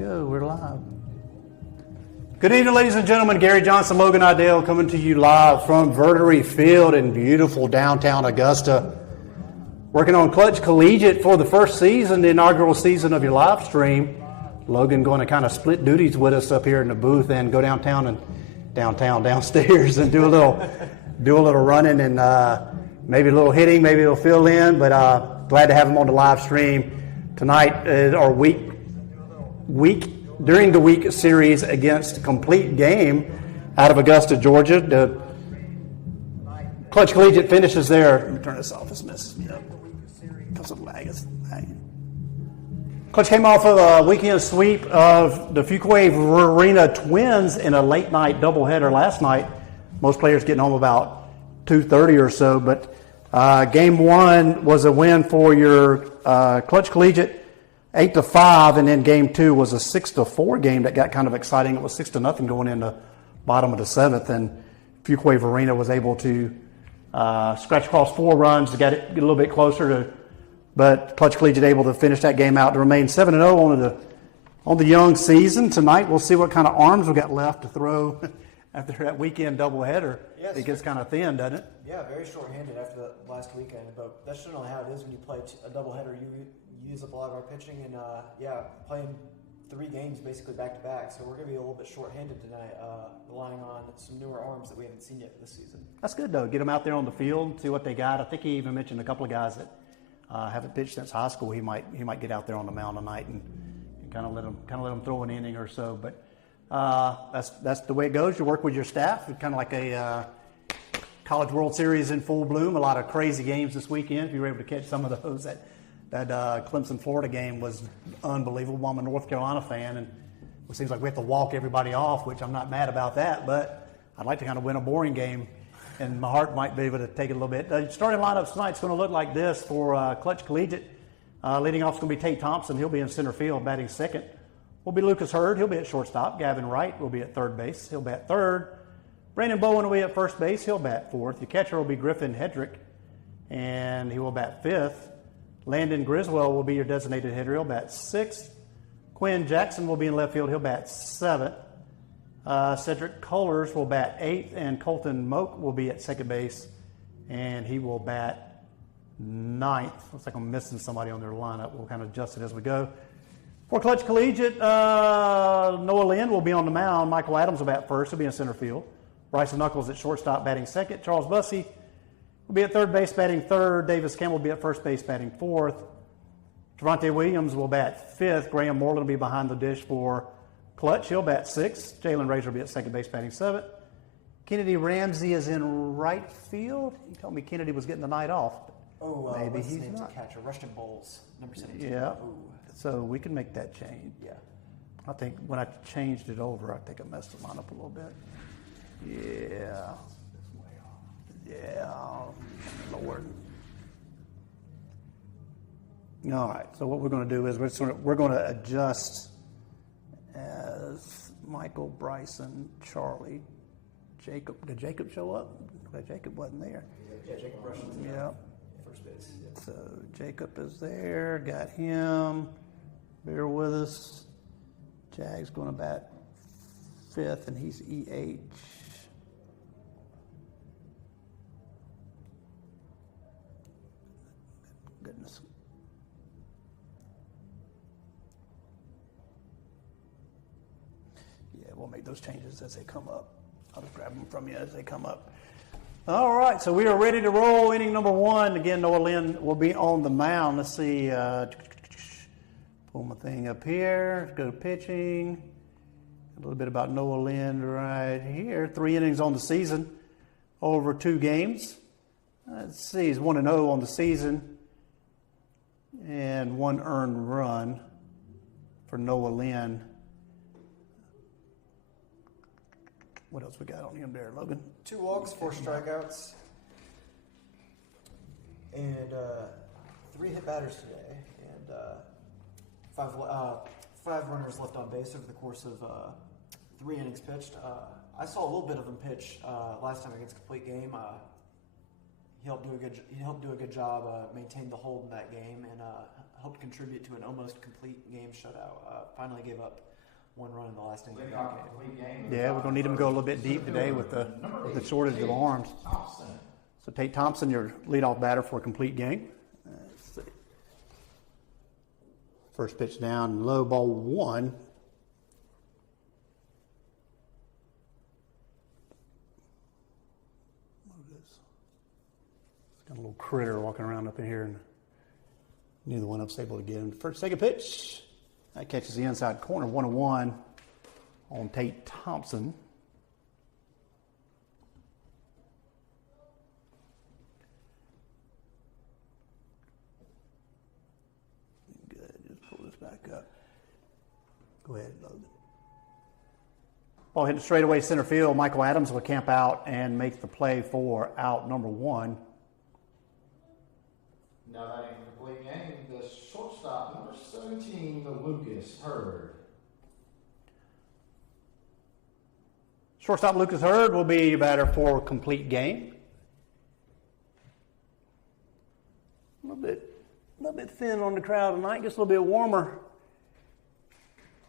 Go, we're live. Good evening, ladies and gentlemen. Gary Johnson, Logan Idale coming to you live from Verdery Field in beautiful downtown Augusta. Working on Klutch Collegiate for the first season, the inaugural season of your live stream. Logan going to kind of split duties with us up here in the booth and go downstairs and do a little running and maybe a little hitting, maybe he'll fill in. But glad to have him on the live stream tonight. Our during the week series against Complete Game out of Augusta, Georgia. The Klutch Collegiate finishes there. Let me turn this off. This messes me up. Because of lag. Klutch came off of a weekend sweep of the Fuquay Arena Twins in a late night doubleheader last night. Most players getting home about 2:30 or so. But game one was a win for your Klutch Collegiate. 8-5, and then game two was a 6-4 game that got kind of exciting. It was 6-0 going in the bottom of the seventh, and Fuquay Arena was able to scratch across 4 runs to get it a little bit closer but Klutch Collegiate able to finish that game out to remain 7-0 on the young season. Tonight we'll see what kind of arms we got left to throw after that weekend doubleheader. Yes, it gets kind of thin, doesn't it? Yeah, very short-handed after the last weekend, but that's generally how it is when you play a doubleheader. You use up a lot of our pitching, and playing 3 games basically back-to-back, so we're going to be a little bit short-handed tonight, relying on some newer arms that we haven't seen yet this season. That's good, though. Get them out there on the field, see what they got. I think he even mentioned a couple of guys that haven't pitched since high school. He might get out there on the mound tonight and kind of let them throw an inning or so. But that's the way it goes. You work with your staff. It's kind of like a College World Series in full bloom. A lot of crazy games this weekend. If you were able to catch some of those, that Clemson-Florida game was unbelievable. I'm a North Carolina fan, and it seems like we have to walk everybody off, which I'm not mad about that, but I'd like to kind of win a boring game, and my heart might be able to take it a little bit. The starting lineup tonight's going to look like this for Klutch Collegiate. Leading off is going to be Tate Thompson. He'll be in center field, batting second. Will be Lucas Hurd. He'll be at shortstop. Gavin Wright will be at third base. He'll bat third. Brandon Bowen will be at first base. He'll bat fourth. Your catcher will be Griffin Hedrick, and he will bat fifth. Landon Griswold will be your designated hitter. He'll bat sixth. Quinn Jackson will be in left field. He'll bat seventh. Cedric Kohlers will bat eighth, and Colton Moak will be at second base, and he will bat ninth. Looks like I'm missing somebody on their lineup. We'll kind of adjust it as we go. For Klutch Collegiate, Noah Lynn will be on the mound. Michael Adams will bat first. He'll be in center field. Bryson Knuckles at shortstop, batting second. Charles Bussey will be at third base, batting third. Davis Campbell will be at first base, batting fourth. Javante Williams will bat fifth. Graham Moreland will be behind the dish for Klutch. He'll bat sixth. Jalen Razor will be at second base, batting seventh. Kennedy Ramsey is in right field. He told me Kennedy was getting the night off. Maybe he's not. Catcher, Rushton Bowles, number 17. Yeah. So we can make that change. Yeah. I think when I changed it over, I think I messed the line up a little bit. Yeah. Yeah, Lord. All right, so what we're going to do is we're going to adjust as Michael, Bryson, Charlie, Jacob. Did Jacob show up? Jacob wasn't there. Yeah, Jacob Rushton's yeah. First base. Yeah. So Jacob is there. Got him. Bear with us. Jag's going to bat fifth, and he's EH. Goodness. Yeah, we'll make those changes as they come up. I'll just grab them from you as they come up. All right, so we are ready to roll. Inning number 1. Again, Noah Lynn will be on the mound. Let's see. Pull my thing up here. Let's go to pitching. A little bit about Noah Lynn right here. 3 innings on the season over 2 games. Let's see. He's 1-0 on the season. And 1 earned run for Noah Lynn. What else we got on him there, Logan? 2 walks, 4 strikeouts, and 3 hit batters today, and 5 runners left on base over the course of 3 innings pitched. I saw a little bit of him pitch last time against Complete Game. He helped do a good job, maintain the hold in that game, and helped contribute to an almost complete game shutout. Finally gave up one run in the last inning. They got a complete game. Yeah, we're going to need him to go a little bit deep today with the shortage of arms. So Tate Thompson, your leadoff batter for a complete game. Let's see. First pitch down, low, ball 1. Got a little critter walking around up in here, and neither one of us able to get him. First, second pitch. That catches the inside corner, 1-1 on Tate Thompson. Good, just pull this back up. Go ahead, load it. Ball hit straight away center field. Michael Adams will camp out and make the play for out number 1. Now that in complete game, the shortstop, number 17, the Lucas Hurd. Shortstop Lucas Hurd will be batter for a complete game. A little bit thin on the crowd tonight. Just a little bit warmer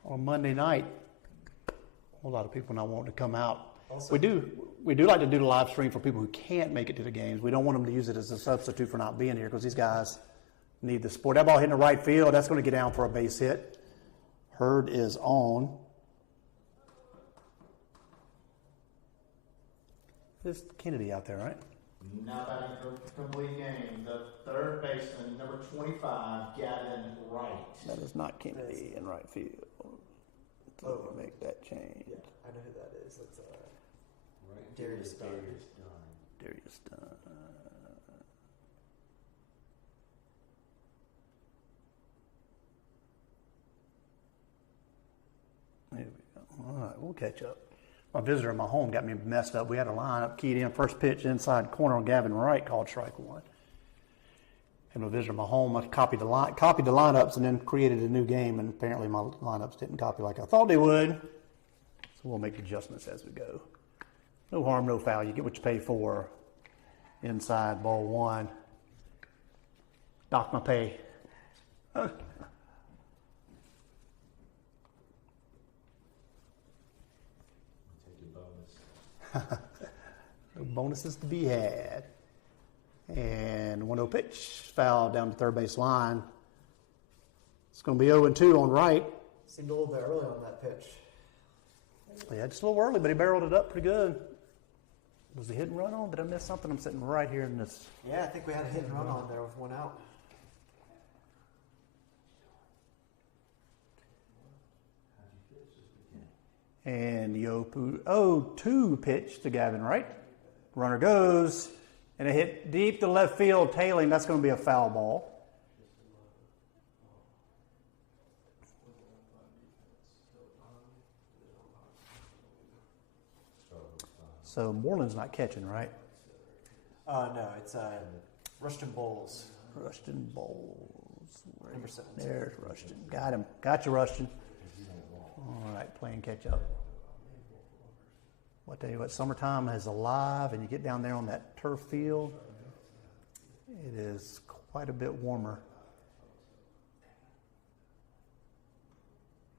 on Monday night. A whole lot of people not wanting to come out. Also, we do like to do the live stream for people who can't make it to the games. We don't want them to use it as a substitute for not being here because these guys need the sport. That ball hitting the right field. That's going to get down for a base hit. Hurd is on. There's Kennedy out there, right? Now batting for complete game, the third baseman, number 25, Gavin Wright. That is not Kennedy in right field. So make that change. Yeah, I know who that is. That's Darius Dunn. Darius Dunn. There we go. All right, we'll catch up. My visitor in my home got me messed up. We had a lineup keyed in. First pitch inside corner on Gavin Wright, called strike 1. And my visitor in my home, I copied the lineups and then created a new game. And apparently my lineups didn't copy like I thought they would. So we'll make adjustments as we go. No harm, no foul. You get what you pay for. Inside, ball 1. Dock my pay. No bonuses to be had. And 1-0 pitch. Foul down the third base line. It's going to be 0-2 on Wright. Seemed a little bit early on that pitch. Yeah, just a little early, but he barreled it up pretty good. Was the hit and run on? Did I miss something? I'm sitting right here in this. Yeah, I think we had a hit and run on there with 1 out. And the 0-2 pitch to Gavin Wright. Runner goes, and it hit deep to left field, tailing. That's going to be a foul ball. So Moreland's not catching, right? No, it's Rushton Bowles. Rushton Bowles. Number 17. There's Rushton. Got him. Got you, Rushton. All right, playing catch up. Well, I tell you what, summertime is alive, and you get down there on that turf field, it is quite a bit warmer.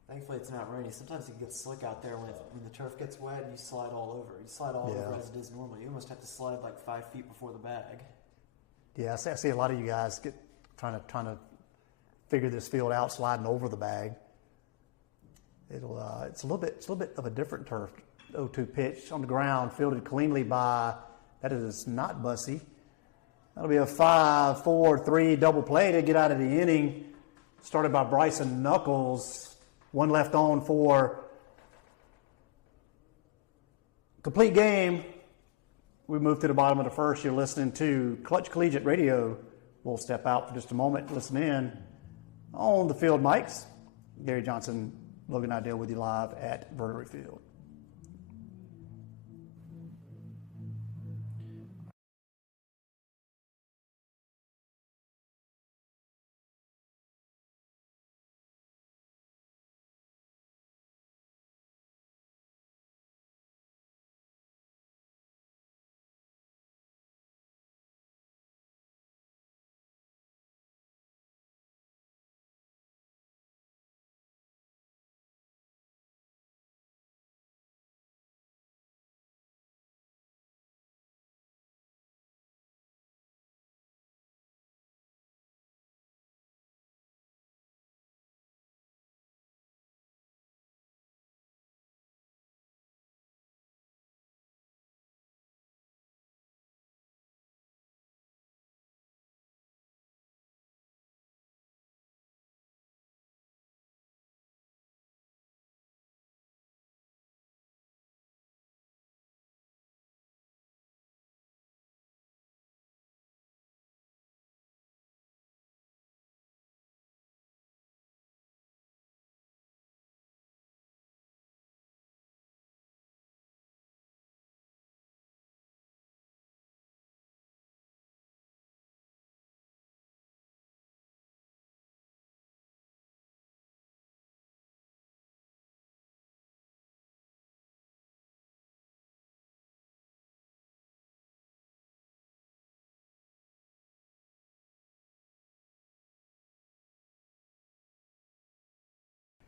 Thankfully, it's not rainy. Sometimes it gets slick out there when the turf gets wet and you slide all over. You slide all over as it is normally. You almost have to slide like 5 feet before the bag. Yeah, I see a lot of you guys trying to figure this field out, sliding over the bag. It's a little bit of a different turf. 0-2 pitch on the ground, fielded cleanly by, that is not Bussy. That'll be a 5-4-3 double play to get out of the inning. Started by Bryson Knuckles. 1 left on for complete game. We move to the bottom of the first. You're listening to Klutch Collegiate Radio. We'll step out for just a moment, listen in on the field mics. Gary Johnson, Logan Idell with you live at Vertery Field.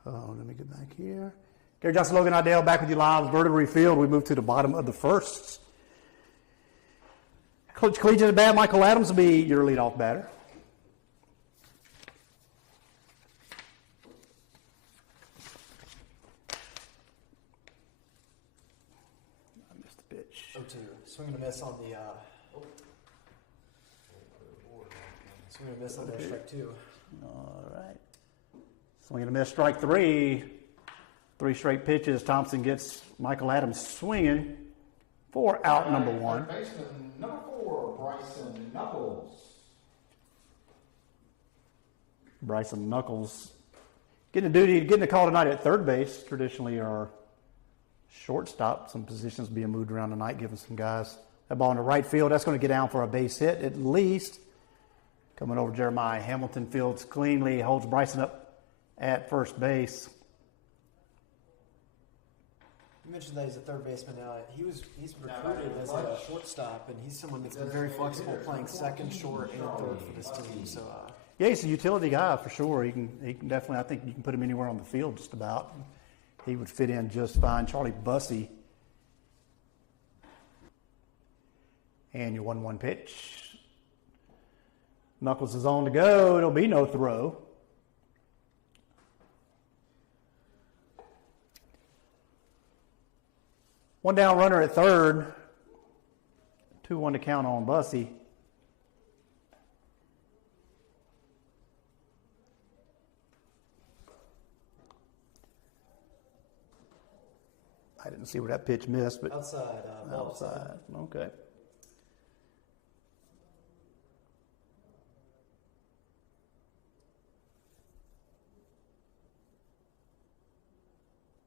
Oh, let me get back here. Gary Johnson, Logan Idell, back with you live. Vertebrate Field. We move to the bottom of the first. Klutch Collegiate at bat. Michael Adams will be your leadoff batter. I missed the pitch. 0-2. Swing and a miss on the. Swing and a miss on their strike 2. All right. Swing and a miss, strike 3. 3 straight pitches. Thompson gets Michael Adams swinging for out number 1. Third baseman number 4, Bryson Knuckles. Bryson Knuckles getting the call tonight at third base. Traditionally, our shortstop. Some positions being moved around tonight, giving some guys that ball in the right field. That's going to get down for a base hit at least. Coming over Jeremiah Hamilton, fields cleanly, holds Bryson up at first base. You mentioned that he's a third baseman now. He's recruited as a shortstop, and he's someone that's been very flexible, playing second, short, and third for this team. So, yeah, he's a utility guy for sure. He can definitely. I think you can put him anywhere on the field, just about. He would fit in just fine. Charlie Bussey. And your 1-1 pitch. Knuckles is on to go. It'll be no throw. One down runner at third. 2-1 to count on Bussey. I didn't see where that pitch missed, but outside. outside. Okay.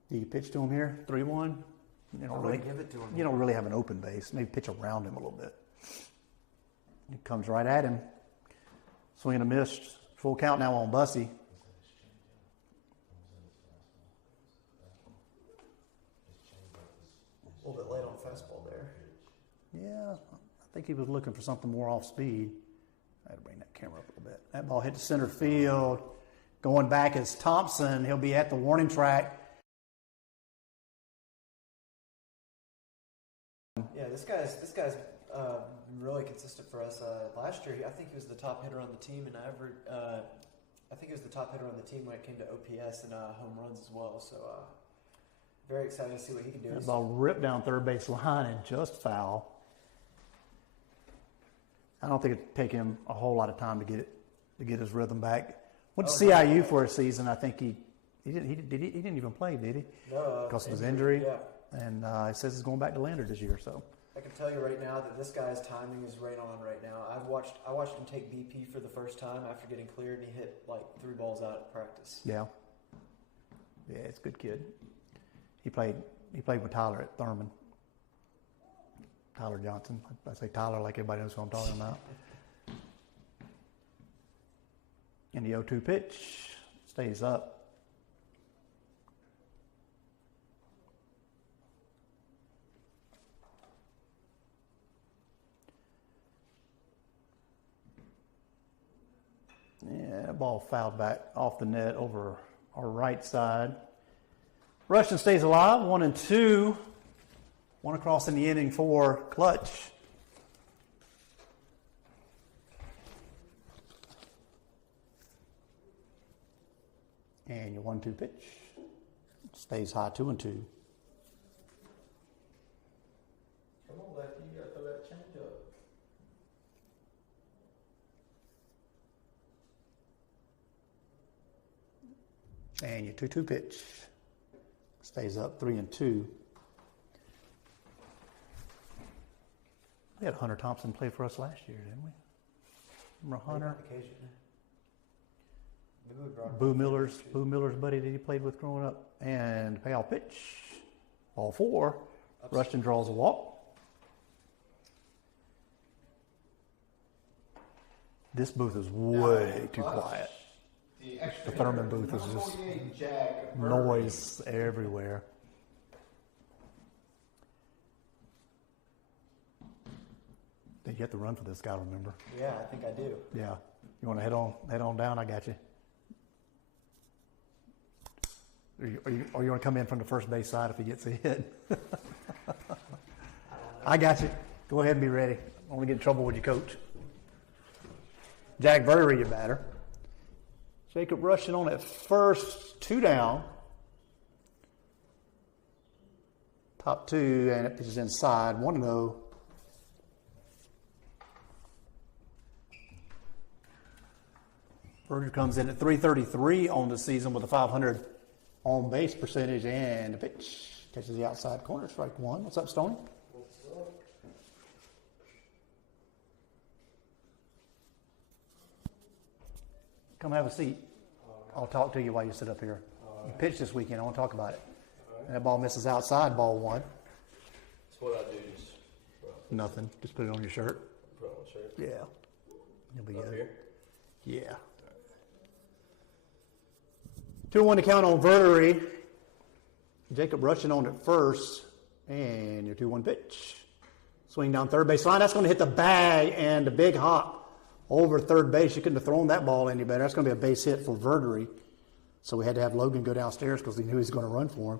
Do you pitch to him here? 3-1? You don't really give it to him. You don't really have an open base. Maybe pitch around him a little bit. It comes right at him. Swing and a miss. Full count now on Bussey. A little bit late on fastball there. Yeah, I think he was looking for something more off speed. I had to bring that camera up a little bit. That ball hit the center field. Going back is Thompson. He'll be at the warning track. Yeah, this guy's really consistent for us. Last year, I think he was the top hitter on the team, and I think he was the top hitter on the team when it came to OPS and home runs as well. So very excited to see what he can do. That ball ripped down third base line and just foul. I don't think it'd take him a whole lot of time to get his rhythm back. Went to CIU for a season. I think he didn't even play, did he? No, because of his injury. Yeah. And he says he's going back to Lander this year. So I can tell you right now that this guy's timing is right on right now. I watched him take BP for the first time after getting cleared, and he hit like 3 balls out at practice. yeah, it's a good kid. He played with Tyler at Thurman. Tyler Johnson. I say Tyler like everybody knows who I'm talking about. And the 0-2 pitch stays up. Yeah, that ball fouled back off the net over our right side. Rushton stays alive, 1-2. 1 across in the inning for Klutch. And your 1-2 pitch stays high, 2-2. Come on, lefty, you gotta throw that change up. And your 2-2 pitch stays up, 3-2. We had Hunter Thompson play for us last year, didn't we? Remember Hunter? Occasion. Maybe we brought Boo Miller's buddy that he played with growing up. And payoff pitch. Ball 4. Rushton draws a walk. This booth is way too quiet. The Thurman booth is just noise everywhere. You have to run for this guy, remember? Yeah, I think I do. Yeah. You want to head on down? I got you. Or you want to come in from the first base side if he gets a hit? I got you. Go ahead and be ready. Only get in trouble with your coach. Jack Verdery, your batter. Jacob rushing on at first, 2 down. Top 2, and it pitches inside, 1-0. Verdery comes in at .333 on the season with a .500 on base percentage, and the pitch catches the outside corner, strike 1. What's up, Stoney? Come have a seat. I'll talk to you while you sit up here. You pitched this weekend. I want to talk about it. And that ball misses outside, ball 1. That's what I do. Just Nothing. Just put it on your shirt. put on my shirt. Yeah. You'll be Up good. here. Yeah. 2-1 to count on Verdery. Jacob rushing on at first. And your 2-1 pitch. Swing down third base line. That's going to hit the bag and the big hop over third base. You couldn't have thrown that ball any better. That's going to be a base hit for Verdery. So we had to have Logan go downstairs because he knew he was going to run for him.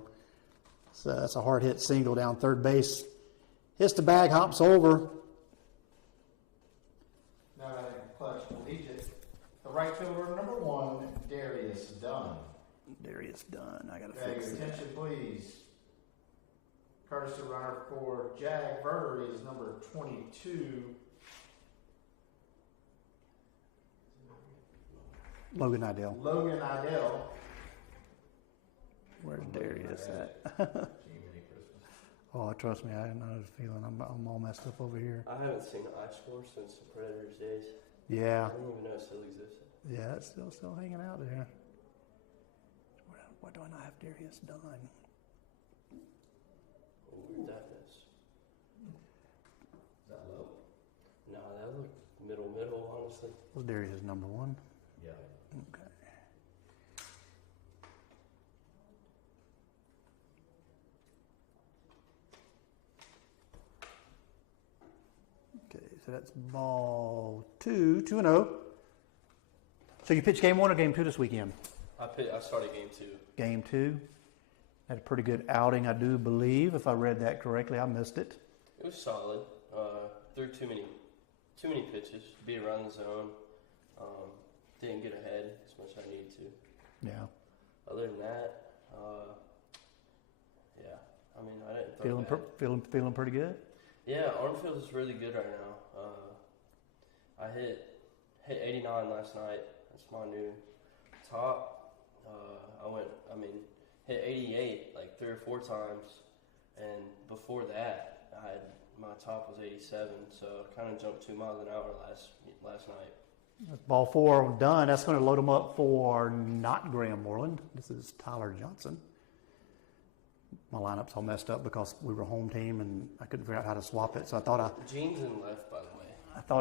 So that's a hard hit single down third base. Hits the bag, hops over. Now at Klutch Collegiate, the right fielder number 1, Darius Dunn. Darius Dunn. I got to Bag fix your it. attention, please. Courtesy runner for Jag Verdery is number 22. Logan Idell. Logan Idell. Where's Darius at? Merry Christmas. Oh, trust me, I know the feeling. I'm all messed up over here. I haven't seen the ice score since the Predators days. Yeah. I didn't even know it still existed. Yeah, it's still hanging out there. Why do I not have Darius Dunn? Ooh, that is. Is that low? No, that looked middle, honestly. Was Darius number 1? Yeah. Okay. Okay, so that's ball 2, 2-0. So you pitched game 1 or game 2 this weekend? I started game 2. Game 2. Had a pretty good outing, I do believe. If I read that correctly, I missed it. It was solid. Threw too many pitches. Be around the zone. Didn't get ahead as much as I needed to. Yeah. Other than that, yeah. I mean, I didn't throw bad. Feeling pretty good? Yeah, arm field is really good right now. I hit 89 last night. That's my new top. Hit 88 like 3 or 4 times, and before that, my top was 87. So I kind of jumped 2 miles an hour last night. Ball 4 done. That's going to load them up for not Graham Moreland. This is Tyler Johnson. My lineup's all messed up because we were a home team and I couldn't figure out how to swap it. So I thought Gene's in left, by the way.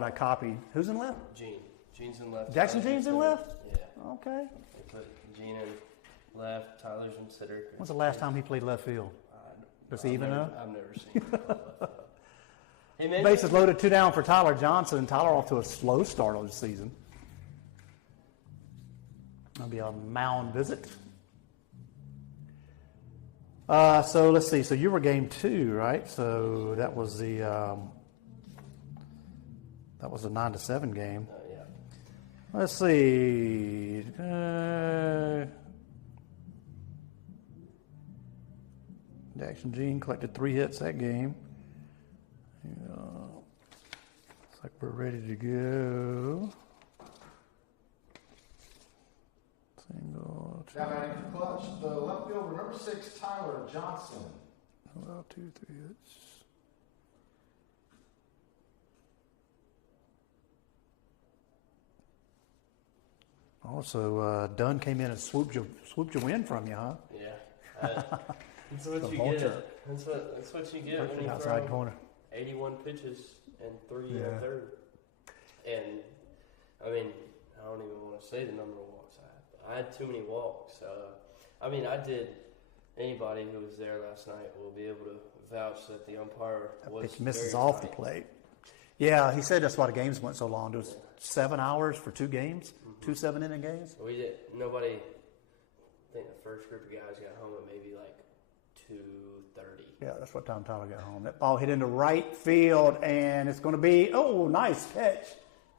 I copied. Who's in left? Gene's in left. Jackson Tyler's Gene's in left? Yeah. Okay. They put Gene in left. Tyler's in center. When's the last time he played left field? Does he even know? I've never seen him play left field. Hey, man. Bases loaded, 2 down for Tyler Johnson. Tyler off to a slow start on the season. That'll be a mound visit. So let's see. So you were game 2, right? So that was the 9-7 game. Yeah. Let's see. Jackson Gene collected 3 hits that game. Looks like we're ready to go. Single. Now batting for Klutch, the left fielder number 6, Tyler Johnson. Well, 2, 3 hits. Also, Dunn came in and swooped your win from you, huh? Yeah. That's what The you vulture. get. That's what you get when you Outside throw corner. 81 pitches and 3 in Yeah. the third. And I mean, I don't even want to say the number of walks I had. I had too many walks. Anybody who was there last night will be able to vouch that the umpire was Pitch misses very off the tight. plate. Yeah, he said that's why the games went so long. It was 7 hours for 2 games, 2 7-inning games. Nobody think the first group of guys got home at maybe like 2:30. Yeah, that's what time Tyler got home. That ball hit into right field, and it's going to be, nice catch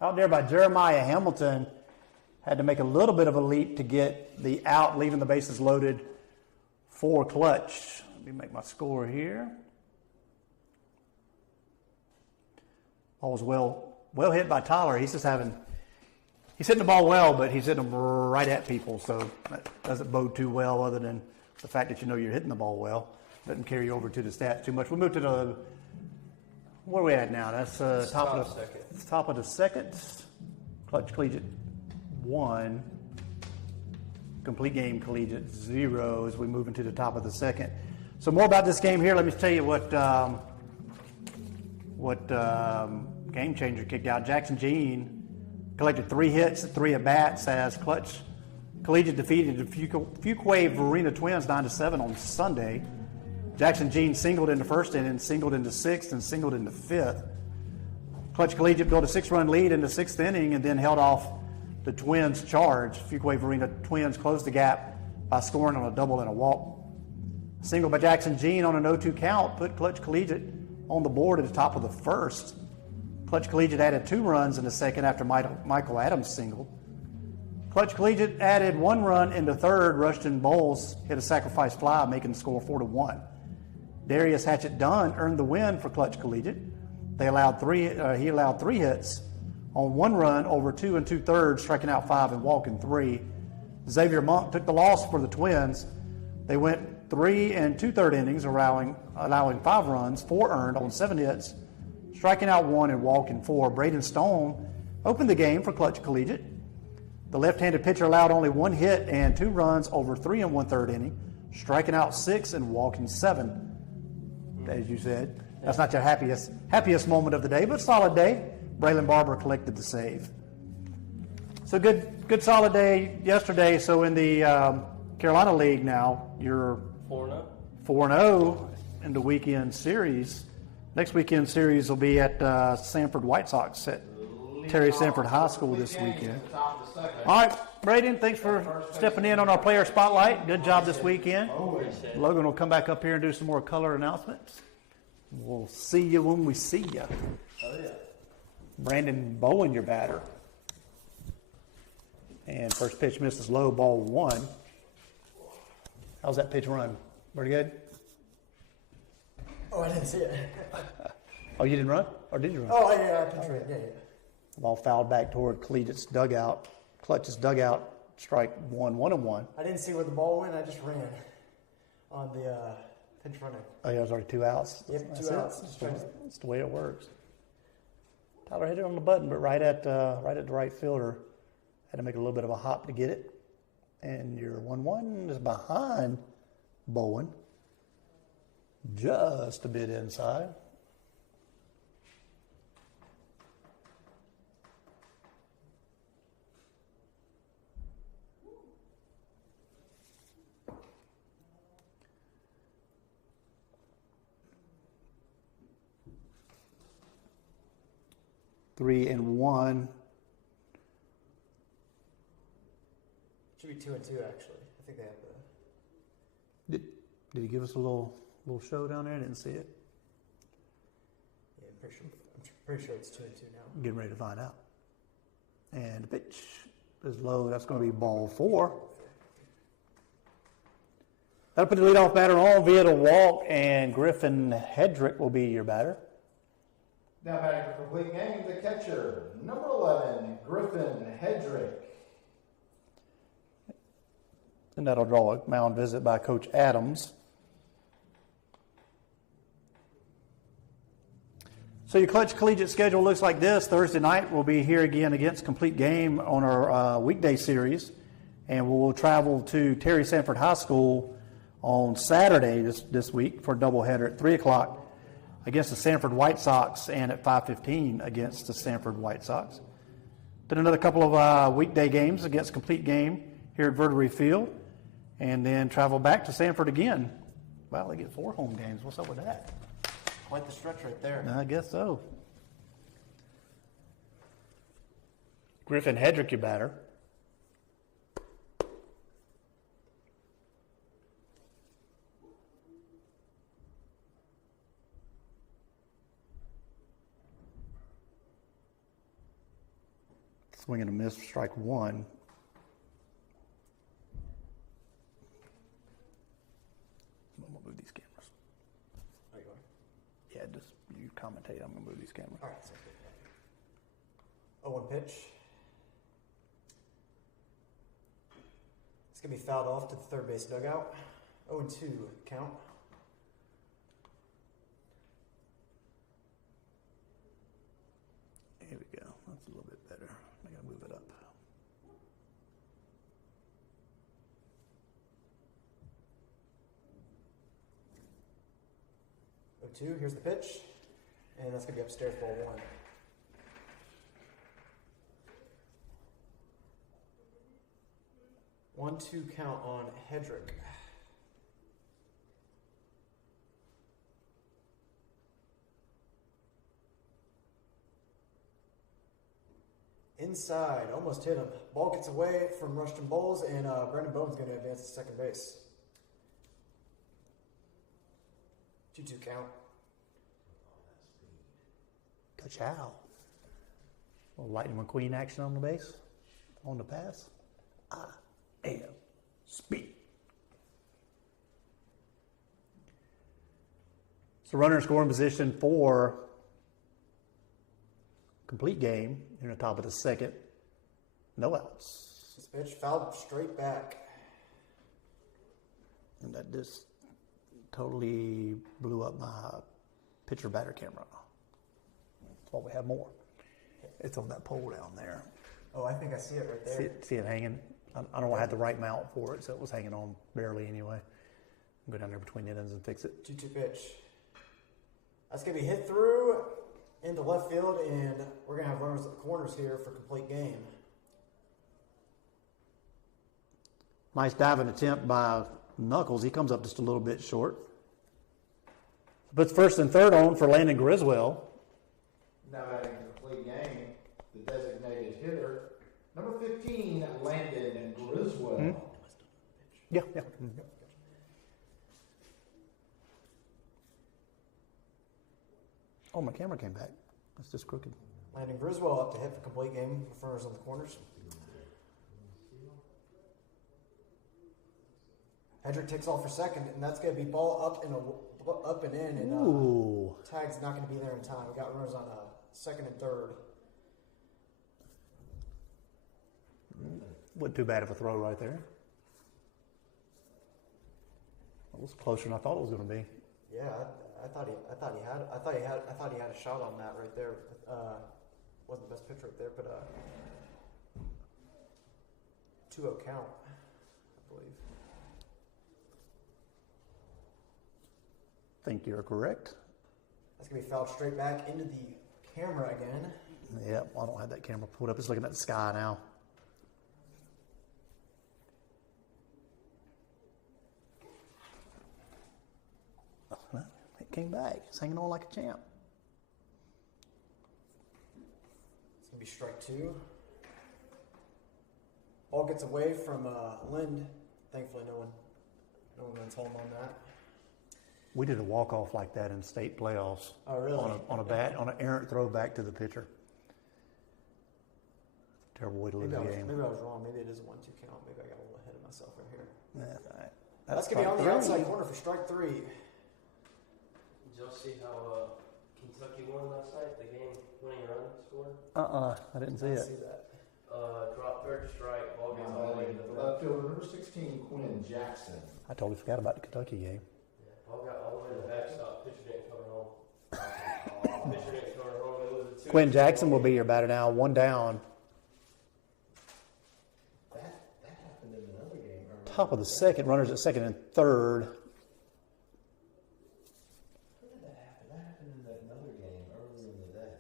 out there by Jeremiah Hamilton. Had to make a little bit of a leap to get the out, leaving the bases loaded for Klutch. Let me make my score here. Ball was well hit by Tyler. He's hitting the ball well, but he's hitting them right at people, so that doesn't bode too well other than the fact that you're hitting the ball well. Doesn't carry over to the stats too much. We'll move to where are we at now? That's top of the second. Klutch Collegiate 1. Complete game Collegiate 0 as we move into the top of the second. So more about this game here. Let me tell you what game changer kicked out. Jackson Jean collected 3 hits, 3 at bats as Klutch Collegiate defeated the Fuquay Varina Twins 9-7 on Sunday. Jackson Jean singled in the first inning, singled in the sixth, and singled in the fifth. Klutch Collegiate built a 6-run lead in the sixth inning and then held off the Twins' charge. Fuquay Varina Twins closed the gap by scoring on a double and a walk. A single by Jackson Jean on an 0-2 count put Klutch Collegiate on the board at the top of the first. Klutch Collegiate added 2 runs in the second after Michael Adams singled. Klutch Collegiate added 1 run in the third. Rushton Bowles hit a sacrifice fly, making the score 4-1. Darius Hatchett Dunn earned the win for Klutch Collegiate. He allowed 3 hits on 1 run over 2 2/3, striking out 5 and walking 3. Xavier Monk took the loss for the Twins. They went 3 2/3 innings, allowing 5 runs, 4 earned on 7 hits, striking out 1 and walking 4. Braden Stone opened the game for Klutch Collegiate. The left-handed pitcher allowed only 1 hit and 2 runs over 3 1/3 inning, striking out 6 and walking 7. As you said, that's not your happiest moment of the day, but solid day. Braylon Barber collected the save. So good solid day yesterday. So in the Carolina League now, you're 4-0. 4-0 in the weekend series. Next weekend series will be at Sanford White Sox at Terry Sanford High School this weekend. All right, Braden, thanks for stepping in on our player spotlight. Good job this weekend. Logan will come back up here and do some more color announcements. We'll see you when we see you. Oh, yeah. Brandon Bowen, your batter. And first pitch misses low, ball 1. How's that pitch run? Pretty good? Oh, I didn't see it. Oh, you didn't run? Or did you run? Oh, yeah, I pitched it. Yeah. Ball fouled back toward Collegiate's dugout. Klutch's dugout, strike 1, 1-1. I didn't see where the ball went. I just ran on the pinch running. Oh, yeah, it was already 2 outs. Yep, That's 2 it. outs. That's the way it works. Tyler hit it on the button, but right at the right fielder. Had to make a little bit of a hop to get it. And your 1-1 is behind Bowen. Just a bit inside. Three and 1. Should be 2 and 2 actually. I think they have the. Did he give us a little show down there? I didn't see it. Yeah, I'm pretty sure it's 2 and 2 now. Getting ready to find out. And the pitch is low. That's going to be ball 4. That'll put the leadoff batter on via the walk, and Griffin Hedrick will be your batter. Now batting for complete game, the catcher, number 11, Griffin Hedrick. And that'll draw a mound visit by Coach Adams. So your Klutch Collegiate schedule looks like this. Thursday night we'll be here again against Complete Game on our weekday series. And we'll travel to Terry Sanford High School on Saturday this week for a doubleheader at 3 o'clock against the Sanford White Sox and at 5:15 against the Sanford White Sox. Then another couple of weekday games against Complete Game here at Verdery Field. And then travel back to Sanford again. Well, they get 4 home games. What's up with that? Quite the stretch right there. I guess so. Griffin Hedrick, your batter. Swing and a miss, strike one. I'm gonna move these cameras. Are you going? Yeah, just you commentate. I'm gonna move these cameras. All right, sounds good. 0-1 pitch. It's going to be fouled off to the third base dugout. 0-2 count. Here we go. That's a little bit better. I gotta move it up. Two, here's the pitch, and that's going to be upstairs, ball one. One-two count on Hedrick. Inside, almost hit him. Ball gets away from Rushton Bowles, and Brendan Bowen's going to advance to second base. 2-2 count. Ka-chow. A little Lightning McQueen action on the base. On the pass. I am speed. So runner in scoring position for complete game in the top of the second. No outs. This pitch fouled straight back. And that just totally blew up my pitcher batter camera. That's why we have more. It's on that pole down there. Oh, I think I see it right there. See it hanging? I don't have the right mount for it, so it was hanging on barely anyway. I'll go down there between innings and fix it. 2-2 pitch. That's going to be hit through into left field, and we're going to have runners at the corners here for complete game. Nice diving attempt by Knuckles. He comes up just a little bit short. Puts first and third on for Landon Griswell. Now batting complete game, the designated hitter, number 15, Landon Griswold. Mm-hmm. Yeah. Mm-hmm. Oh, my camera came back. It's just crooked. Landon Griswold up to hit for complete game with runners on the corners. Hedrick takes off for second, and that's going to be ball up and in, and Ooh. tag's not going to be there in time. We got runners on second and third. Wasn't too bad of a throw right there. It was closer than I thought it was going to be. Yeah, I thought he had a shot on that right there. Wasn't the best pitch right there, but 2-0 count, I believe. Think you're correct. That's gonna be fouled straight back into the camera again. Yeah, I don't have that camera pulled up. It's looking at the sky now. It came back. It's hanging on like a champ. It's gonna be strike two. Ball gets away from Lind. Thankfully, no one went home on that. We did a walk-off like that in state playoffs. Oh, really? On an errant throw back to the pitcher. Terrible way to lose the game. Maybe I was wrong. Maybe it is a 1-2 count. Maybe I got a little ahead of myself right here. That's all right. That's going to be on the outside corner for strike three. Did y'all see how Kentucky won last night? The game-winning run scored? I didn't see it. See that. Drop third strike, ball gets all the way to the Left fielder, number 16, Quinn Jackson. I totally forgot about the Kentucky game. Ball got all the way to the backstop. Pitcher didn't come home. Pitcher didn't come home. It was a 2-2. Quinn Jackson will be your batter now. One down. That happened in another game. Top of the second. Runners at second and third. When did that happen? That happened in another game earlier in the day.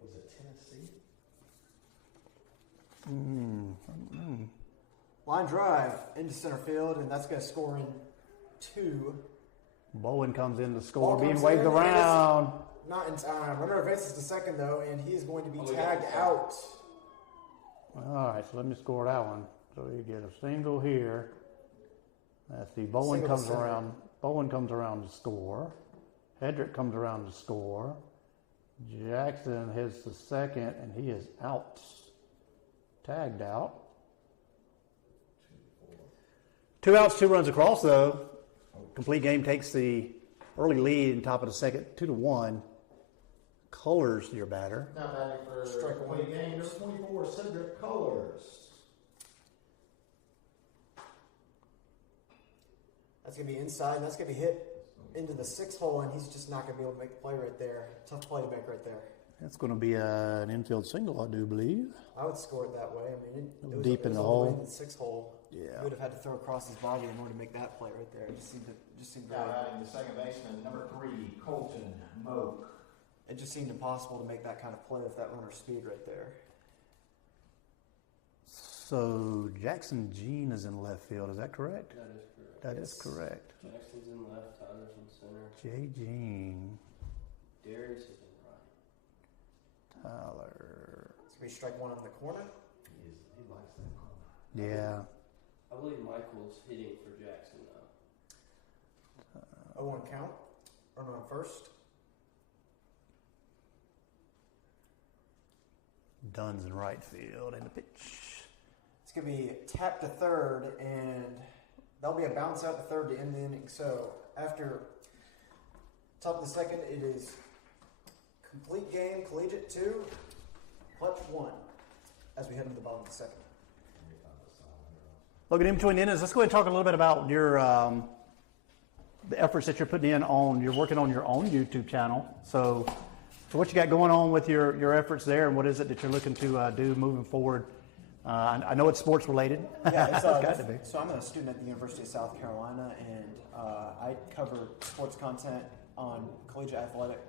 Was it Tennessee? Line drive into center field, and that's going to score in two. Bowen comes in to score, Ball being comes waved in, and around. it's not in time. Runner advances to second, though, and he is going to be tagged out. All right, so let me score that one. So you get a single here. Let's see. Bowen Single comes to center. around. Bowen comes around to score. Hedrick comes around to score. Jackson hits the second, and he is out. Tagged out. 2 outs, 2 runs across, though. Complete game takes the early lead in top of the second, 2-1. Colors your batter. Now batting for Strike one. complete game, number 24, Cedric Colors. That's going to be inside, and that's going to be hit into the 6th hole, and he's just not going to be able to make the play right there. Tough play to make right there. That's going to be an infield single, I do believe. I would score it that way. I mean, it was Deep in the all way hole. into the 6th hole. Yeah. He would have had to throw across his body in order to make that play right there. It just seemed Now very, batting the second baseman, number 3, Colton Moak. it just seemed impossible to make that kind of play with that runner's speed right there. So Jackson Jean is in left field. Is that correct? That is correct. That is correct. Jackson's in left, Tyler's in center. J. Jean. Darius is in right. Tyler. It's going to be strike one on the corner. He likes that corner. Yeah. I believe Michael's hitting for Jackson now. 0-1 count. Runner on first. Dunn's in right field. And the pitch. It's going to be tapped to third, and that'll be a bounce out to third to end the inning. So after top of the second, it is complete game, Collegiate 2, Klutch 1, as we head into the bottom of the second. Looking in between innings, let's go ahead and talk a little bit about your the efforts that you're putting in on. You're working on your own YouTube channel. So what you got going on with your efforts there, and what is it that you're looking to do moving forward? I know it's sports related. Yeah, it's got to be. So I'm a student at the University of South Carolina, and I cover sports content on collegiate athletics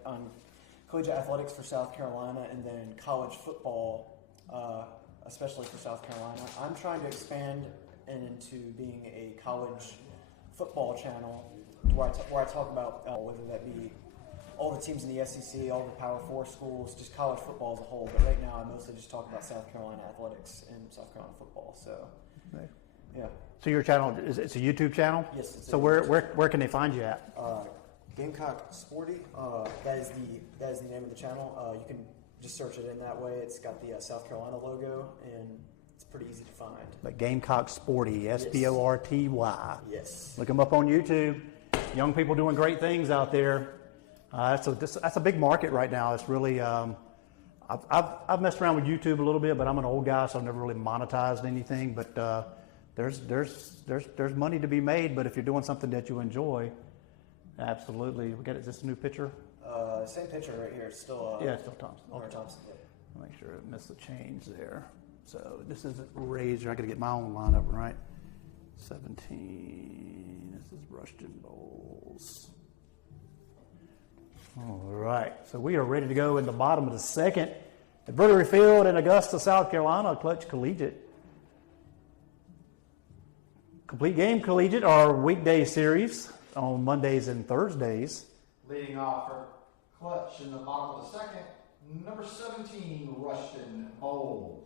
for South Carolina, and then college football, especially for South Carolina. I'm trying to expand into being a college football channel where I talk about whether that be all the teams in the SEC, all the Power 4 schools, just college football as a whole. But right now, I mostly just talk about South Carolina athletics and South Carolina football. So, Right. yeah. So your channel it's a YouTube channel. Yes. It's So where can they find you at? Gamecock Sporty. That is the name of the channel. You can just search it in that way. It's got the South Carolina logo, and it's pretty easy to find. But Gamecock Sporty, Sporty. Yes. Look them up on YouTube. Young people doing great things out there. That's a big market right now. It's really I've messed around with YouTube a little bit, but I'm an old guy, so I've never really monetized anything. But there's money to be made. But if you're doing something that you enjoy, absolutely. We got is this a new picture? Same picture right here. It's still Yeah, it's still Thompson. Laura Thompson. Make sure I missed the change there. So this isn't Razor. I got to get my own lineup right. 17. This is Rushton Bowles. All right. So we are ready to go in the bottom of the second at Vertery Field in Augusta, South Carolina. Klutch Collegiate. Complete Game Collegiate, our weekday series on Mondays and Thursdays. Leading off for Klutch in the bottom of the second, number 17, Rushton Bowles.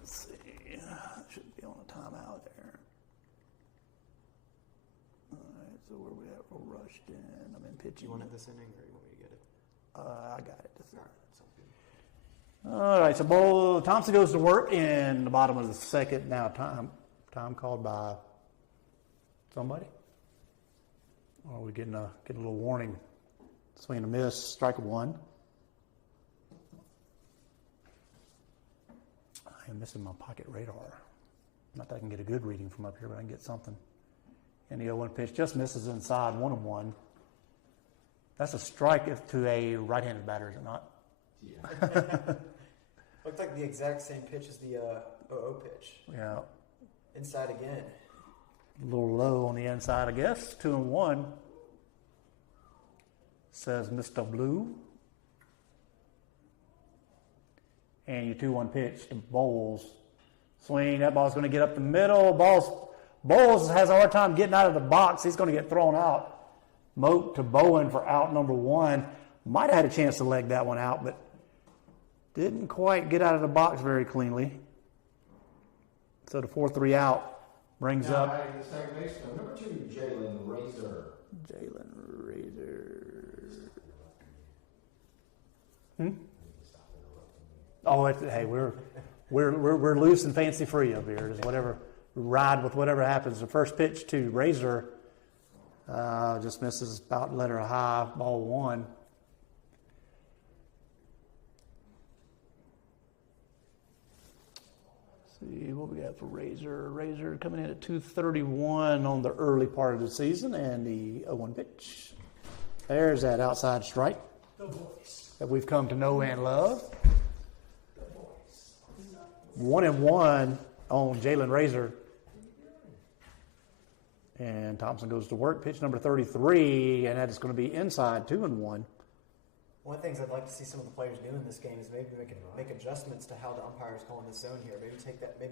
Let's see. Should be on a timeout there. All right, so where we at? We're rushed in. I'm in Do pitching. you want it this inning, or you want me to get it? I got it. This is- All right. Sounds good. All right, so Thompson goes to work in the bottom of the second. Now time called by somebody. Or are we getting a little warning? Swing and a miss, strike one. I am missing my pocket radar. Not that I can get a good reading from up here, but I can get something. And the 0-1 pitch just misses inside, 1-1. That's a strike to a right-handed batter, is it not? Yeah. Looked like the exact same pitch as the 0-0 pitch. Yeah. Inside again. A little low on the inside, I guess. 2-1. Says Mr. Blue. And your 2-1 pitch to Bowles. Swing. That ball's going to get up the middle. Bowles has a hard time getting out of the box. He's going to get thrown out. Moak to Bowen for out number 1. Might have had a chance to leg that one out, but didn't quite get out of the box very cleanly. So the 4-3 out brings Now up batting the second baseman, number 2, Jalen Razor. Jalen Razor. Oh, hey, we're loose and fancy free up here. Just whatever, ride with whatever happens. The first pitch to Razor just misses about letter high, ball one. See what we got for Razor. Razor coming in at 231 on the early part of the season, and the 0-1 pitch. There's that outside strike that we've come to know and love. 1-1 on Jalen Razor. And Thompson goes to work. Pitch number 33, and that is going to be inside 2-1. One of the things I'd like to see some of the players do in this game is maybe make adjustments to how the umpire is calling the zone here. Maybe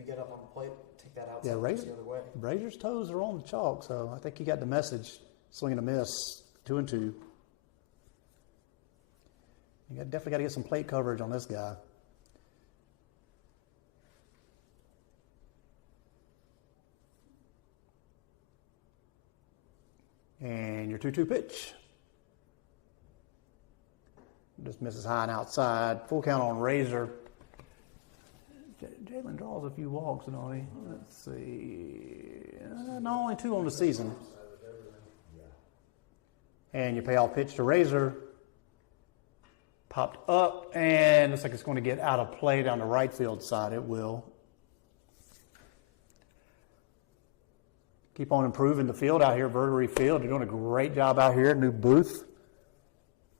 get up on the plate, take that outside, the other way. Razor's toes are on the chalk, so I think he got the message. Swing and a miss, 2-2. You definitely got to get some plate coverage on this guy. And your 2-2 pitch. Just misses high and outside. Full count on Razor. Jalen draws a few walks, don't he? Let's see. No, only 2 on the season. And your payoff pitch to Razor. Popped up, and looks like it's going to get out of play down the right field side. It will. Keep on improving the field out here at Verdery Field. You're doing a great job out here. New booth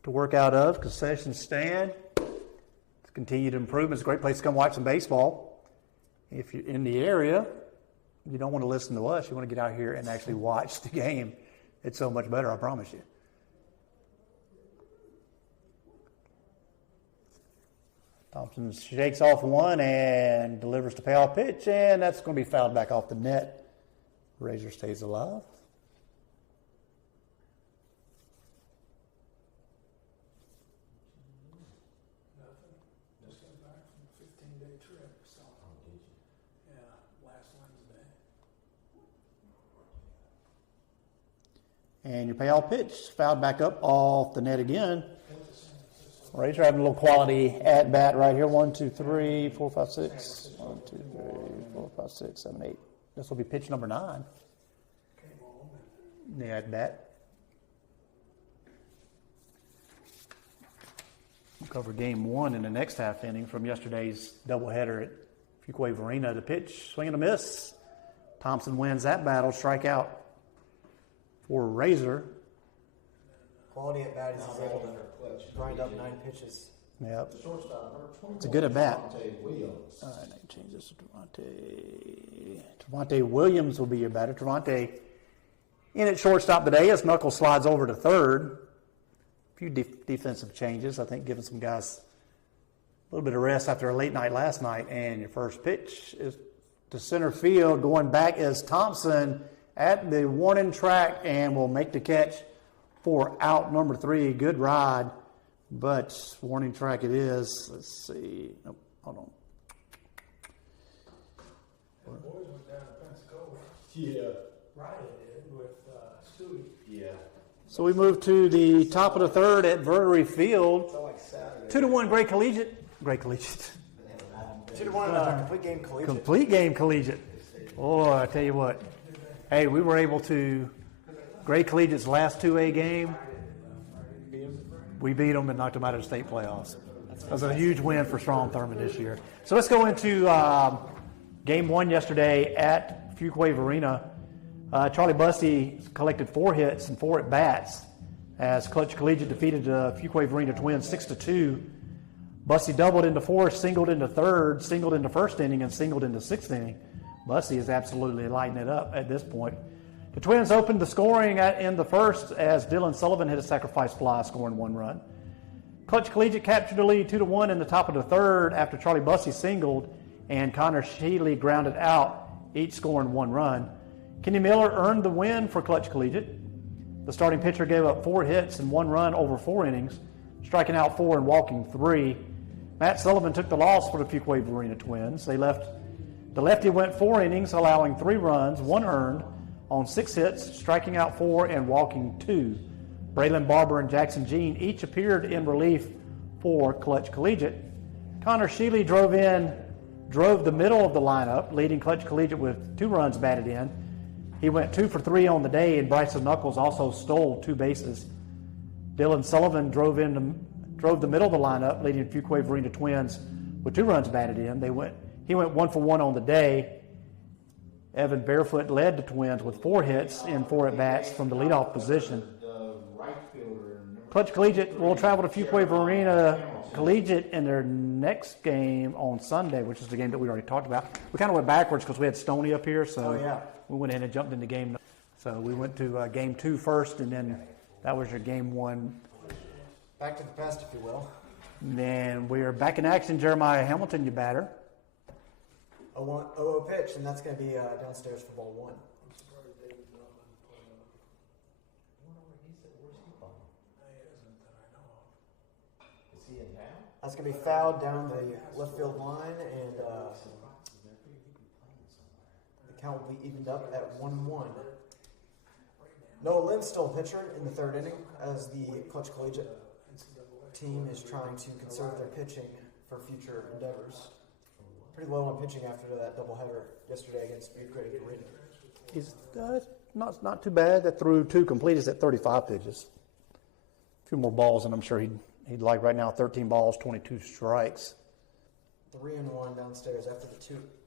to work out of. Concession stand. It's continued improvement. It's a great place to come watch some baseball. If you're in the area, you don't want to listen to us. You want to get out here and actually watch the game. It's so much better, I promise you. Thompson shakes off one and delivers the payoff pitch, and that's going to be fouled back off the net. Razor stays alive. Nothing. Just got back from a 15-day trip, so yeah, last Wednesday. And your payoff pitch fouled back up off the net again. Razor having a little quality at bat right here. 1, 2, 3, 4, 5, 6. 1, 2, 3, 4, 5, 6, 7, 8. This will be pitch number 9. The at bat. We'll cover game 1 in the next half inning from yesterday's doubleheader at Fuquay Arena. The pitch, swing and a miss. Thompson wins that battle. Strikeout for Razor. Quality at bat is he's able to grind up 9 pitches. Yep. Shortstop, It's a good at bat. Williams. All right, I can change this to Trevante. Trevante Williams will be your batter. Trevante in at shortstop today as Knuckles slides over to third. A few defensive changes, I think, giving some guys a little bit of rest after a late night last night. And your first pitch is to center field. Going back is Thompson at the warning track and will make the catch for out number 3. Good ride, but warning track it is. Let's see. Nope, hold on. The boys went down to Pensacola. Yeah. Friday did with Stewie. Yeah. So we move to the top of the third at Verdery Field. 2-1 Great Collegiate. 2-1 complete game collegiate. Complete game collegiate. Oh, I tell you what. Hey, we were able to, Great Collegiate's last 2A game, we beat them and knocked them out of the state playoffs. That was a huge win for Strom Thurmond this year. So let's go into game 1 yesterday at Fuquay Arena. Charlie Busty collected 4 hits and 4 at-bats as Klutch Collegiate defeated the Fuquay Arena Twins 6-2. Busty doubled into 4th, singled into 3rd, singled into 1st inning, and singled into 6th inning. Busty is absolutely lighting it up at this point. The Twins opened the scoring in the 1st as Dylan Sullivan hit a sacrifice fly, scoring 1 run. Klutch Collegiate captured the lead 2-1 in the top of the 3rd after Charlie Busty singled and Connor Sheely grounded out, each scoring 1 run. Kenny Miller earned the win for Klutch Collegiate. The starting pitcher gave up 4 hits and 1 run over 4 innings, striking out 4 and walking 3. Matt Sullivan took the loss for the Fuquay Arena Twins. The lefty went 4 innings, allowing 3 runs, 1 earned, on 6 hits, striking out 4 and walking 2. Braylon Barber and Jackson Jean each appeared in relief for Klutch Collegiate. Connor Sheely drove the middle of the lineup, leading Klutch Collegiate with 2 runs batted in. He went 2 for 3 on the day, and Bryson Knuckles also stole 2 bases. Dylan Sullivan drove the middle of the lineup, leading Fuquay-Varina Twins with 2 runs batted in. He went 1 for 1 on the day. Evan Barefoot led the Twins with 4 hits in 4 at-bats from the leadoff position. Klutch Collegiate will travel to Fuquay-Varina Collegiate in their next game on Sunday, which is the game that we already talked about. We kind of went backwards because we had Stoney up here, so we went ahead and jumped into game. So we went to game 2 first, and then that was your game 1. Back to the past, if you will. And then we are back in action. Jeremiah Hamilton, you batter. 0-0 pitch, and that's going to be downstairs for ball 1. I'm surprised David Melvin played Is he in town? That's going to be fouled down the left field line, and the count will be evened up at 1-1. Noah Lynn's still a pitcher in the 3rd inning as the Klutch Collegiate team is trying to conserve their pitching for future endeavors. Pretty low on pitching after that doubleheader yesterday against Fuquay-Varina. He's not too bad. That threw 2 completes at 35 pitches. A few more balls, and I'm sure he'd like right now 13 balls, 22 strikes. 3-1 downstairs after the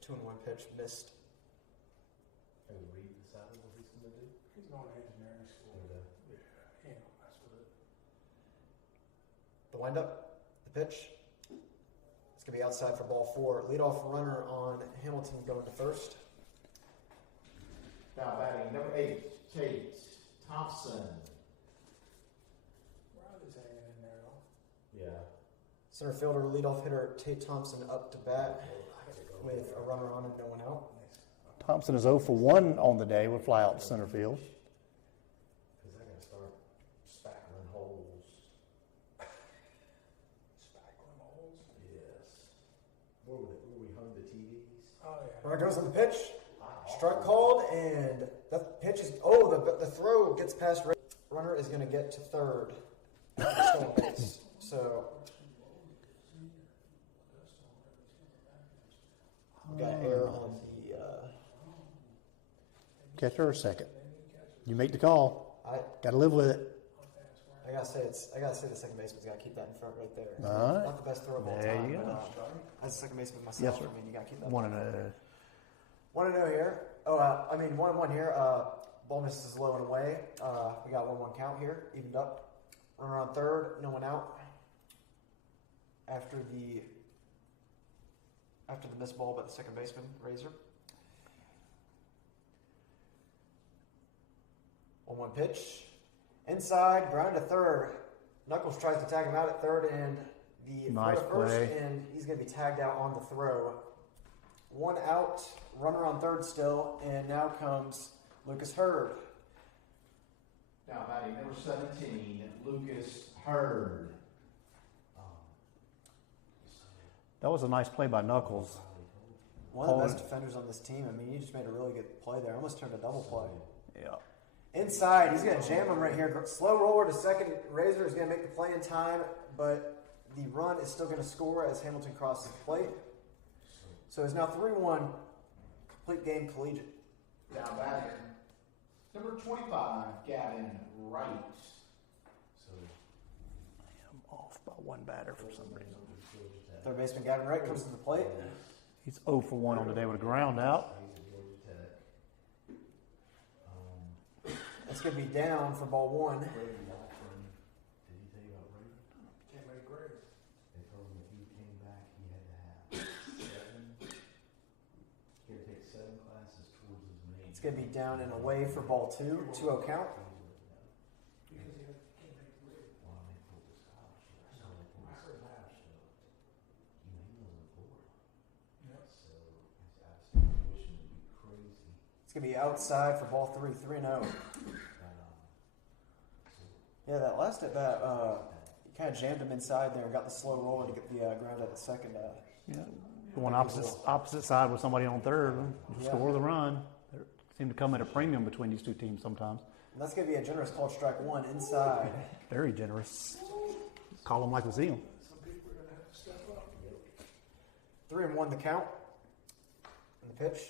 2-1 pitch missed. He's going to engineering school. Yeah, he ain't gonna mess with it. The windup, the pitch. It's going to be outside for ball 4. Leadoff runner on Hamilton going to first. Now batting number 8, Tate Thompson. Riley's hanging in there, though. Yeah. Center fielder, leadoff hitter Tate Thompson up to bat with a runner on and no one out. Thompson is 0 for 1 on the day with fly out to center field. Because they're going to start spackling holes. Spackling holes. Yes. Where we hung the TVs? Oh, yeah. Runner goes on the pitch. Strike called, and that pitch is. Oh, the throw gets past. Runner is going to get to 3rd. Stolen base. So we got air on the. Catcher or second? You make the call. Got to live with it. I gotta say the second baseman's got to keep that in front right there. All right. Not the best throw of all There time. you go. As a second baseman myself, Yes, sir. I mean, you got to keep that. 1-0. 1-0 here. 1-1 here. Ball misses low and away. We got 1-1 count here, evened up. Runner on 3rd, no one out. After the missed ball by the second baseman, Razor. 1-1 pitch. Inside, ground to 3rd. Knuckles tries to tag him out at 3rd, and the Nice throw to first, play. and he's going to be tagged out on the throw. 1 out, runner on 3rd still, and now comes Lucas Hurd. Now batting number 17, Lucas Hurd. That was a nice play by Knuckles. One of the best defenders on this team. I mean, he just made a really good play there. Almost turned a double play. Yeah. Inside, he's going to jam him right here. Slow roller to second. Razor is going to make the play in time, but the run is still going to score as Hamilton crosses the plate. So it's now 3-1, complete game collegiate. Now batting number 25, Gavin Wright. So I'm off by 1 batter for some reason. Third baseman Gavin Wright comes to the plate. He's 0 for 1 on the day with a ground out. It's going to be down for ball 1. Did he tell you about Brady? Can't make grades. They told him if he came back, he had to have 7. He had to take 7 classes towards his major. It's going to be down and away for ball 2. 2-0 count. Because he can't make grades. Well, they pulled the scholarship. So they pulled the scholarship. He wasn't for it. Yep. So his out-of-state tuition would be crazy. It's going to be outside for ball 3. 3-0. Yeah, that last at bat, you kind of jammed him inside there and got the slow roller to get the ground at the second. Yeah. Going opposite side with somebody on 3rd. Score the run. They seem to come at a premium between these 2 teams sometimes. And that's going to be a generous called strike 1 inside. Very generous. Call them like we see them. Some people 3-1 the count. And the pitch.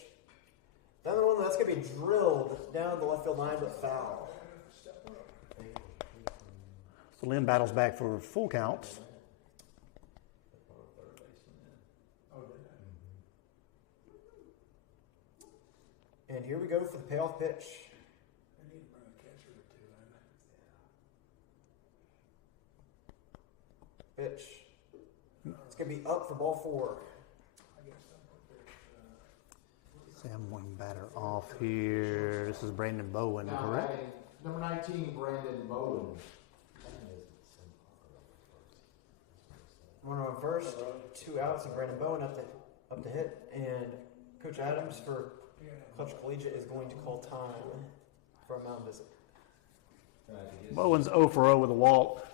Down the one that's going to be drilled down the left field line, but foul. So Lynn battles back for full counts. And here we go for the payoff pitch. They need to bring a catcher or two in. Pitch. It's going to be up for ball 4. I guess I'm prepared. Sam one batter off here. This is Brandon Bowen, Now, correct? number 19, Brandon Bowen. Runner on first, 2 outs, and Brandon Bowen up to hit. And Coach Adams for Klutch Collegiate is going to call time for a mound visit. Bowen's 0 for 0 with a walk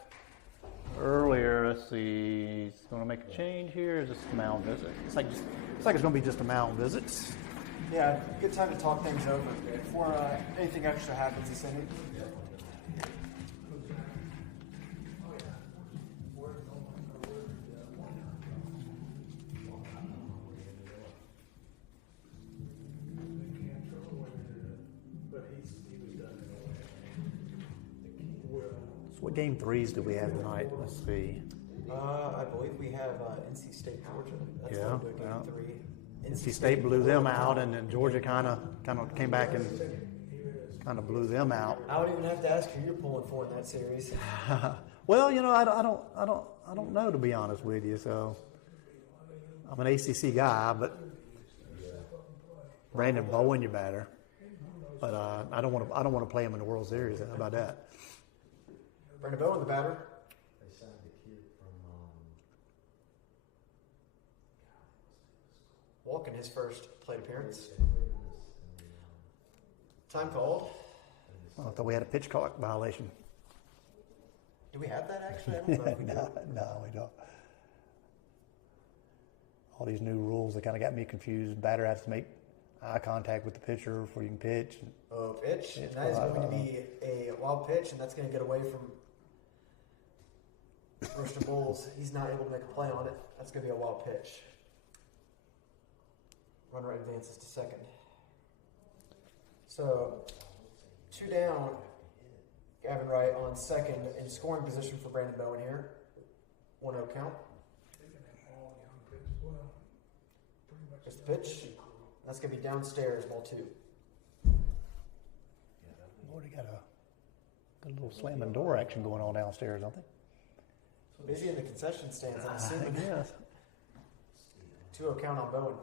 earlier. Let's see. He's going to make a change here. Is this a mound visit? It's like it's going to be just a mound visit. Yeah, good time to talk things over before anything extra happens this inning. So what game 3s do we have tonight? Let's see. I believe we have NC State, Georgia. That's Yeah, going to game yeah. 3. NC State blew them out, and then Georgia kind of came back and kind of blew them out. I don't even have to ask who you're pulling for in that series. Well, you know, I don't know, to be honest with you. So I'm an ACC guy, but Brandon Bowen, you better. But I don't want to play him in the World Series. How about that? Brandon Bowen, the batter. They signed the kid from Walking his first plate appearance. Time called. I thought we had a pitch clock violation. Do we have that actually? I don't know if we do. No, we don't. All these new rules that kind of got me confused. Batter has to make eye contact with the pitcher before you can pitch. Oh, pitch. And that is going to be a wild pitch, and that's going to get away from Roaster Bulls. He's not able to make a play on it. That's going to be a wild pitch. Runner advances to second. So, 2 down. Gavin Wright on second in scoring position for Brandon Bowen here. 1-0 count. They can have all young kids as well. Pretty much. Here's the pitch. That's going to be downstairs, ball 2. Already got a little slamming door action going on downstairs, don't they? Busy in the concession stands, I'm assuming. Yes. 2-0 count on Bowen.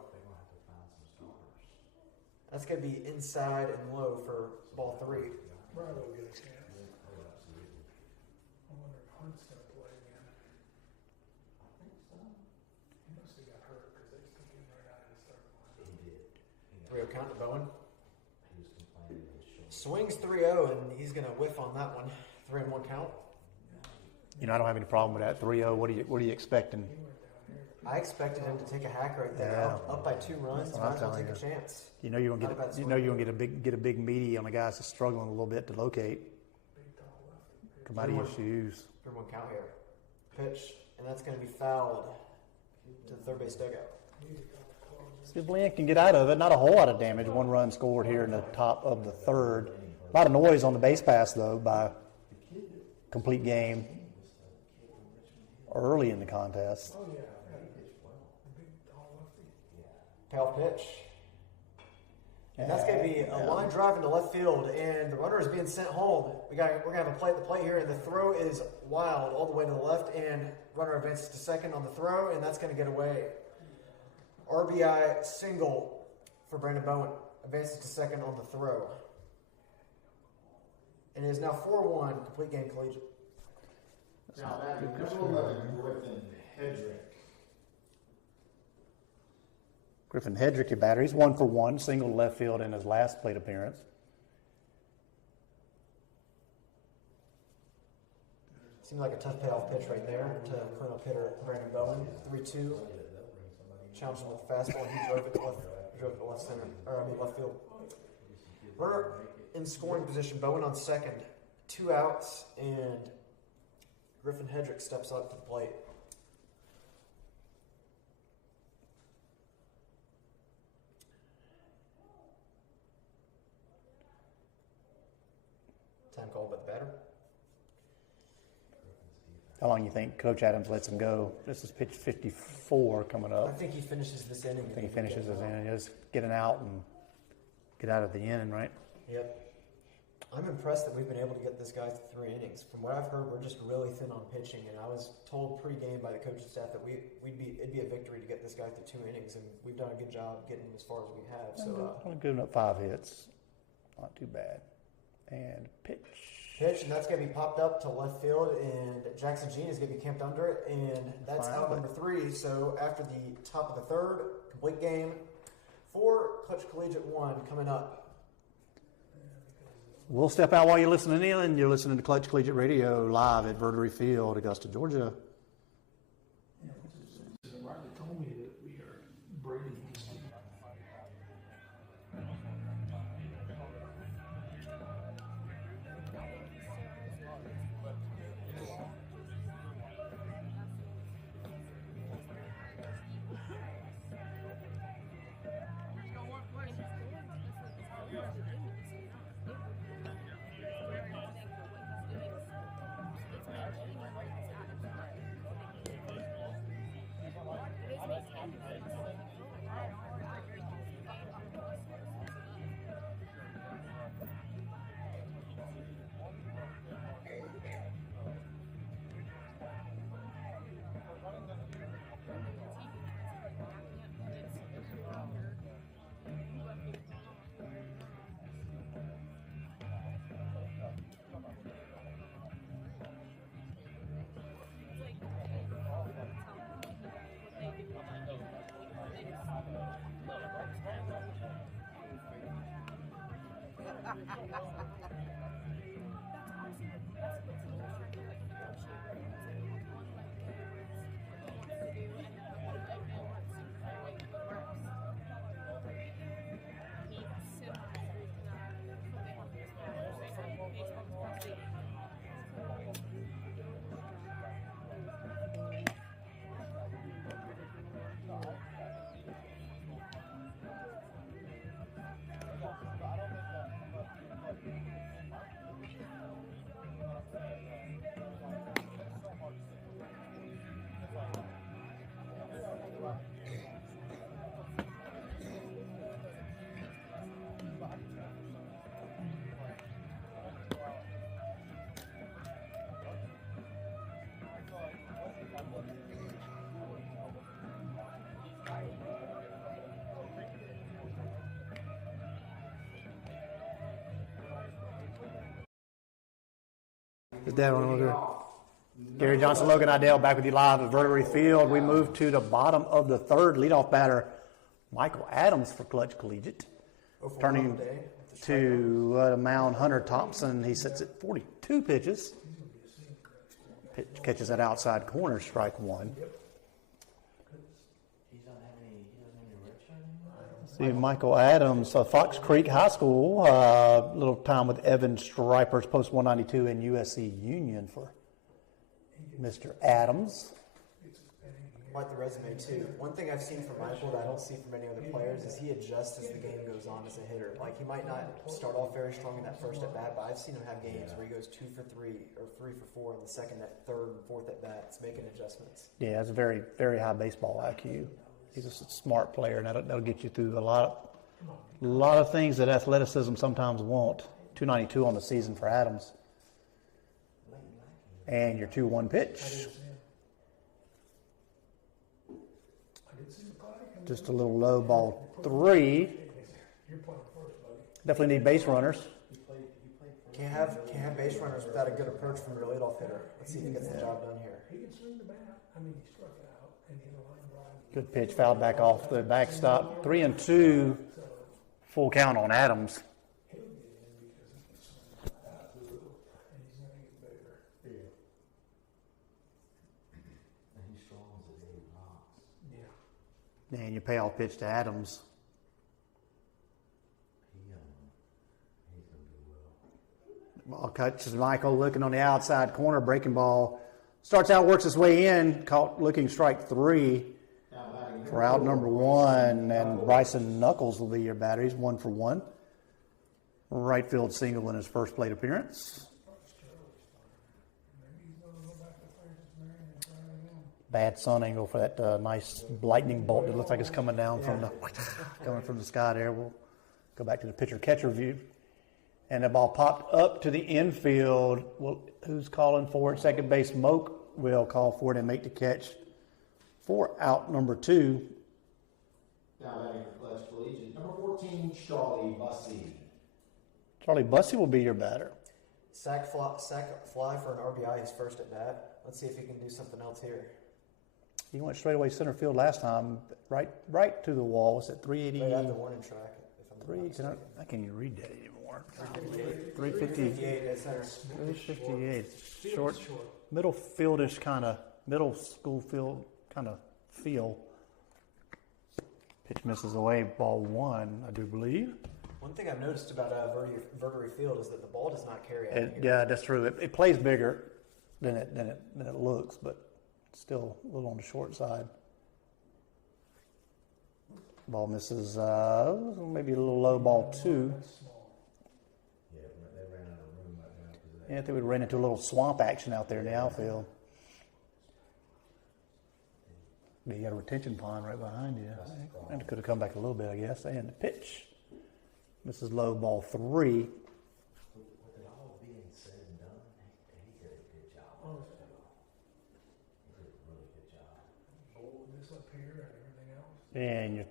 That's going to be inside and low for ball 3. Bravo will get a chance. I wonder if Hunt's going to play again. He must have got hurt because they took him right out of the starting line. 3-0 count to Bowen. Swings 3-0, and he's going to whiff on that one. 3-1 count. You know, I don't have any problem with that. 3-0. What are you expecting? I expected him to take a hack right there. Yeah. Up by 2 runs. That's what I'm Might as well telling take a chance. You know you're gonna Not a bad get. You know you're gonna get a big meaty on a guy that's struggling a little bit to locate. Big tall lefty. Come out of your shoes. 3-1 count here. Pitch, and that's going to be fouled to the third base dugout. See if Lynn can get out of it. Not a whole lot of damage. 1 run scored here in the top of the 3rd. A lot of noise on the base pass though by complete game early in the contest. Oh, yeah. Big tall lefty. Payoff pitch. And that's going to be a line drive into left field, and the runner is being sent home. We're going to have a play at the plate here, and the throw is wild all the way to the left, and runner advances to second on the throw, and that's going to get away. RBI single for Brandon Bowen. Advances to second on the throw. And it is now 4-1, complete game collegiate. Now, that number 11, Griffin Hedrick. Griffin Hedrick, your batter. He's 1 for 1, single to left field in his last plate appearance. Seemed like a tough payoff pitch right there to cleanup hitter Brandon Bowen. 3-2. Challenged him with the fastball, and he drove it to left center, left field. Runner in scoring position, Bowen on second. 2 outs, and Griffin Hedrick steps up to the plate. Time called by the batter. How long do you think Coach Adams lets him go? This is pitch 54 coming I up. think he finishes this inning. I think he finishes his inning. Just get it out and get out of the inning, right? Yep. I'm impressed that we've been able to get this guy through 3 innings. From what I've heard, we're just really thin on pitching, and I was told pre-game by the coaching staff that it'd be a victory to get this guy through 2 innings, and we've done a good job getting him as far as we have. So Only giving up 5 hits. Not too bad. And pitch. And that's going to be popped up to left field, and Jackson Jean is going to be camped under it, and that's out number 3. So after the top of the 3rd, complete game for Klutch Collegiate 1 coming up. We'll step out while you're listening in. You're listening to Klutch Collegiate Radio live at Verdery Field, Augusta, Georgia. Riley told me that we are breeding his team. Is that on over there? Gary Johnson, Logan Idell, back with you live at Verdery Field. We move to the bottom of the 3rd. Leadoff batter, Michael Adams for Klutch Collegiate. Turning to the mound, Hunter Thompson. He sits at 42 pitches. Pitch catches that outside corner, strike 1. See Michael Adams, Fox Creek High School, little time with Evan Stripers, post 192 in USC Union for Mr. Adams. Like the resume too. One thing I've seen from Michael that I don't see from many other players is he adjusts as the game goes on as a hitter. Like he might not start off very strong in that first at bat, but I've seen him have games where he goes 2 for 3 or 3 for 4 in the second, third, and fourth at bats, making adjustments. Yeah, that's a very, very high baseball IQ. He's a smart player, and that'll get you through a lot of things that athleticism sometimes won't. 292 on the season for Adams. And your 2-1 pitch. Just a little low ball 3. Definitely need base runners. Can't have base runners without a good approach from your leadoff hitter. Let's see if he gets the job done here. He can swing the bat. I mean, he struck out and hit a line drive. Good pitch, fouled back off the backstop. 3-2, full count on Adams. And your payoff pitch to Adams. Ball catches Michael looking on the outside corner, breaking ball. Starts out, works his way in, caught looking strike 3 for out number 1. And Bryson Knuckles will be your batter. He's 1 for 1. Right field single in his first plate appearance. bad sun angle for that nice lightning bolt that looks like it's coming down coming from the sky there. We'll go back to the pitcher-catcher view. And the ball popped up to the infield. Well, who's calling for it? Second base Moak will call for it and make the catch for out number 2. Now batting for Klutch Collegiate, number 14, Charlie Bussey. Charlie Bussey will be your batter. Sack fly for an RBI, his first at bat. Let's see if he can do something else here. He went straight away center field last time, right to the wall. It's at 380. Right at the warning track, if I'm not mistaken. I can't even read that anymore. 358 at center. 358. Short, middle fieldish kind of, middle school field kind of feel. Pitch misses away, ball 1, I do believe. One thing I've noticed about Verdery Field is that the ball does not carry out here. Yeah, that's true. It plays bigger than it looks, but still a little on the short side. Ball misses, maybe a little low, ball 2. Yeah, they ran out of room right now. Yeah, I think we ran into a little swamp action out there in the outfield. You got a retention pond right behind you. And it could have come back a little bit, I guess. And the pitch. Misses low, ball 3. With it all being said and done, he did a good job. He did a really good job. Hold this up here and everything else. And your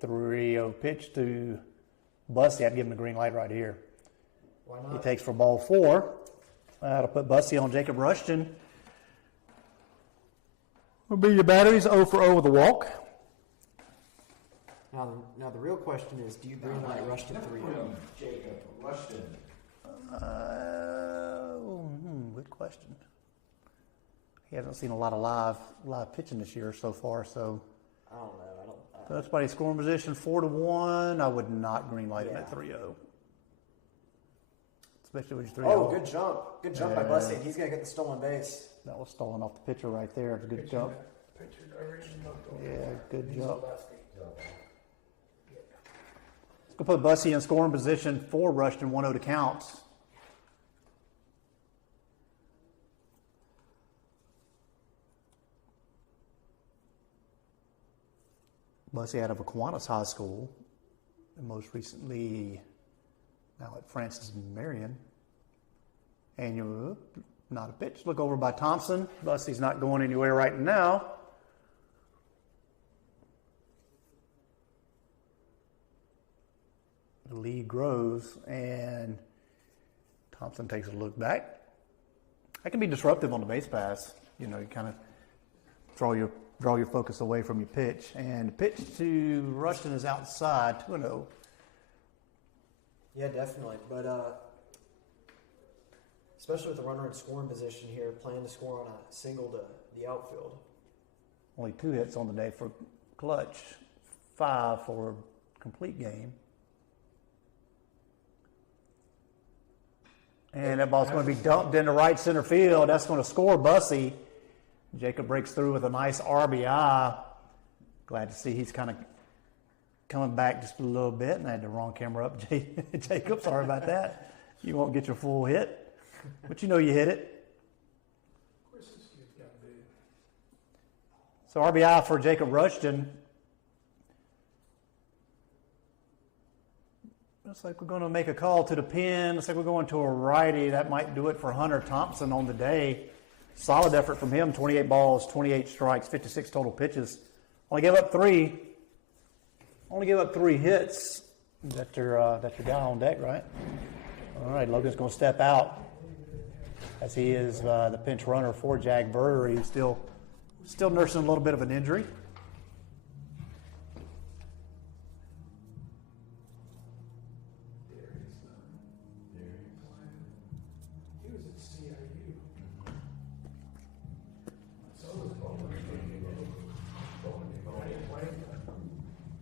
3-0 pitch to Bussey. I'd give him the green light right here. Why He not? takes for ball 4. That'll put Bussey on Jacob Rushton. Will be your batteries 0 for 0 with a walk. Now the real question is, do you green light Rushton 3? Jacob Rushton. Good question. He hasn't seen a lot of live pitching this year so far, so I don't know. that's by scoring position 4-1. I would not green light him at 3-0. Especially with your 3-0. Oh, good jump. Good jump by Bussey. He's going to get the stolen base. That was stolen off the pitcher right there. It's a good jump. Pitcher direction looked over. Yeah, good He's a jump. lefty. Let's go put Bussey in scoring position for Rushton, 1-0 to count. Bussey out of Aquinas High School, and most recently now at Francis Marion. And you're not a pitch. Look over by Thompson. Bussey's not going anywhere right now. The lead grows, and Thompson takes a look back. That can be disruptive on the base pass. You know, you kind of draw your focus away from your pitch. And the pitch to Rushton is outside, 2-0. Yeah, definitely. But especially with the runner in scoring position here, planning to score on a single to the outfield. Only 2 hits on the day for Klutch, 5 for a complete game. And that ball's going to be dumped into right center field. That's going to score Bussey. Jacob breaks through with a nice RBI. Glad to see he's kind of coming back just a little bit. And I had the wrong camera up. Jacob, sorry about that. You won't get your full hit, but you know you hit it. Of course, this kid's got big. So RBI for Jacob Rushton. Looks like we're going to make a call to the pen. Looks like we're going to a righty. That might do it for Hunter Thompson on the day. Solid effort from him. 28 balls, 28 strikes, 56 total pitches. Only gave up 3. Only gave up 3 hits. That's your guy on deck, right? All right, Logan's going to step out as he is the pinch runner for Jack Verdery. He's still nursing a little bit of an injury. He was at CIU. So was Bowman. Bowman didn't play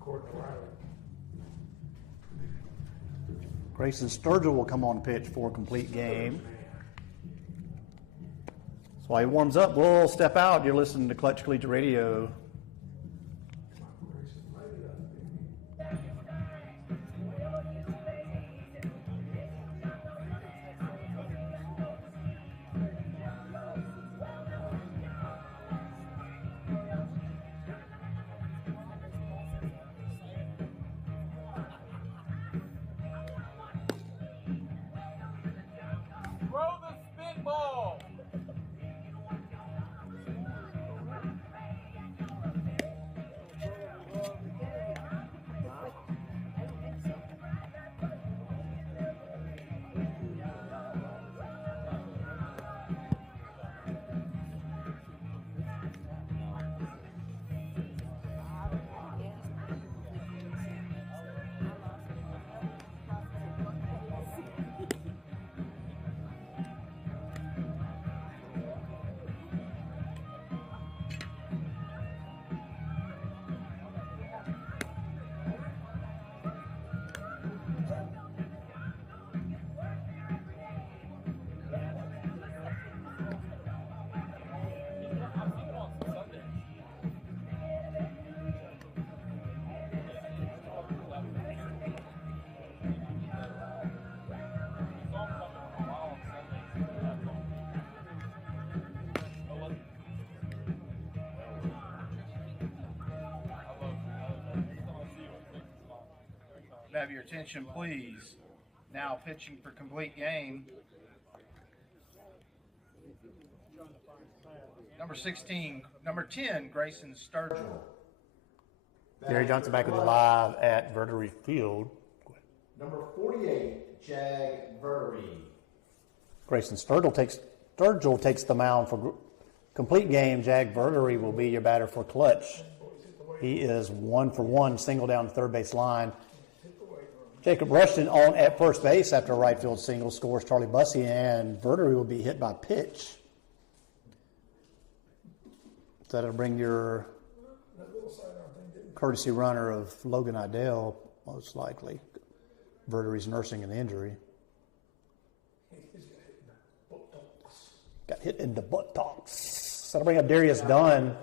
Gordon Riley. Grayson Sturgill will come on pitch for a complete game. So while he warms up, we'll step out. You're listening to Klutch Collegiate Radio. have your attention, please? Now pitching for complete game. Number 10, Grayson Sturgill. Gary Johnson back with you live at Verdery Field. Number 48, Jag Verdery. Grayson Sturgill takes the mound for complete game. Jag Verdery will be your batter for Klutch. He is 1 for 1, single down the third base line. Jacob Rushton on at first base after a right field single scores Charlie Bussey, and Verdery will be hit by pitch. So that'll bring your courtesy runner of Logan Idell, most likely. Verdery's nursing an injury. Got hit in the buttocks. So that'll bring up Darius Dunn.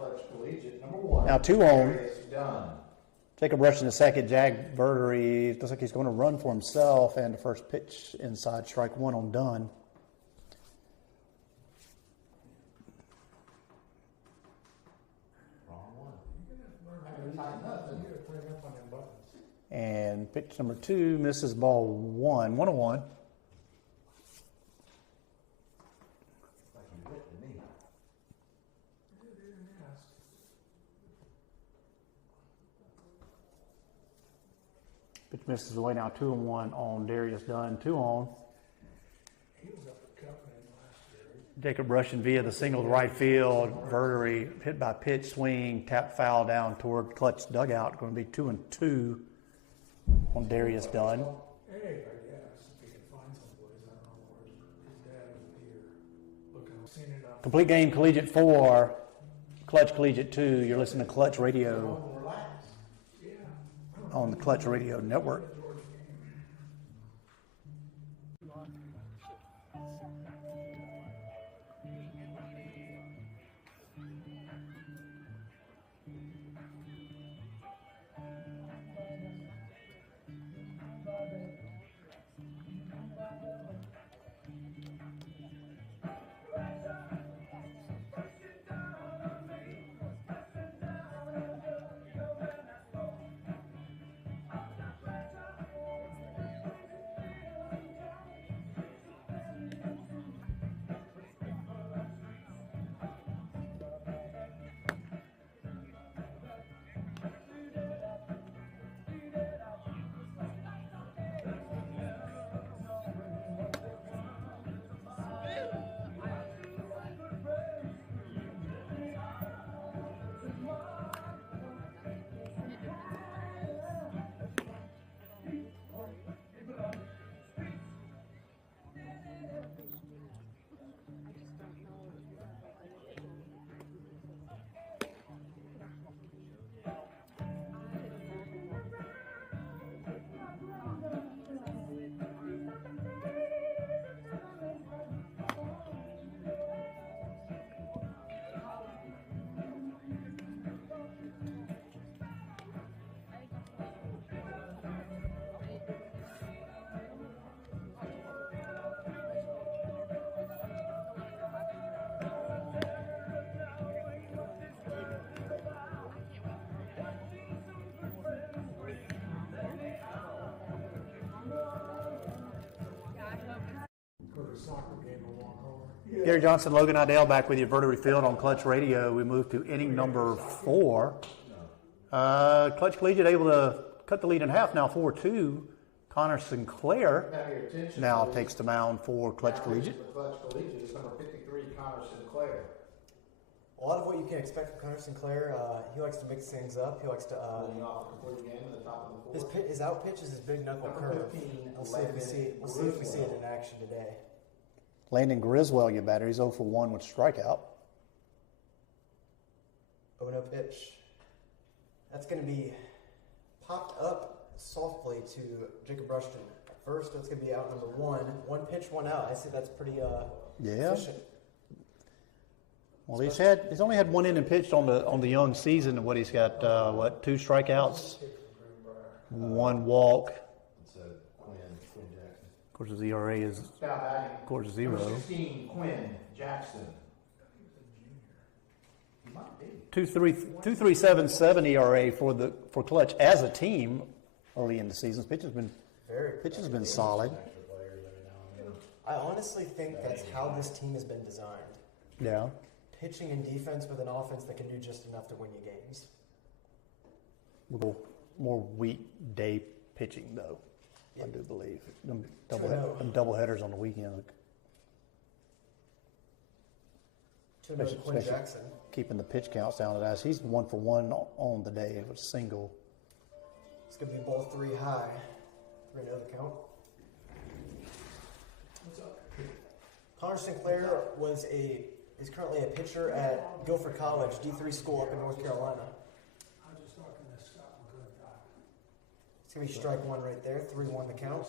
Now 2 on. Jacob Rushton the second. Jag Verdery looks like he's going to run for himself, and the first pitch inside, strike 1 on Dunn. And pitch number 2 misses ball 1. 1-1. Pitch misses away now. 2-1 on Darius Dunn. 2 on. Jacob Rushton via the single to right field. Verdery hit by pitch swing, tap foul down toward Klutch dugout. Going to be 2-2 on Darius Dunn. Complete game, Collegiate 4, Klutch Collegiate 2. You're listening to Klutch Radio on the Klutch Radio Network. Gary Johnson, Logan Idell back with you at Verdery Field on Klutch Radio. We move to inning number 4. Klutch Collegiate able to cut the lead in half, now 4-2. Connor Sinclair now takes the mound for Klutch Collegiate. Klutch Collegiate is number 53, Connor Sinclair. A lot of what you can expect from Connor Sinclair. He likes to mix things up. He likes to. Leading off the complete game at the top of the 4th. His out pitch is his big knuckle Number curve. 15, We'll see if we see it in action today. Landon Griswold, your batter. He's 0 for 1 with strikeout. 0-0 pitch. That's going to be popped up softly to Jacob Rushton. First, it's going to be out number 1. 1 pitch, 1 out. I see that's pretty efficient. Well, he's only had 1 inning pitched on the young season. And what he's got, 2 strikeouts, 1 walk. Of course, his ERA is, of course, 0. Number 16, Quinn Jackson. 2.37 2.377 ERA for Klutch as a team early in the season. Very Pitching's been solid. I honestly think that's how this team has been designed. Yeah. Pitching and defense with an offense that can do just enough to win you games. Little more weekday pitching, though, I do believe. Them double headers on the weekend. 2-0 Quinn Especially Jackson. keeping the pitch counts down at us. He's 1 for 1 on the day. It was single. It's going to be ball 3 high. 3-0 the count. Connor Sinclair is currently a pitcher at Guilford College, D3 school up in North Carolina. I'm just talking to Scott McGurk. It's going to be strike 1 right there, 3-1 the count.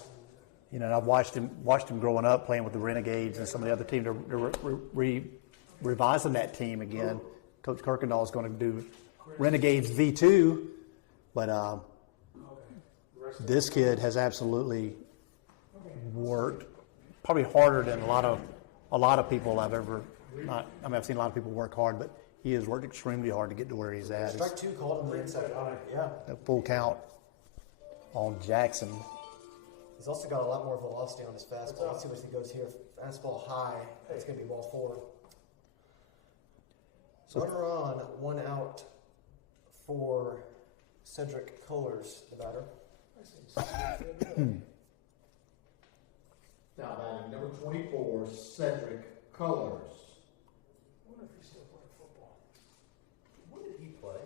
You know, and I've watched him growing up, playing with the Renegades and some of the other teams. They're revising that team again. Coach Kirkendall is going to do Renegades V2, but this kid has absolutely worked probably harder than a lot of people I've ever. I've seen a lot of people work hard, but he has worked extremely hard to get to where he's at. Strike 2 called him the inside corner. Yeah. A full count on Jackson. He's also got a lot more velocity on his fastball. Let's see what he goes here. Fastball high. That's going to be ball 4. Runner on, 1 out for Cedric Cullers, the batter. Now, batting number 24, Cedric Cullers. I wonder if he's still playing football. When did he play?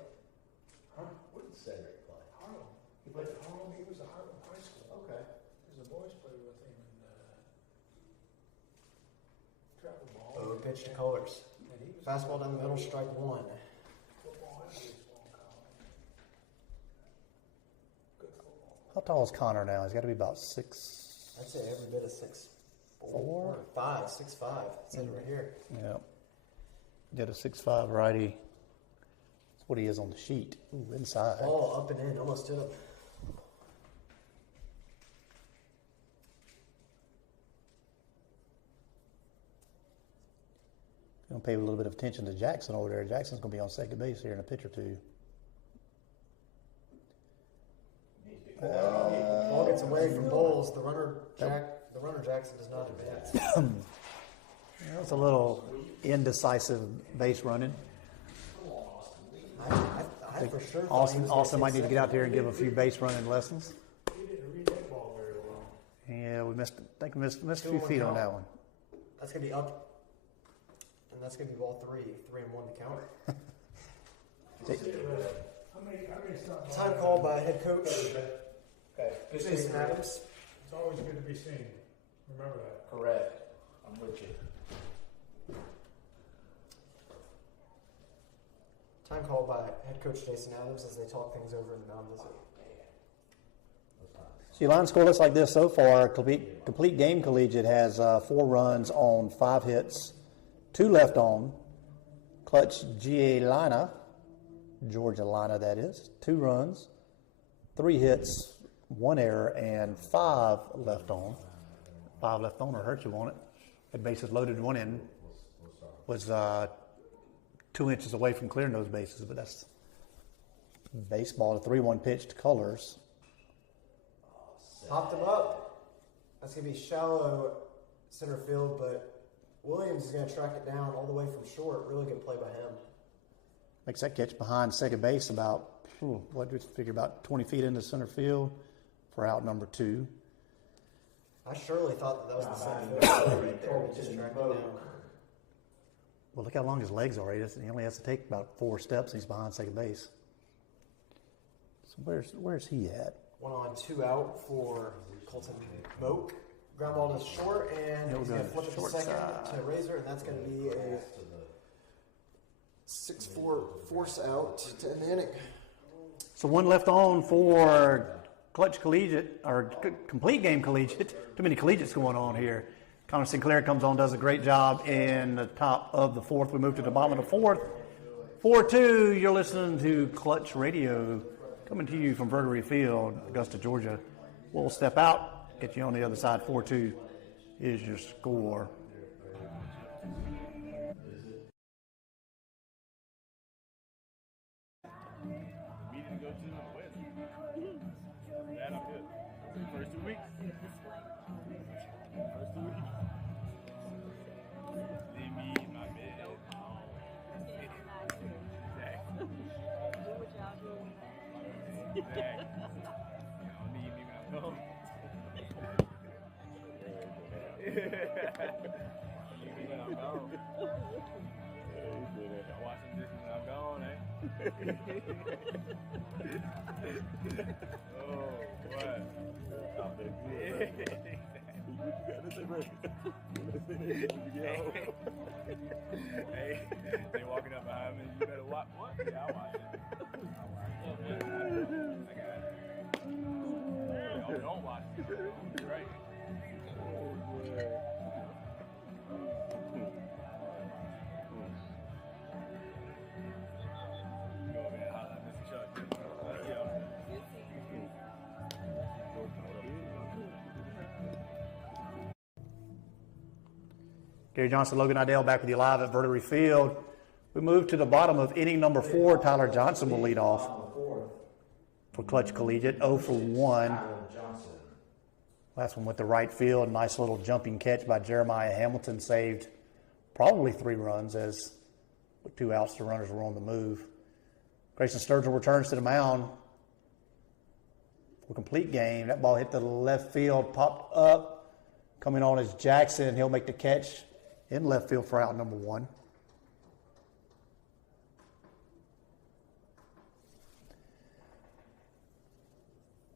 Huh? When did Cedric play? Harlem. He played at Harlem. He was at Harlem High School. Okay. Because the boys played with him in travel ball. Oh, pitch to Cullers. And he was Fastball down the middle, strike 1. football and baseball in college. Good football. How tall is Connor now? He's got to be about 6'. I'd say every bit of 6'4", 4? 5, 6'5". It says it right here. Yeah. Did a 6'5" righty. That's what he is on the sheet. Ooh, inside. Ball up and in, almost hit him. Going to pay a little bit of attention to Jackson over there. Jackson's going to be on second base here in a pitch or two. Ball gets away from Bowles. The runner Jackson does not advance. It's a little indecisive base running. I for sure thought he was Austin might gonna need to get out there and give a few base running lessons. He didn't read that ball very well. Yeah, we missed a few feet on that one. That's going to be up. And that's going to be ball 3. 3-1 the count. How many stops? Time call by head coach Okay. Jason Adams. It's always good to be seen. Remember that. Correct. I'm with you. Time call by head coach Jason Adams as they talk things over in the mound visit. So your line score looks like this so far. Complete Game Collegiate has 4 runs on 5 hits, 2 left on. Klutch GALina, Georgia Lina that is, 2 runs, 3 hits, 1 error, and 5 left on. 5 left on or hurt you on it. Had bases loaded, 1 in. Was 2 inches away from clearing those bases, but that's baseball. The 3-1 pitch to Cullers. Popped him up. That's going to be shallow center field, but Williams is going to track it down all the way from short. Really good play by him. Makes that catch behind second base about, what did we figure, about 20 feet into center field for out number 2. I surely thought that was the center field right there. He just tracked it down. Well, look how long his legs are. He only has to take about 4 steps. And he's behind second base. So where's he at? 1 on, 2 out for Colton Moak. Ground ball to short, and he's going to flip it to second to Razor, and that's going to be a 6-4 force out to end the inning. So 1 left on for Klutch Collegiate, or Complete Game Collegiate. Too many collegiates going on here. Connor Sinclair comes on, does a great job in the top of the 4th. We move to the bottom of the 4th. 4-2, you're listening to Klutch Radio, coming to you from Verdery Field, Augusta, Georgia. We'll step out, get you on the other side. 4-2 is your score. Meeting to go to the west. That Hey, they walking up behind me. You better watch. What? Yeah, I'll watch it. I got it. Y'all don't watch it. You're right. Go over there, holler at Mr. Chuck. Gary Johnson, Logan Idell back with you live at Vertery Field. We move to the bottom of inning number 4. Tyler Johnson will lead off for Klutch Collegiate, 0 for 1. Last one with the right field. Nice little jumping catch by Jeremiah Hamilton. Saved probably 3 runs as with 2 outs, the runners were on the move. Grayson Sturgill returns to the mound for a complete game. That ball hit the left field, popped up. Coming on is Jackson. He'll make the catch in left field for out number 1.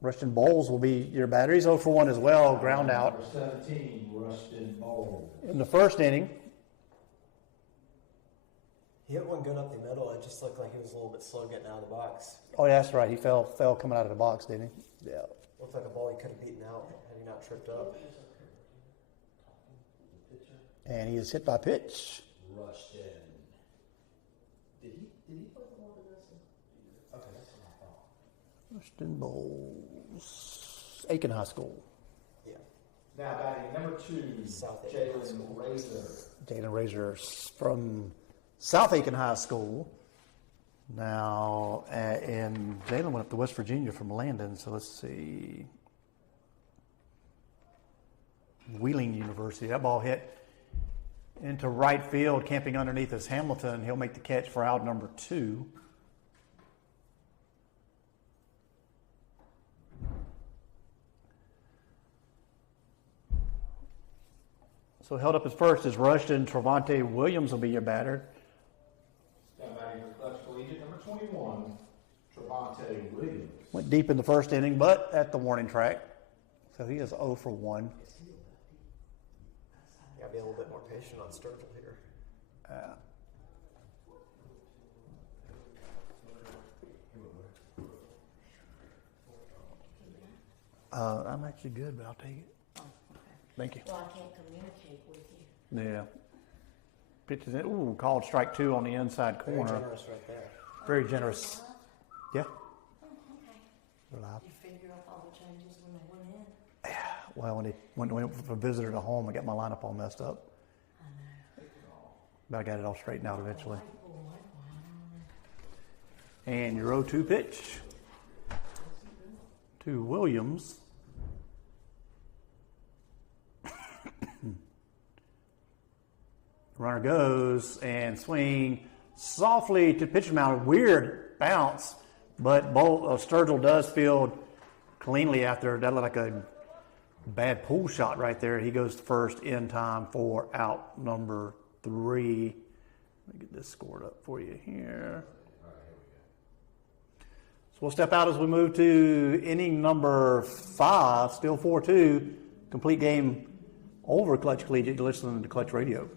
Rushton Bowles will be your batter. He's 0 for 1 as well, ground out. Number 17, Rushton Bowles. In the first inning, He hit one good up the middle. It just looked like he was a little bit slow getting out of the box. oh, yeah, that's right. He fell coming out of the box, didn't he? Yeah. Looked like a ball he could have beaten out had he not tripped up. And he is hit by pitch. Rushton. Did he play the one with this? Okay, that's what I thought. Rushton Bowles, Aiken High School. Yeah. Now batting number 2, South Jalen Razor. Jalen Razor from South Aiken High School. Now, and Jalen went up to West Virginia from Landon, so let's see. Wheeling University. That ball hit into right field, camping underneath is Hamilton. He'll make the catch for out number 2. So held up at first is Rushton. Travante Williams will be your batter. Now batting for Klutch Collegiate, number 21, Travante Williams. Went deep in the first inning, but at the warning track. So he is 0 for 1. Gotta be a little bit more patient on Sturgill here. I'm actually good, but I'll take it. Oh, okay. Thank you. Well, I can't communicate with you. Yeah. Pitches in. Ooh, called strike 2 on the inside Very corner. generous right there. Very generous. Yeah. Oh, okay. We're live. You figure out all the changes when they went in? Well, when we went for a visitor to home, I got my lineup all messed up. I know. But I got it all straightened out eventually. Oh, boy, I don't know. And your 0-2 pitch to Williams. Runner goes and swing softly to pitcher's mound. Weird bounce, but Sturgill does field cleanly after. That looked like a bad pull shot right there. He goes first in time for out number 3. Let me get this scored up for you here. So we'll step out as we move to inning number 5, still 4-2. Complete game over Klutch Collegiate. You're listening to Klutch Radio.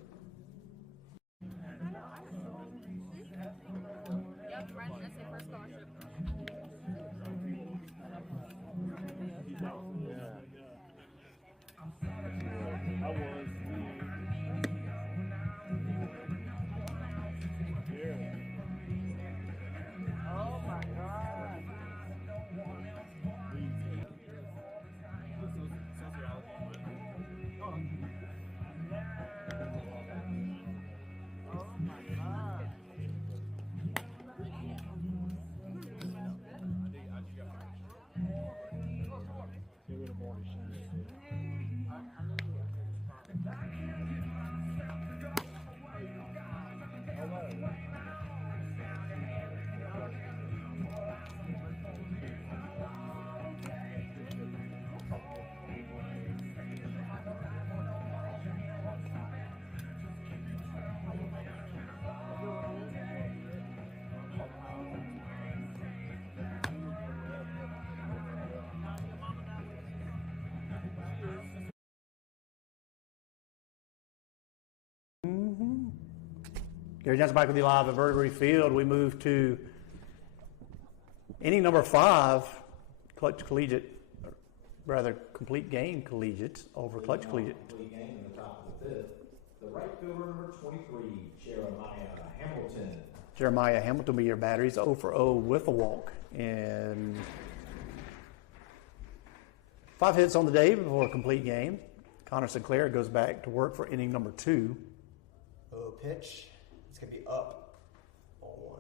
Gary Johnson back with you live at Vertebrate Field. We move to inning number 5, Klutch Collegiate, rather complete game Collegiate over Klutch Collegiate. Complete game in the top of the 5th. The right fielder, number 23, Jeremiah Hamilton. Jeremiah Hamilton will be your batter. He's 0 for 0 with a walk. And 5 hits on the day before a complete game. Connor Sinclair goes back to work for inning number 2. Oh, pitch. It's going to be up 0-1.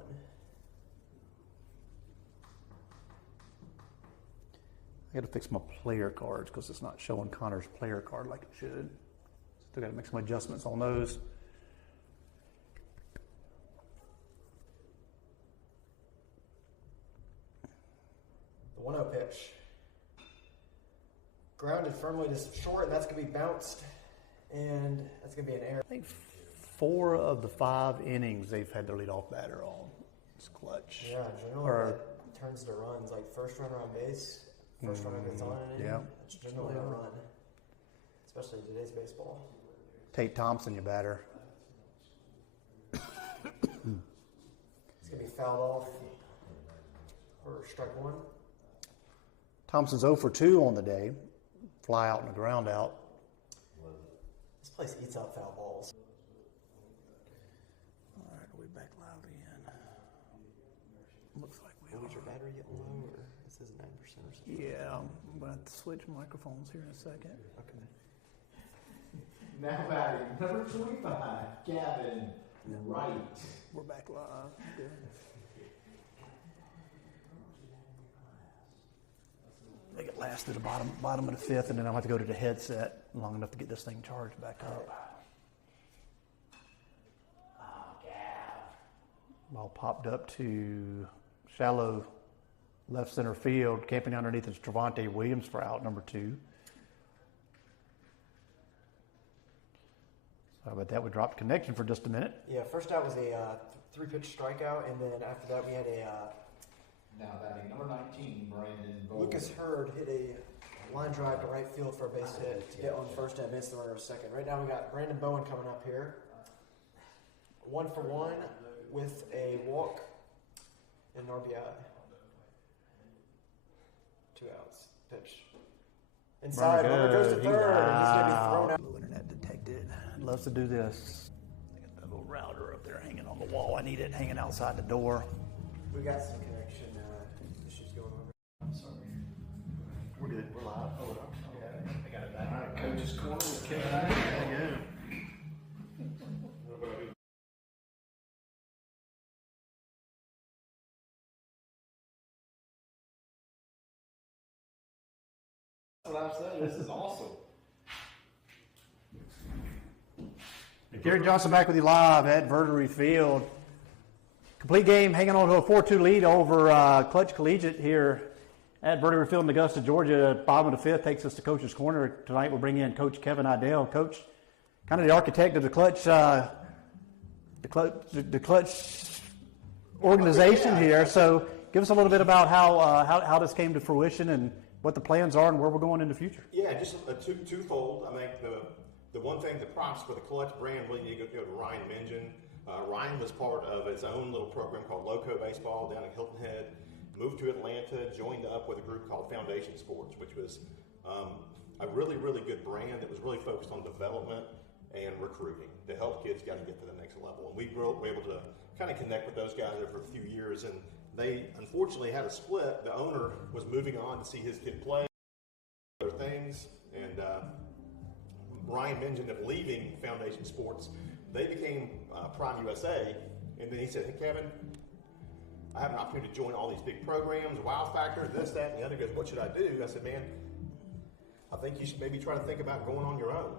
I got to fix my player cards because it's not showing Connor's player card like it should. Still got to make some adjustments on those. The 1-0 pitch. Grounded firmly to short, and that's going to be bounced. And that's going to be an error. I think 4 of the 5 innings they've had their leadoff batter on. It's Klutch. Yeah, generally that turns to runs. Like first runner on base, first runner gets on an inning. Yeah. It's generally a run. Especially in today's baseball. Tate Thompson, your batter. It's going to be fouled off for strike 1. Thompson's 0 for 2 on the day. Fly out and a ground out. This place eats up foul balls. All right, are we back live again? Looks like we Was are. your battery getting low, or it says 9% or something? Yeah, I'm going to have to switch microphones here in a second. Okay. Now batting, number 25, Gavin Wright. We're back live. Good. I think it last to the bottom of the 5th, and then I'll have to go to the headset long enough to get this thing charged back up. Ball popped up to shallow left center field. Camping underneath is Travante Williams for out number 2. So but that would drop connection for just a minute. Yeah, first out was a 3-pitch strikeout, and then after that we had a Now batting, number 19, Brandon Bowen. Lucas Hurd hit a line drive to right field for a base hit to get on first and miss the runner second. Right now we got Brandon Bowen coming up here. 1 for 1 with a walk and an RBI. 2 outs. Pitch. Inside, runner goes to third, and he's going to be thrown out. Blue internet detected. Loves to do this. I got that little router up there hanging on the wall. I need it hanging outside the door. We got some connection issues going on. I'm sorry. We're good. We're live. Oh, I got it back. All right, Coach's Corner with Kevin. That's what I said. This is awesome. Gary Johnson back with you live at Vertebrate Field. Complete game, hanging on to a 4-2 lead over Klutch Collegiate here at Vertebrate Field in Augusta, Georgia. Bottom of the 5th takes us to Coach's Corner. Tonight we'll bring in Coach Kevin Idell. Coach, kind of the architect of the Klutch organization here. So give us a little bit about how this came to fruition and what the plans are and where we're going in the future. Yeah, just a twofold. I think the one thing, the props for the Klutch brand really need to go to Ryan Minjan. Ryan was part of his own little program called Loco Baseball down in Hilton Head, moved to Atlanta, joined up with a group called Foundation Sports, which was a really, really good brand that was really focused on development and recruiting to help kids kind of get to the next level. And we were able to kind of connect with those guys there for a few years, and they unfortunately had a split. The owner was moving on to see his kid play, other things, and Ryan mentioned of leaving Foundation Sports. They became Prime USA, and then he said, "Hey, Kevin, I have an opportunity to join all these big programs, Wow Factor, this, that, and the other." He goes, "What should I do?" I said, "Man, I think you should maybe try to think about going on your own."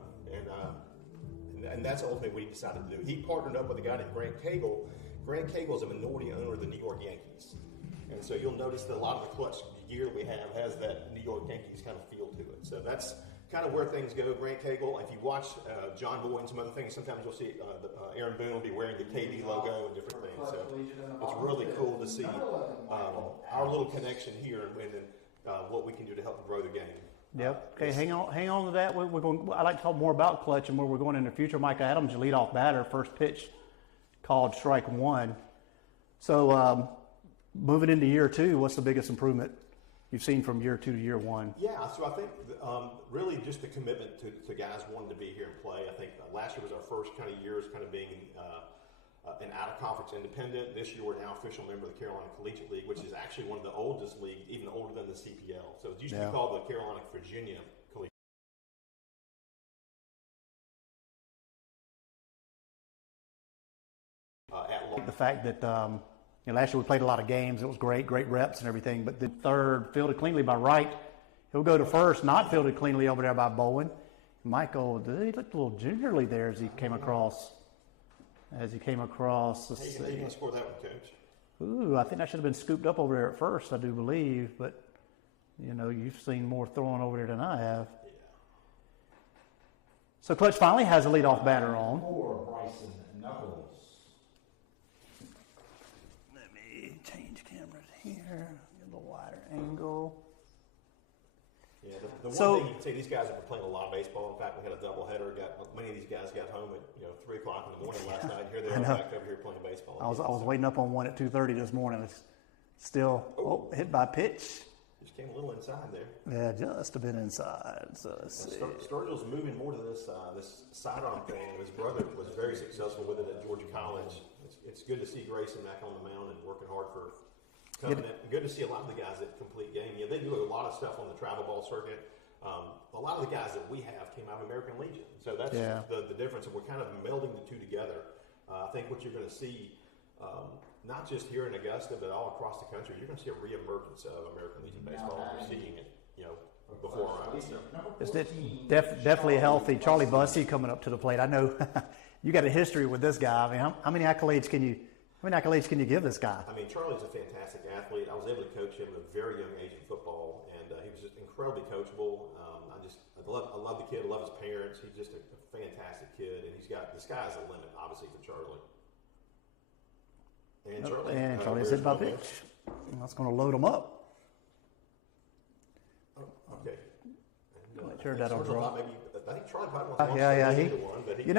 And that's ultimately what he decided to do. He partnered up with a guy named Grant Cagle. Grant Cagle is a minority owner of the New York Yankees. And so you'll notice that a lot of the Klutch gear we have has that New York Yankees kind of feel to it. So that's kind of where things go. Grant Cagle, if you watch John Boyd and some other things, sometimes you'll see Aaron Boone will be wearing the KB logo and different things. So it's really cool to see our little connection here and what we can do to help grow the game. Yep. Okay, hang on to that. We're going. I'd like to talk more about Klutch and where we're going in the future. Mike Adams, your leadoff batter, first pitch called strike one. So moving into year two, what's the biggest improvement you've seen from year two to year one? Yeah, so I think really just the commitment to guys wanting to be here and play. I think last year was our first kind of years kind of being an out-of-conference independent. This year we're now official member of the Carolina Collegiate League, which is actually one of the oldest leagues, even older than the CPL. So it used to be called the Carolina Virginia Collegiate. The fact that last year we played a lot of games, it was great reps and everything, but the third fielded cleanly by Wright. He'll go to first, not fielded cleanly over there by Bowen. Michael, he looked a little gingerly there as he came across. Let's Hey, see. you going to score that one, Coach? Ooh, I think that should have been scooped up over there at first, I do believe, but you've seen more throwing over there than I have. Yeah. So Klutch finally has a leadoff batter on. For Bryson Knuckles. Let me change cameras here, get a little wider angle. Yeah, the one So- thing you can say, these guys have been playing a lot of baseball. In fact, we had a doubleheader. Many of these guys got home at 3 o'clock in the morning last night. Here they are back over here playing baseball. I was waiting up on one at 2:30 this morning. It's still hit by pitch. Just came a little inside there. Yeah, just a bit inside. So let's see. Sturgill's moving more to this sidearm thing. His brother was very successful with it at Georgia College. It's good to see Grayson back on the mound and working hard for coming in. Good to see a lot of the guys that complete game. They do a lot of stuff on the travel ball circuit. A lot of the guys that we have came out of American Legion. So that's the difference. And we're kind of melding the two together. I think what you're going to see, not just here in Augusta, but all across the country, you're going to see a reemergence of American Legion baseball. We're seeing it, before our eyes. It's definitely healthy. Charlie Bussey coming up to the plate. I know you got a history with this guy. I mean, how many accolades can you give this guy? I mean, Charlie's a fantastic athlete. I was able to coach him at a very young age in football, and he was just incredibly coachable. I love the kid. I love his parents. He's just a fantastic kid, and the sky's the limit, obviously, for Charlie. And Charlie's hit by pitch. That's going to load him up. Okay. Make sure that'll draw. I think Charlie probably wants Yeah. one, but He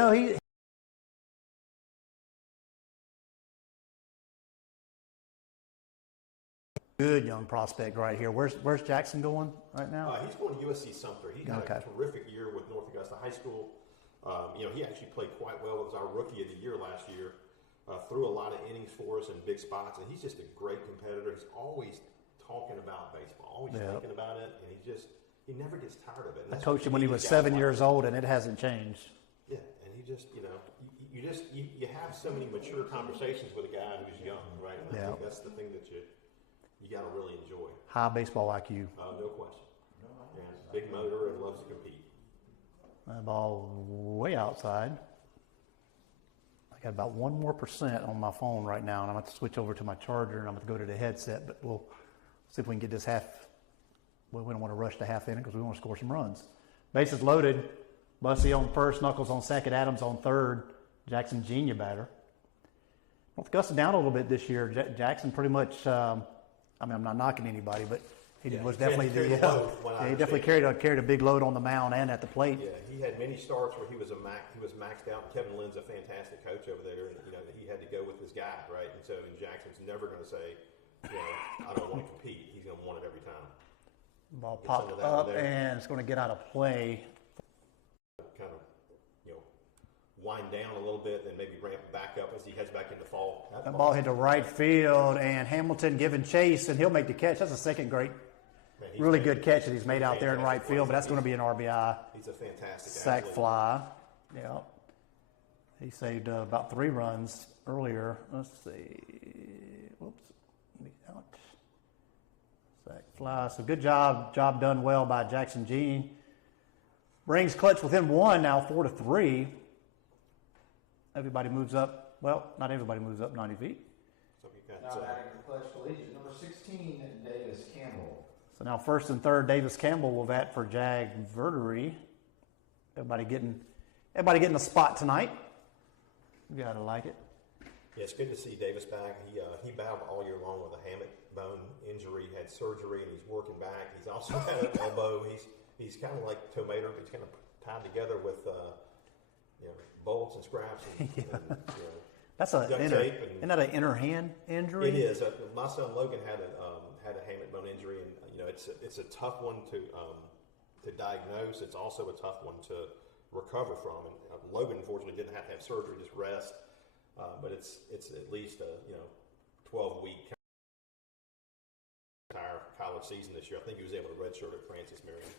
good young prospect right here. Where's Jackson going right now? He's going to USC Sumter. He had a terrific year with North Augusta High School. He actually played quite well. It was our rookie of the year last year. Threw a lot of innings for us in big spots, and he's just a great competitor. He's always talking about baseball, always thinking about it, and he never gets tired of it. I coached him when he was 7 years old, and it hasn't changed. Yeah, and he just, you have so many mature conversations with a guy who's young, right? And I think that's the thing that you got to really enjoy. High baseball IQ. No question. And big motor and loves to compete. That ball way outside. I got about 1% more on my phone right now, and I'm going to switch over to my charger, and I'm going to go to the headset, but we'll see if we can get this half. Well, we don't want to rush the half inning because we want to score some runs. Bases loaded. Bussey on first, Knuckles on second, Adams on third. Jackson Genia batter. North Augusta down a little bit this year. Jackson pretty much. I'm not knocking anybody, but he was definitely he definitely carried a big load on the mound and at the plate. Yeah, he had many starts where he was maxed out. And Kevin Lynn's a fantastic coach over there, and he had to go with his guy, right? And so Jackson's never going to say, I don't want to compete. He's going to want it every time. Ball popped up and it's going to get out of play. Kind of, wind down a little bit, then maybe ramp back up as he heads back into fall. That ball hit to right field, and Hamilton giving chase, and he'll make the catch. That's a second really good catch that he's made out there in right field, but that's going to be an RBI. He's a fantastic sack athlete. fly. Yeah. He saved about 3 runs earlier. Let's see. Whoops. Out. Sack fly. So good job. Job done well by Jackson Jean. Brings Klutch within 1 now, 4-3. Everybody moves up. Well, not everybody moves up 90 feet. So we got, Now batting for Klutch Collegiate, number 16, Davis Campbell. So now first and third, Davis Campbell will bat for Jag Verdery. Everybody getting a spot tonight. You gotta like it. Yeah, it's good to see Davis back. He battled all year long with a hammock bone injury, had surgery, and he's working back. He's also had an elbow. He's kind of like Tomato. He's kind of tied together with bolts and scraps. And, That's a duct inner, tape. isn't that an inner hand injury? It is. My son Logan had a hamate bone injury, and it's a tough one to diagnose. It's also a tough one to recover from. And Logan, unfortunately, didn't have to have surgery, just rest. But it's at least a 12-week entire college season this year. I think he was able to redshirt at Francis Marion.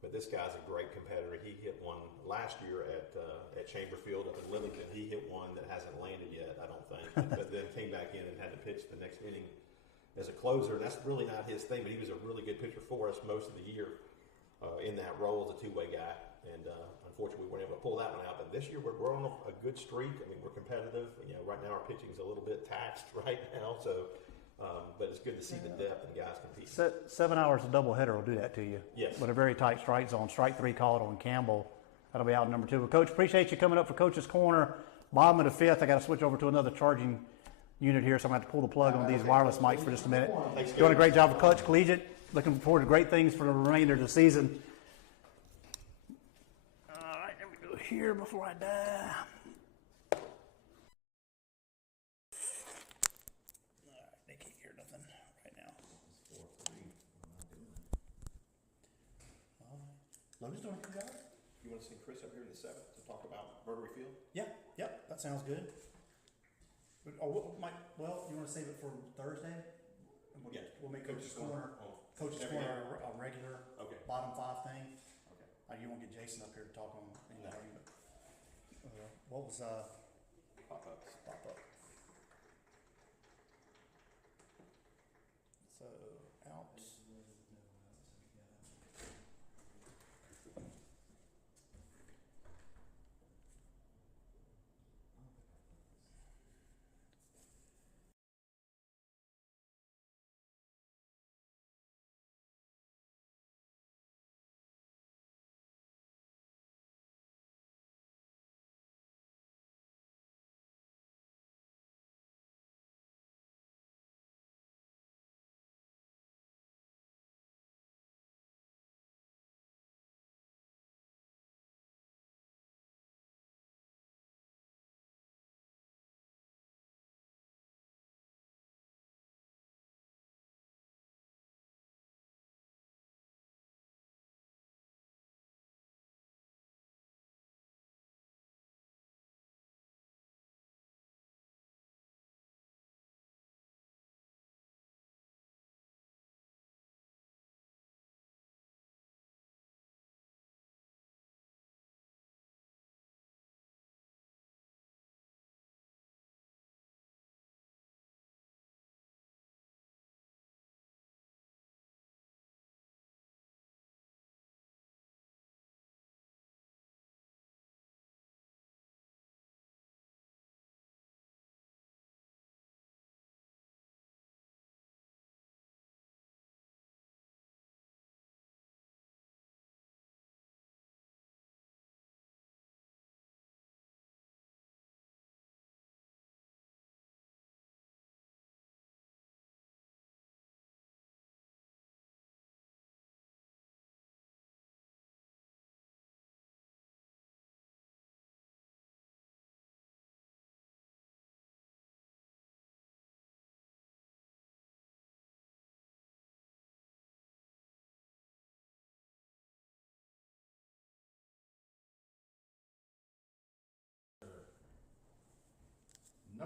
But this guy's a great competitor. He hit one last year at Chamberfield up in Livingston. He hit one that hasn't landed yet, I don't think. But then came back in and had to pitch the next inning as a closer. And that's really not his thing, but he was a really good pitcher for us most of the year in that role as a two-way guy. And unfortunately, we weren't able to pull that one out. But this year, we're on a good streak. I mean, we're competitive. Right now our pitching's a little bit taxed right now. So, but it's good to see the depth and guys compete. 7 hours of doubleheader will do that to you. Yes. With a very tight strike zone. Strike 3 called on Campbell. That'll be out number 2. But Coach, appreciate you coming up for Coach's Corner. Bottom of the 5th. I got to switch over to another charging unit here, so I'm going to have to pull the plug on these wireless mics for just a minute. Thanks, Doing a great job with Klutch Collegiate. Looking forward to great things for the remainder of the season. All right, there we go here before I die. All right, they can't hear nothing right now. Logan's doing a good job. You want to send Chris up here in the 7th to talk about Rotary Field? Yeah, yep, that sounds good. But, you want to save it for Thursday? And Yeah. We'll make Coach's Corner, Every a day. regular Okay. bottom 5 thing. Okay. You won't get Jason up here to talk on any No. argument. What was Pop-ups. pop-up? So out.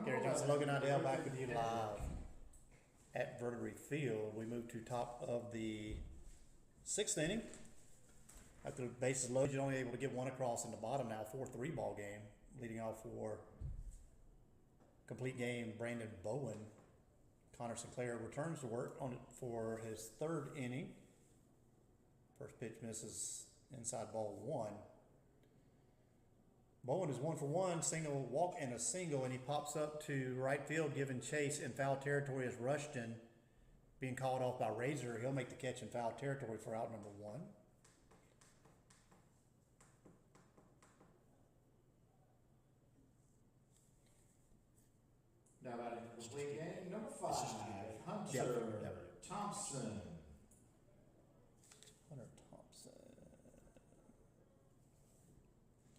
Gary Johnson, Logan Idell back with you live at Vertery Field. We move to top of the 6th inning. After the bases loaded, you're only able to get one across in the bottom now. 4-3 ball game. Leading off for complete game, Brandon Bowen. Connor Sinclair returns to work on it for his 3rd inning. First pitch misses inside ball 1. Bowen is 1 for 1, single walk and a single, and he pops up to right field, giving chase in foul territory as Rushton being called off by Razor. He'll make the catch in foul territory for out number 1. Now batting for complete game, number 5, Hunter Thompson.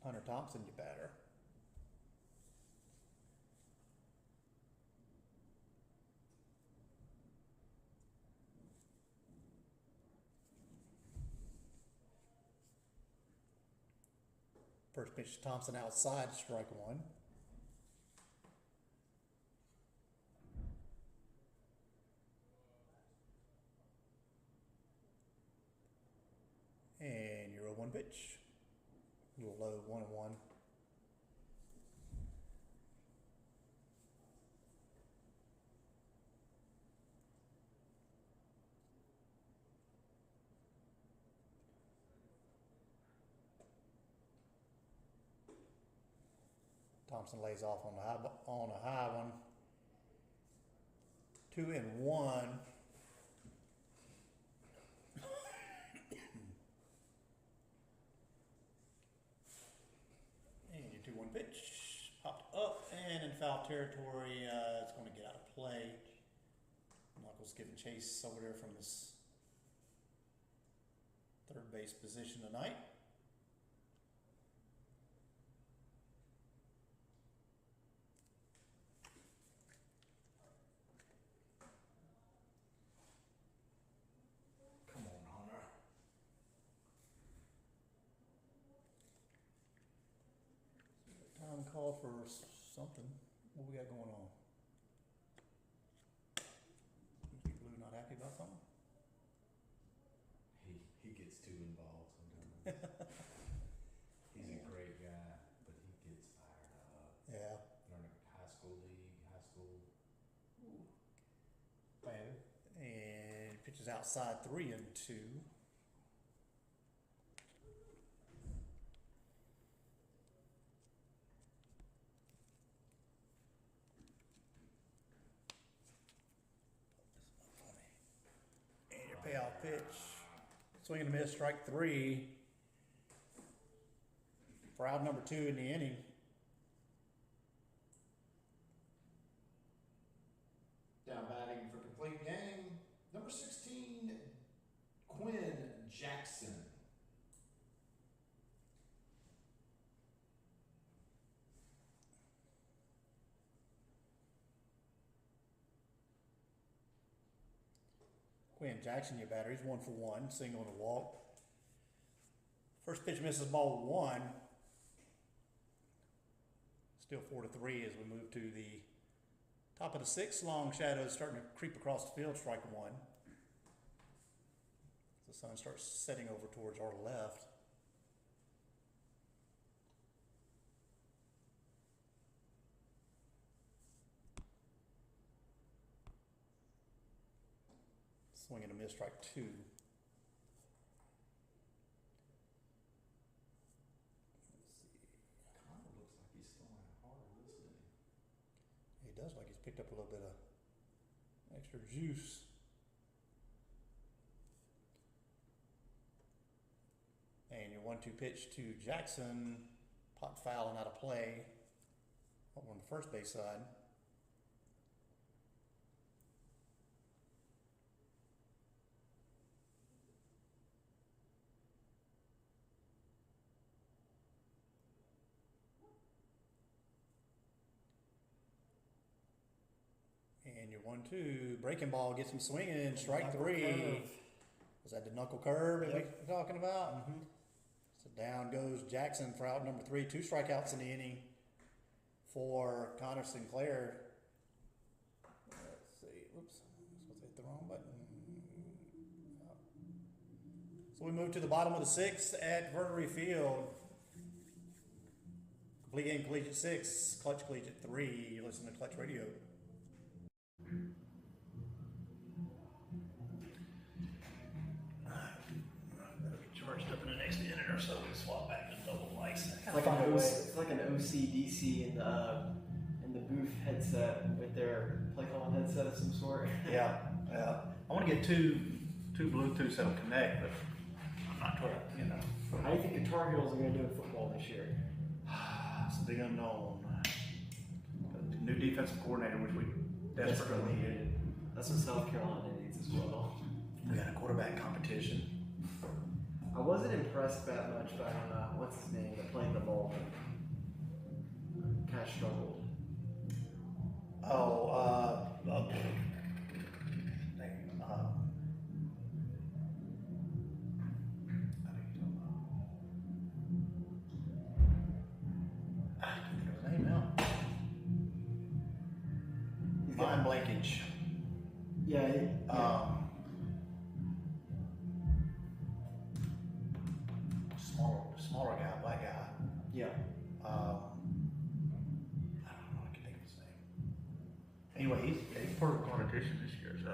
Hunter Thompson, you batter. First pitch to Thompson outside, strike one. And your 0-1 pitch. A little low, 1-1. Thompson lays off on a high one. 2-1. And your 2-1 pitch popped up and in foul territory. It's going to get out of play. Michael's giving chase over there from this third base position tonight. Call for something. What we got going on? Mr. Blue not happy about something? He gets too involved sometimes. He's a great guy, but he gets fired up. Yeah. Learning high school league, high school. And pitches outside 3-2. Payoff pitch. Swing and a miss, strike 3. For out number 2 in the inning. Down batting for complete game, number 16, Quinn Jackson. Quinn Jackson, your batter. He's 1 for 1, single and a walk. First pitch misses, ball 1. Still 4-3 as we move to the top of the 6th. Long shadows starting to creep across the field, strike 1. The sun starts setting over towards our left. Swing and a miss, strike 2. Let's see. Kind of looks like he's throwing hard, doesn't he? He does like he's picked up a little bit of extra juice. And your 1-2 pitch to Jackson, popped foul and out of play over on the first base side. And your 1-2 breaking ball gets him swinging, strike 3. Was that the knuckle curve that we're talking about? Mm-hmm. So down goes Jackson for out number 3. 2 strikeouts in the inning for Connor Sinclair. Let's see. Oops. I was supposed to hit the wrong button. So we move to the bottom of the 6th at Vertery Field. Complete game Collegiate 6, Klutch Collegiate 3. You're listening to Klutch Radio. Charged up in the next inning or so, we swap back to double lights. It's like an OCDC in the booth headset with their play calling headset of some sort. Yeah. I want to get two Bluetooths that'll connect, but I'm not sure, How do you think the Tar Heels are going to do in football this year? It's a big unknown. The new defensive coordinator, which we desperately needed. That's what South Carolina needs as well. We got a quarterback competition. I wasn't impressed that much by what's his name that played the ball. Kind of struggled. Mine Blankage. Yeah. Smaller guy, black guy. Yeah. I don't know. I can think of his name. Anyway, he's part of the competition this year. So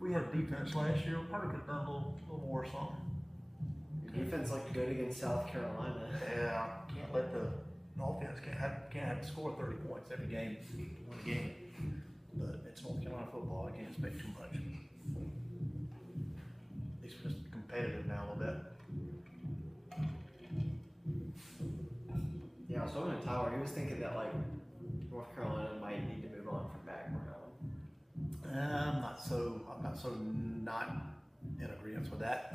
we had defense last year. Probably could have done a little more or something. Defense looked good against South Carolina. Yeah, can't let the offense can't have to score 30 points every game to win a game. But it's North Carolina football. I can't expect too much. At least we're just competitive now a little bit. Yeah, I was talking to Tyler. He was thinking that like North Carolina might need to move on from Mac Brown. I'm not so not in agreement with that.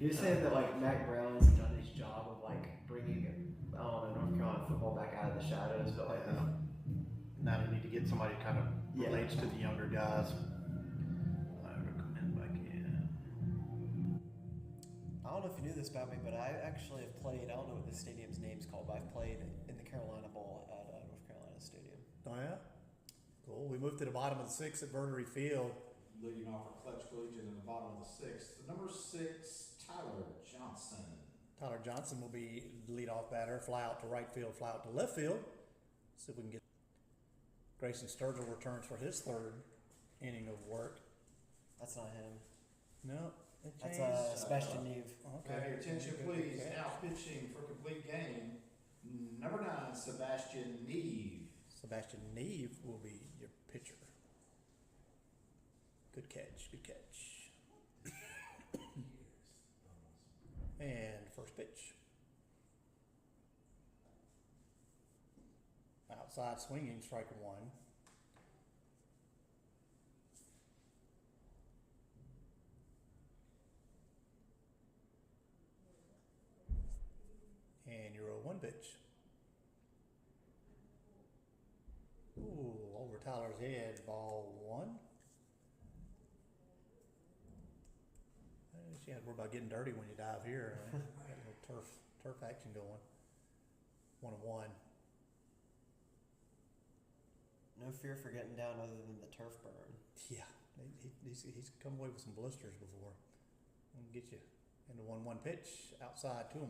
He was saying that like Mac Brown's done his job of like bringing North Carolina football back out of the shadows, but like now they need to get somebody kind of Yeah. relates to the younger guys. I recommend back in. I don't know if you knew this about me, but I actually have played. I don't know what the stadium's name's called, but I've played in the Carolina Bowl at North Carolina Stadium. Oh yeah, cool. We moved to the bottom of the 6th at Vernery Field. Leading off for Klutch Collegiate in the bottom of the 6th. The number 6, Tyler Johnson. Tyler Johnson will be leadoff batter. Fly out to right field, fly out to left field. See if we can get. Grayson Sturgill returns for his 3rd inning of work. That's not him. No, it That's changed. Sebastian Neve. Okay, your attention please. Now pitching for complete game. Number 9, Sebastian Neve. Sebastian Neve will be your pitcher. Good catch, good catch. And first pitch. Outside swinging, strike 1. And your 0-1 pitch. Ooh, over Tyler's head, ball 1. She had to worry about getting dirty when you dive here. Got a little turf action going. 1-1. No fear for getting down other than the turf burn. Yeah, he's come away with some blisters before. I'll get you into 1-1 pitch outside 2-1.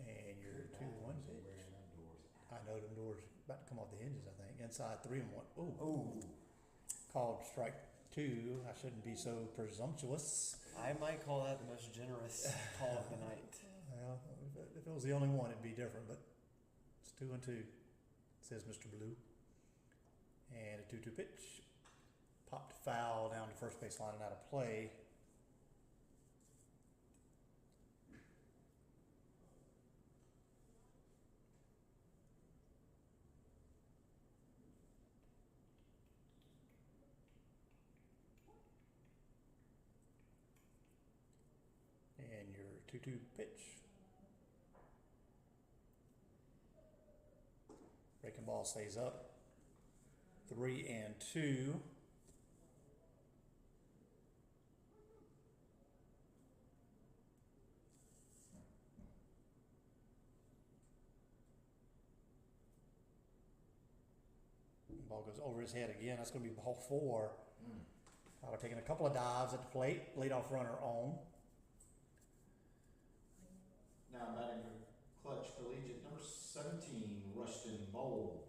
And your 2-1 pitch. I know them doors about to come off the hinges. I think inside 3-1. Ooh. Called strike 2. I shouldn't be so presumptuous. I might call that the most generous call of the night. Well, if it was the only one, it'd be different, but it's 2-2, says Mr. Blue. And a 2-2 pitch. Popped foul down to first base line and out of play. And your 2-2 pitch. Breaking ball stays up. 3-2. Ball goes over his head again. That's going to be ball 4. Tyler taking a couple of dives at the plate. Leadoff runner on. Now batting for Klutch Collegiate, number 17, Rushton Bowles.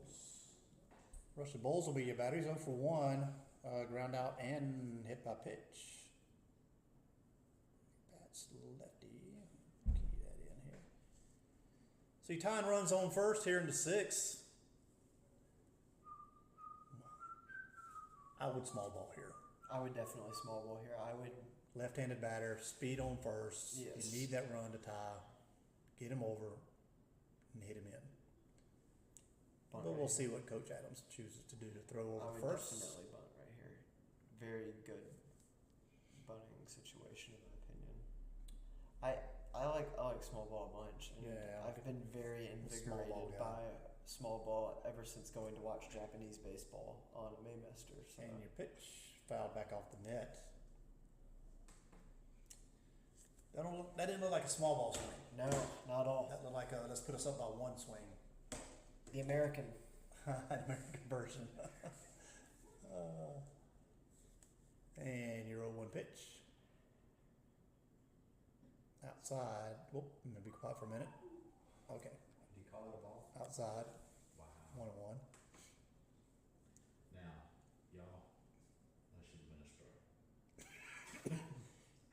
Rusty Bowles will be your batter. He's 0 for 1. Ground out and hit by pitch. That's lefty. Key that in here. So you tying runs on first here in the 6th. I would small ball here. I would definitely small ball here. I would. Left-handed batter, speed on first. Yes. You need that run to tie. Get him over and hit him in. Bunt But right we'll here. see what Coach Adams chooses to do to throw I over would first. definitely bunt right here. Very good bunting situation in my opinion. I like small ball a bunch. And Yeah, I've been very I'm a small ball invigorated guy. by small ball baseball ever since going to watch Japanese baseball on Maymester. So. And your pitch fouled back off the net. That didn't look like a small ball swing. No, not at all. That looked like a let's put us up by one swing. The American. American version. And your 0-1 pitch. Outside. Whoop, I'm going to be quiet for a minute. Okay. Do you call it a ball? Outside. Wow. 1-1. Now, y'all, that should have been a strike.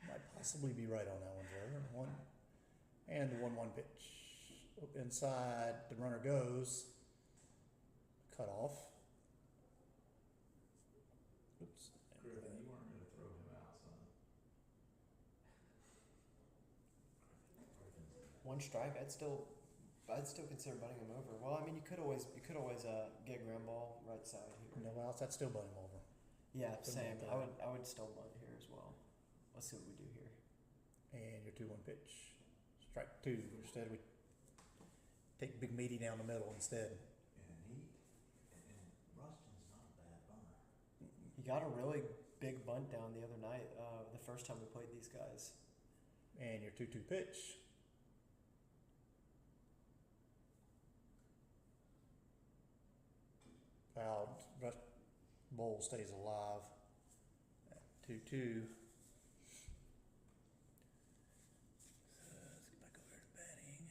Might possibly be right on that one, Trevor. One. And the 1-1 pitch. Up inside. The runner goes. Cut off. Oops. Griffin, you weren't going to throw him out, son. One strike, I'd still consider bunting him over. Well, I mean, you could always get a ground ball right side here. No outs. I'd still butt him over. Yeah, Put him same. out there. I would still bunt here as well. Let's see what we do here. And your 2-1 pitch. Strike 2. Instead, we take big meaty down the middle instead. And Rustin's not a bad bunter. He got a really big bunt down the other night. The first time we played these guys. And your 2-2 pitch. Fouled. Bowl stays alive. At 2-2. Let's get back over here to batting.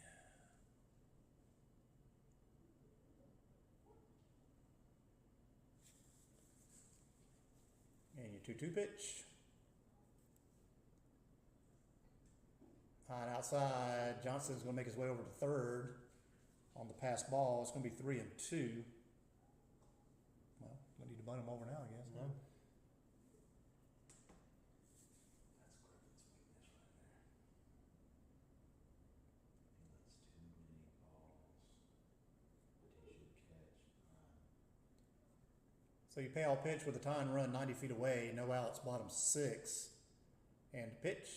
And your 2-2 pitch. High and outside. Johnson's going to make his way over to third on the pass ball. It's going to be 3-2. Well, we need to bunt him over now, I guess. No. So you pay all pitch with a tie and run 90 feet away, no outs, bottom 6. And pitch,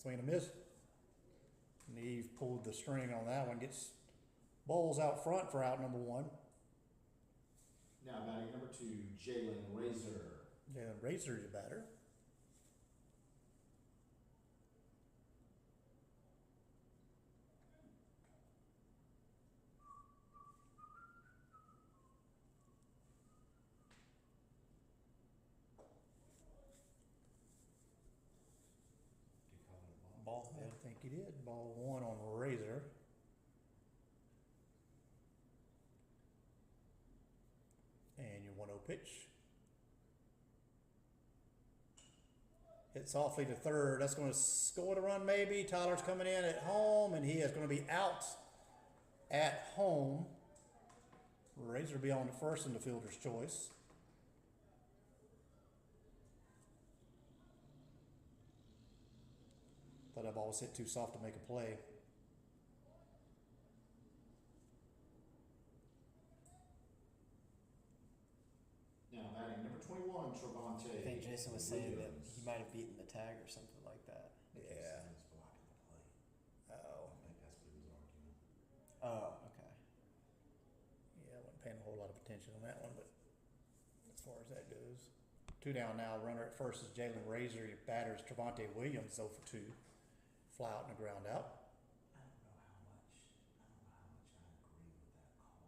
swing and a miss. Neve pulled the string on that one, gets Bowles out front for out number 1. Now batting number 2, Jalen Razor. Jalen Razor, your batter. Do you call it a ball? Ball. I think he did. Ball 1 on Razor. And your 1-0 pitch. Hit softly to third. That's going to score the run maybe. Tyler's coming in at home, and he is going to be out at home. Razor will be on the first in the fielder's choice. Thought that ball was hit too soft to make a play. Now batting number 21, Trevante. I think Jason was saying that Williams. he might have beaten the tag or something like that. Yeah. He was blocking the plate. Oh. I think that's what he was arguing. Oh, okay. Yeah, I wasn't paying a whole lot of attention on that one, but as far as that goes. 2 down now. Runner at first is Jalen Razor. Your batter is Trevante Williams, 0 for 2. Fly out and a ground out. I don't know how much I agree with that call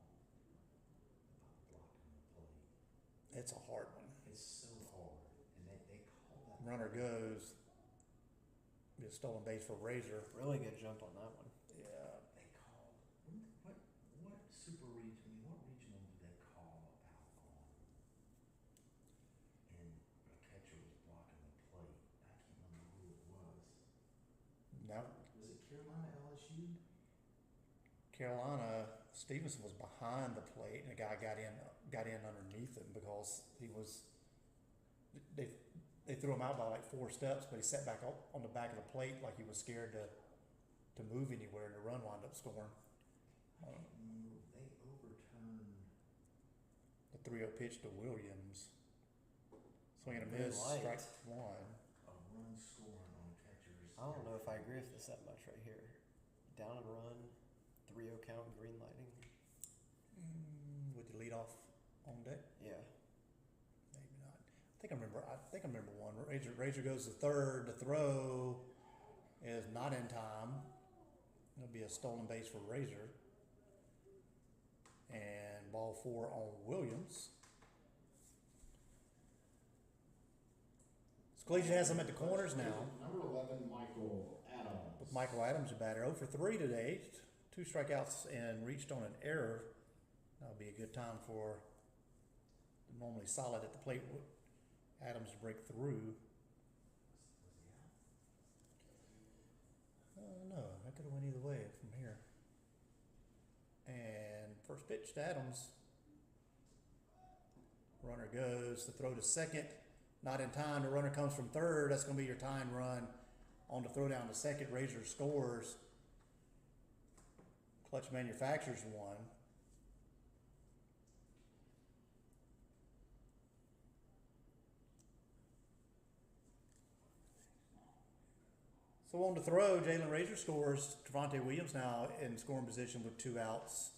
about blocking the plate. It's a hard one. It's so hard, and they call that. Runner goes. Be a stolen base for Razor. Really good jump on that one. Yeah. They called. What super region? What regional did they call out on? And a catcher was blocking the plate. I can't remember who it was. No. Was it Carolina LSU? Carolina, Stevenson was behind the plate, and a guy got in underneath him because he was. They threw him out by like 4 steps, but he sat back on the back of the plate like he was scared to move anywhere, and the run wound up scoring. I can't remember. They overturned. The 3-0 pitch to Williams. Swing and a Green miss, light. strike 1. A run scoring on catchers. I don't know if I agree with this that much right here. Down and run, 3-0 count, green lighting. on deck? Yeah. Maybe not. I think I remember one. Razor goes to third. The throw is not in time. It'll be a stolen base for Razor. And ball 4 on Williams. Collegiate has them at the corners now. Number 11, Michael Adams. With Michael Adams, a batter, 0 for 3 today. 2 strikeouts and reached on an error. That'll be a good time for the normally solid at the plate Adams to break through. No, that could have went either way from here. And first pitch to Adams. Runner goes to throw to second. Not in time. The runner comes from third. That's going to be your tying run on the throw down to second. Razor scores. Klutch Manufacturers won. So on the throw, Jalen Razor scores. Trevante Williams now in scoring position with 2 outs.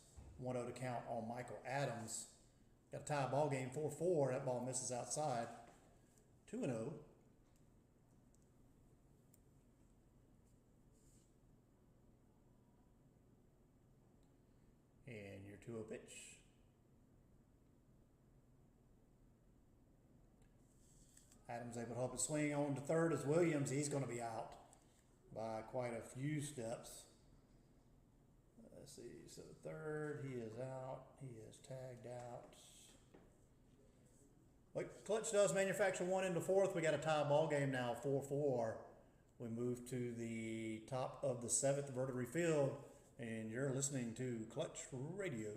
1-0 to count on Michael Adams. Got a tie ball game 4-4. That ball misses outside. 2-0. And your 2-0 pitch. Adams able to help it swing on to third as Williams. He's going to be out by quite a few steps. Let's see. So third, he is out. He is tagged out. Like Klutch does manufacture 1 into 4th. We got a tie ball game now, 4-4. We move to the top of the 7th, Vertery Field, and you're listening to Klutch Radio.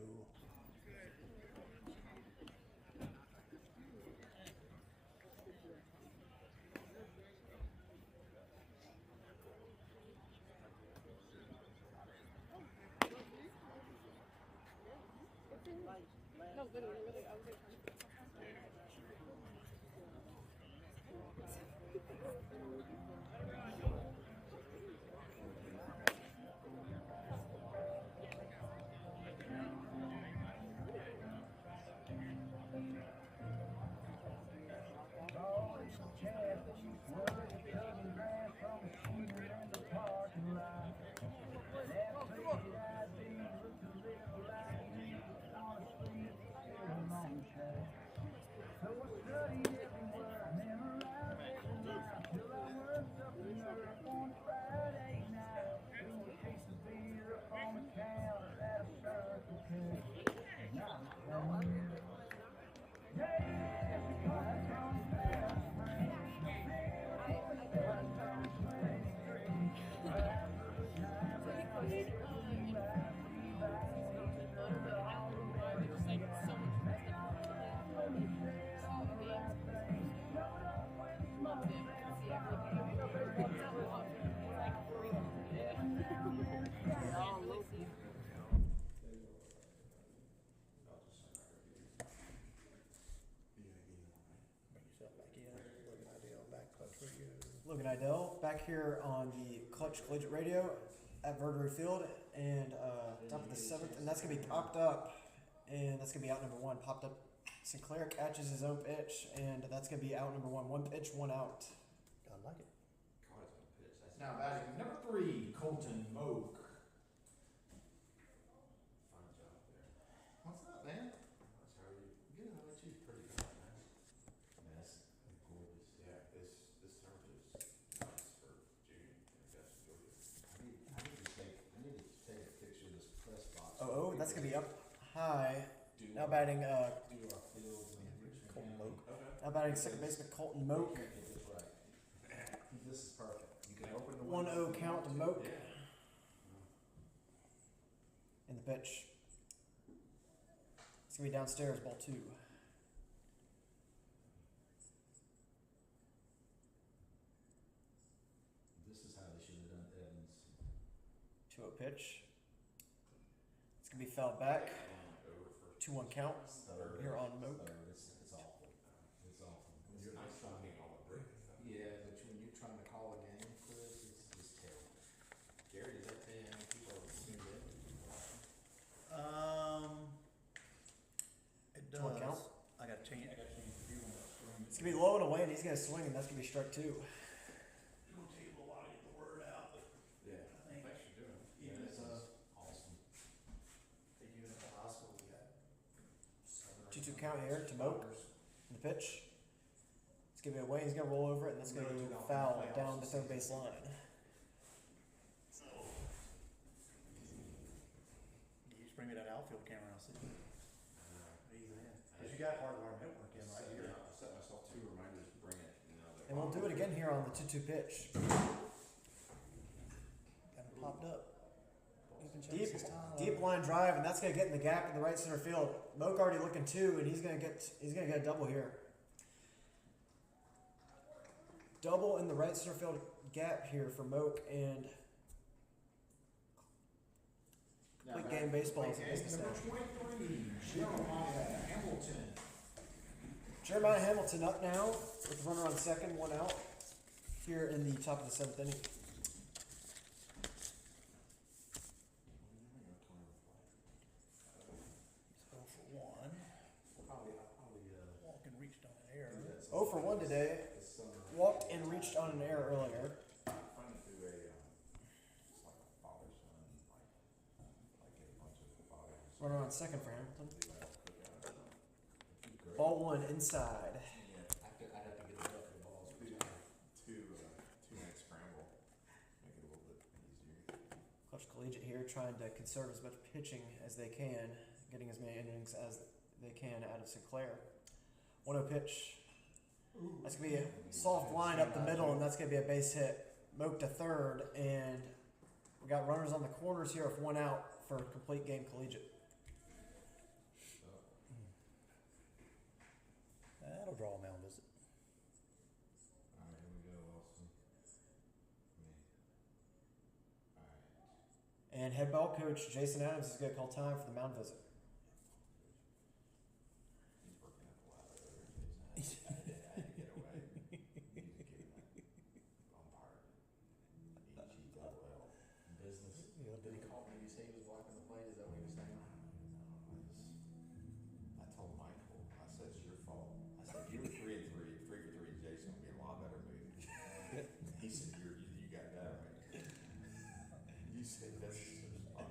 Logan Idell back here on the Klutch Collegiate Radio at Vertery Field, and top of the 7th, and that's gonna be popped up, and that's gonna be out number 1. Popped up. Sinclair catches his own pitch, and that's gonna be out number 1. 1 pitch, 1 out. I like it. Now batting number 3, Colton Moak. Fine job there. What's up, man? How are you? Good. How about you? Pretty good, man. Man, that's gorgeous. Yeah, this term is nice for June in Augusta, Georgia. I need to take a picture of this press box. Oh, that's gonna be up high. Now our batting fields and Colton Moak. now batting second baseman Colton Moak. Get this right. This is perfect. You can open the 1-0 count to Moak. In the pitch. It's gonna be downstairs, ball 2. This is how they should have done Evans. 2-0 pitch. It's gonna be fouled back. 2-1 count here on Moak. It's awful. It's awful. You're not trying to call a break. Yeah, but when you're trying to call a game, Chris, it's terrible. Gary, does that tell you how many people are tuned in? It It To what count? I got to change the view on that screen. It's gonna be low and away, and he's gonna swing, and that's gonna be strike 2. It's gonna take a little while to get the word out, but Yeah, I think thanks for doing it. even This as is awesome. they do it at the hospital, we got 2-2 count here to Moak. The pitch. It's gonna be away. He's gonna roll over it, and that's gonna be a foul down the third base line. You just bring me that outfield camera, I'll see. Easy, man. Cause you I- got hardwire network in right here. I set myself 2 reminders to bring it, you know. that- And we'll do it again here on the 2-2 pitch. Got it popped up. Deep, deep line drive, and that's gonna get in the gap in the right center field. Moak already looking 2, and he's gonna get a double here. Double in the right center field gap here for Moak, and quick game baseball is a business number now. 23, Jeremiah Hamilton. Jeremiah Hamilton up now with the runner on second, 1 out here in the top of the 7th inning. So for 1, Probably, walk and reached on an error. 0 for 1 today. this summer. Walked and reached on an error earlier. Trying to do it's like a father-son, like get a bunch of fathers. Runner on second for Hamilton. Do like a cookout or something. Great. Ball 1 inside. Yeah, I'd have to get the duck of the balls, two-minute scramble, make it a little bit easier. Klutch Collegiate here trying to conserve as much pitching as they can, getting as many innings as they can out of Sinclair. 1-0 pitch. That's going to be a soft line up the middle, and that's going to be a base hit. Moak to third, and we got runners on the corners here with 1 out for complete game Collegiate. That'll draw a mound visit. All right, here we go, Austin. All right. And head ball coach Jason Adams is going to call time for the mound visit. He's working up a lot of other things. I had to get away. Music here, umpire. EGLL. Business. Did he call me? Did he say he was blocking the plate? Is that what he was saying? I told Michael, I said, it's your fault. I said, you were 3 for 3, Jason would be a lot better move. He said, you got that right. You said, that's just fun.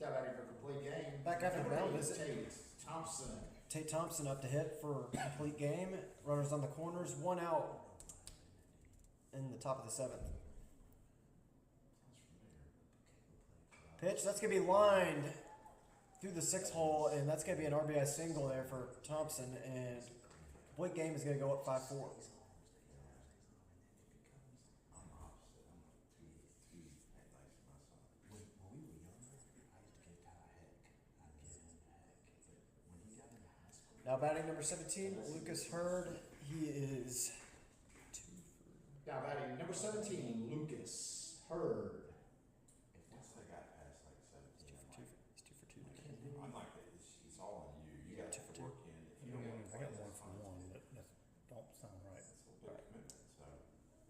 Got out here for complete game. Back after the mound Number 8, visit. Tate Thompson. Tate Thompson up to hit for complete game. Runners on the corners, 1 out in the top of the 7th. Pitch, that's going to be lined through the 6th hole, and that's going to be an RBI single there for Thompson, and complete game is going to go up 5-4. I'm opposite. I'm two headlights to my son. When we were younger, I used to get tired of heck. I'd give him heck. But when he got into high school, Now batting number 17, Lucas Hurd. He is 2 for... Now batting number 17, Lucas Hurd. if once they got past like 17, He's 2 for 2. I'm like, it's all on you. You got to work in. If you don't want to I play, got 1 that's for fine. 1, but that don't sound right. That's a big commitment. So,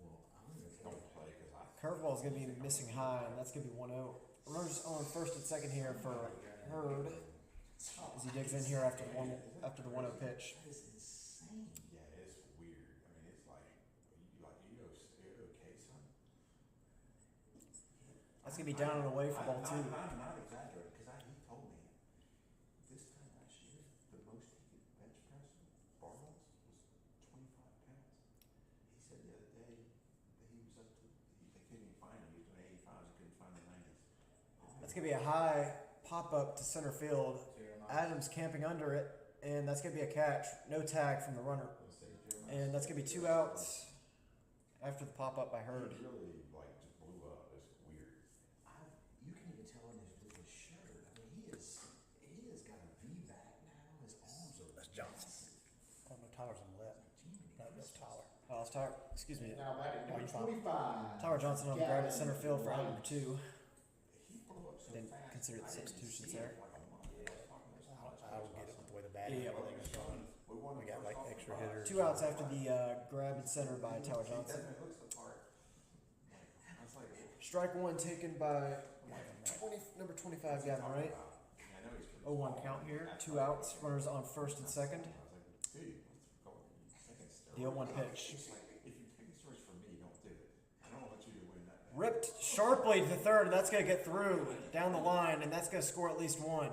well, I'm gonna don't play because I. Curveball is going to be missing high, and that's going to be 1-0. Runners on first and second here for Hurd as he digs in here after the 1-0 pitch. That is insane. Yeah, it's weird. I mean, it's like, you okay, son? That's going to be down and away for ball 2. I'm not exaggerating because he told me this time last year the most he could bench press barbells was 25 pounds. He said the other day that he was up to they couldn't even find him. He was doing 85s, couldn't find the 90s. That's going to be a high pop up to center field. Adams camping under it, and that's going to be a catch. No tag from the runner. And that's going to be 2 outs after the pop up by Hurd. He really like just blew up. It's weird. You can even tell in his shirt. I mean, he has got a V back now. His arms are It's Tyler. Excuse me. Now batting number 25. Tyler Johnson on the grab at center field for Right. number 2. Didn't consider the substitutions there. I would get it with the way the batting and everything is going. We got like extra hitters. 2 outs after the grab at center by Tyler Johnson. Strike 1 taken by number 25, Gavin Wright. 0-1 count here. 2 outs. Runners on first and second. The 0-1 pitch. Ripped sharply to the third, and that's going to get through down the line, and that's going to score at least 1.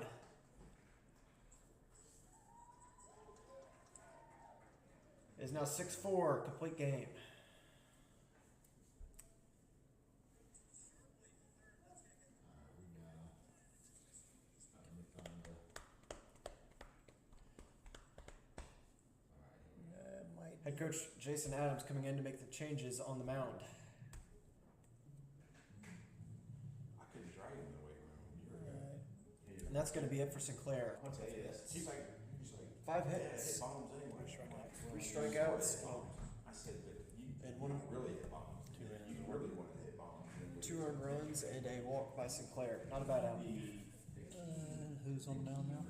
It is now 6-4, complete game. Head coach Jason Adams coming in to make the changes on the mound. I couldn't drag him in the weight room. And that's going to be it for Sinclair. He's like 5 hits, bombs anyway. 3 strikeouts, I said, but you and 1 really hit bombs. You really want to hit bombs. 2 earned runs and a walk by Sinclair. Not a bad out. Who's on the mound now?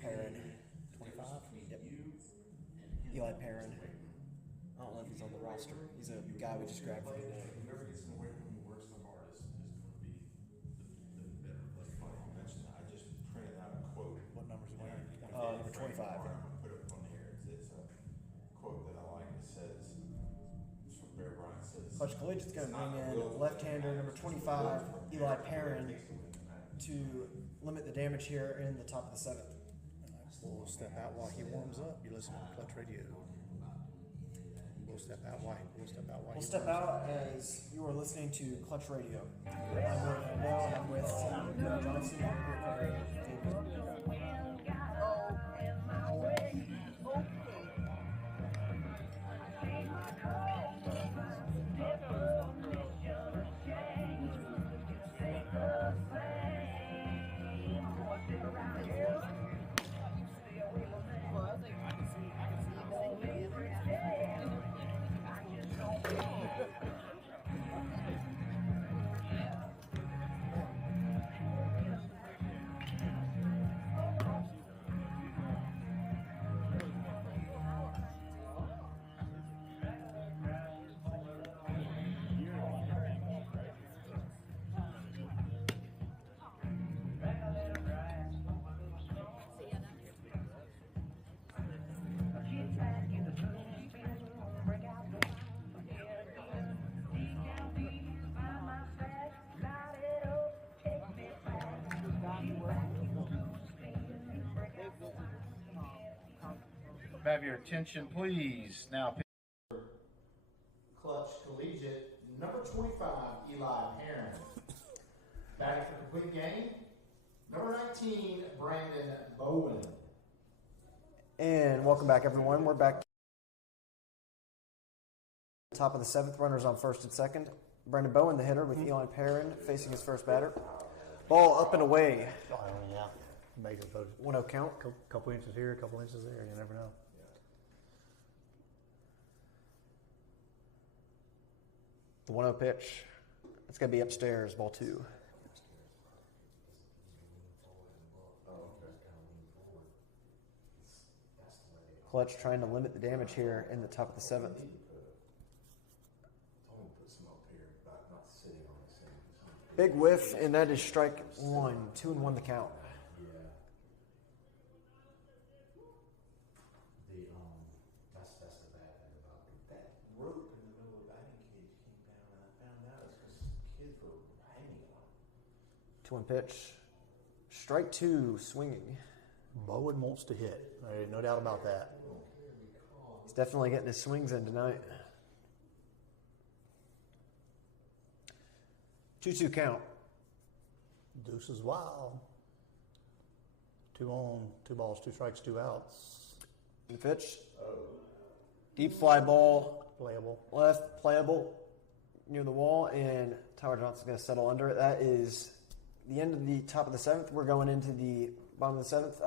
Perrin. 25? Yep. Eli Perrin. I don't know if he's on the roster. He's a guy we just grabbed from today. Whoever gets in the weight room and works the hardest is going to be the better. That's funny you mentioned that. I just printed out a quote. What number's he wearing? Number 25. I'm going to put it on here. It's a quote that I like. It says, it's from Bear Bryant. It says, Klutch Collegiate's going to bring in left-hander number 25, Eli Perrin, to limit the damage here in the top of the 7th. We'll step out while he warms up. You listen to Klutch Radio. We'll step out while We'll he step warms up. out as you are listening to Klutch Radio. I'm with Johnson. Have your attention, please. Now, Klutch Collegiate, number 25, Eli Perrin. Batting for complete game, number 19, Brandon Bowen. And welcome back, everyone. We're back. Top of the 7th, runners on first and second. Brandon Bowen, the hitter, with Eli Perrin facing his first batter. Ball up and away. Oh, yeah. Major vote. 1-0 count. Couple inches here, a couple inches there. You never know. The 1-0 pitch. It's going to be upstairs, ball 2. Klutch trying to limit the damage here in the top of the 7th. Big whiff, and that is strike 1. 2-1 the count. That's the bad thing about it. That rope in the middle of the batting cage came down, and I found out it's because kids were hanging on it. 2-1 pitch. Strike 2, swinging. Bowen wants to hit. There's no doubt about that. He's definitely getting his swings in tonight. 2-2 count. Deuce is wild. 2 on, 2 balls, 2 strikes, 2 outs. The pitch. Deep fly ball. Playable. Left, playable. Near the wall, and Tyler Johnson's going to settle under it. That is the end of the top of the 7th. We're going into the bottom of the 7th.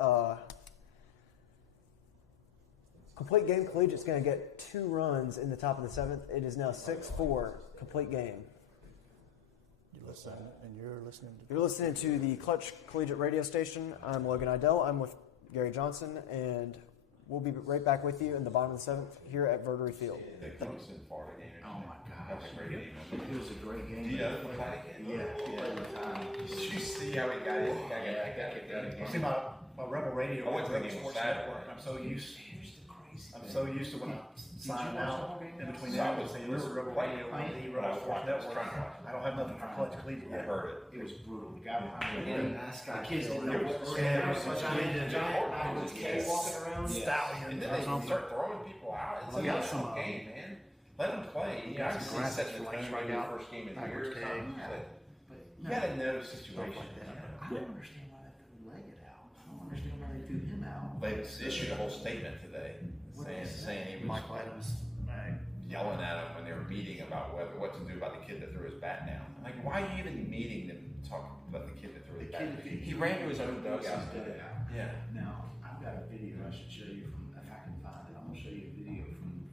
Complete Game Collegiate's going to get 2 runs in the top of the 7th. It is now 6-4 complete game. You're listening to the Klutch Collegiate radio station. I'm Logan Idell. I'm with Gary Johnson, and we'll be right back with you in the bottom of the 7th here at Verdery Field. Oh my gosh. It was a great game. Do you know the Flagg again? Yeah, he played with time. Did you see how he got in? I See, my Rebel Radio. I went to the game on Saturday. I'm so used to when I'm signing out in between So I hours. was Saying, this is Rebel Radio, the Rebel Sports Network. I don't have nothing for Klutch Collegiate I yet. heard it. It was brutal. The guy behind me, Yeah. nice guy. The kids killed didn't him. know what was giant backwards K walking around. Stallion. And then they start throwing people out. It's a Yeah. national game, man. Let them play. You know, I can see Graphics setting the flash tone right for your out. first game of the Backwards year or something. K. But But you gotta know the situation. I don't understand why they threw Leggett out. I don't understand why they threw him out. They issued a whole statement today saying he was Michael Adams. yelling at him when they were meeting about what to do about the kid that threw his bat down. I'm like, why are you even meeting to talk about the kid that threw his bat? He ran to his own dugout. Yeah. Now, I've got a video I should show you from, if I can find it, I'm gonna show you a video from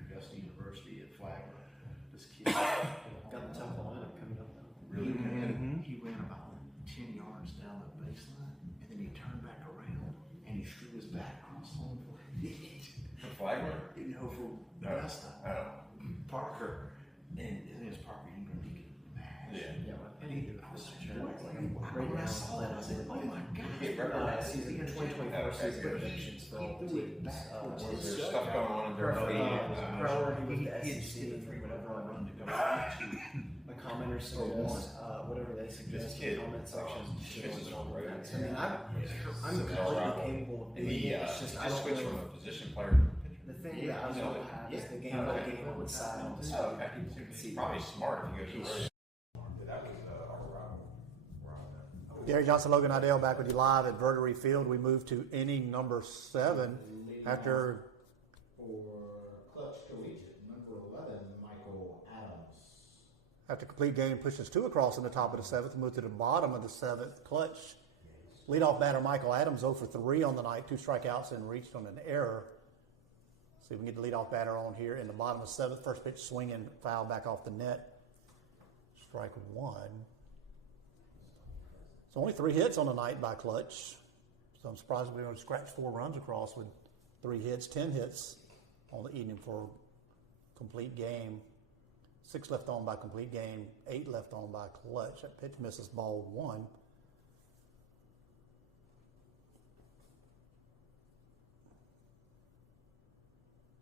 Augusta University at Flagler. This kid. Got the Temple lineup coming up now. Really good. He ran about 10 yards down the baseline, and then he turned back around, and he threw his bat across home plate. Flagler? You know, for Augusta. Parker. And his name is Parker Ingram. He could mash. Yeah. And I was like, when I saw that, I said, oh my God. Season 2024 season predictions for all the teams. There's stuff going on in their Priority with the He had SEC, just did a whatever. run to go back to. The commenters suggest, whatever they suggest in the comment section. I mean, I'm completely capable of And doing he it. It's just I don't switched from know. a position player to a pitcher. The thing that I don't have is the game by game on the side on the Oh, screen. okay. People can see. Probably smart if you go to the road. Gary Johnson, Logan Idell back with you live at Verdery Field. We moved to inning number 7 after For Klutch Collegiate, number 11, Michael Adams. After complete game pushes 2 across in the top of the 7th, moved to the bottom of the 7th. Klutch leadoff batter Michael Adams 0 for 3 on the night, 2 strikeouts and reached on an error. See if we can get the leadoff batter on here in the bottom of the 7th. First pitch swinging, foul back off the net. Strike 1. So only 3 hits on the night by Klutch. So I'm surprised we only scratched 4 runs across with 3 hits, 10 hits on the evening for complete game. 6 left on by complete game, 8 left on by Klutch. That pitch misses ball 1.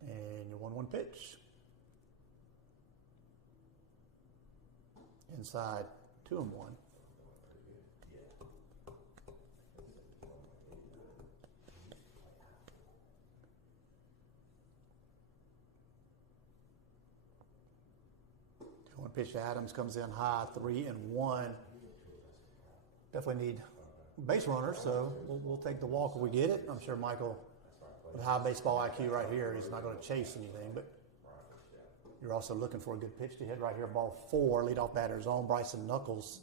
And your 1-1 pitch. Inside 2-1. One pitch to Adams comes in high, 3-1. Definitely need base runners, so we'll take the walk if we get it. I'm sure Michael, with high baseball IQ right here, he's not going to chase anything, but you're also looking for a good pitch to hit right here. Ball 4, leadoff batter's on, Bryson Knuckles.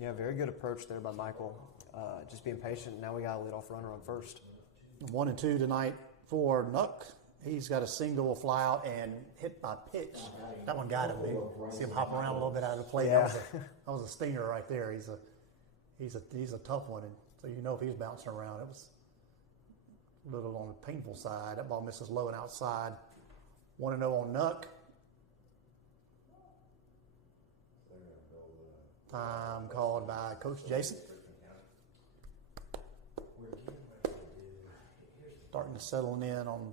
Yeah, very good approach there by Michael. Just being patient. Now we got a leadoff runner on first. 1 and 2 tonight for Nuck. He's got a single, a fly out, and hit by pitch. That one got him. See him hop around a little bit out of the plate. Yeah. That was a stinger right there. He's a tough one, and so you know if he's bouncing around, it was a little on the painful side. That ball misses low and outside. 1-0 on Nuck. Time called by Coach Jason. Starting to settle in on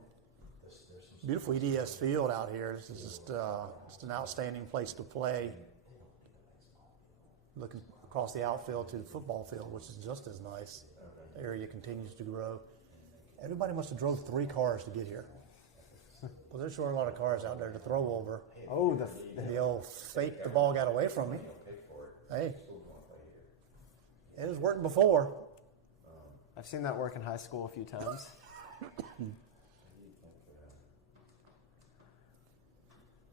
beautiful EDS field out here. This is just an outstanding place to play. Looking across the outfield to the football field, which is just as nice. The area continues to grow. Everybody must have drove 3 cars to get here. Well, there's sure a lot of cars out there to throw over. Oh, the old fake, the ball got away from me. Hey, it has worked before. I've seen that work in high school a few times.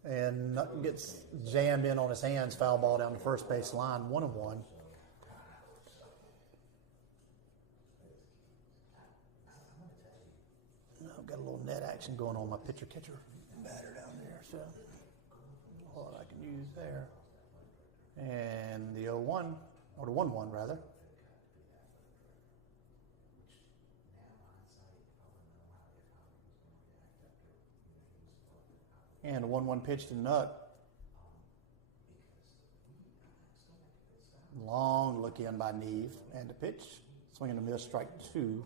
And Nuck gets jammed in on his hands, foul ball down the first base line, 1-1. net action going on my pitcher catcher batter down there. So what I can use there. And the 0-1, or the 1-1 rather. And a 1-1 pitch to Nuck. Long look in by Neve. And the pitch, swing and a miss, strike 2.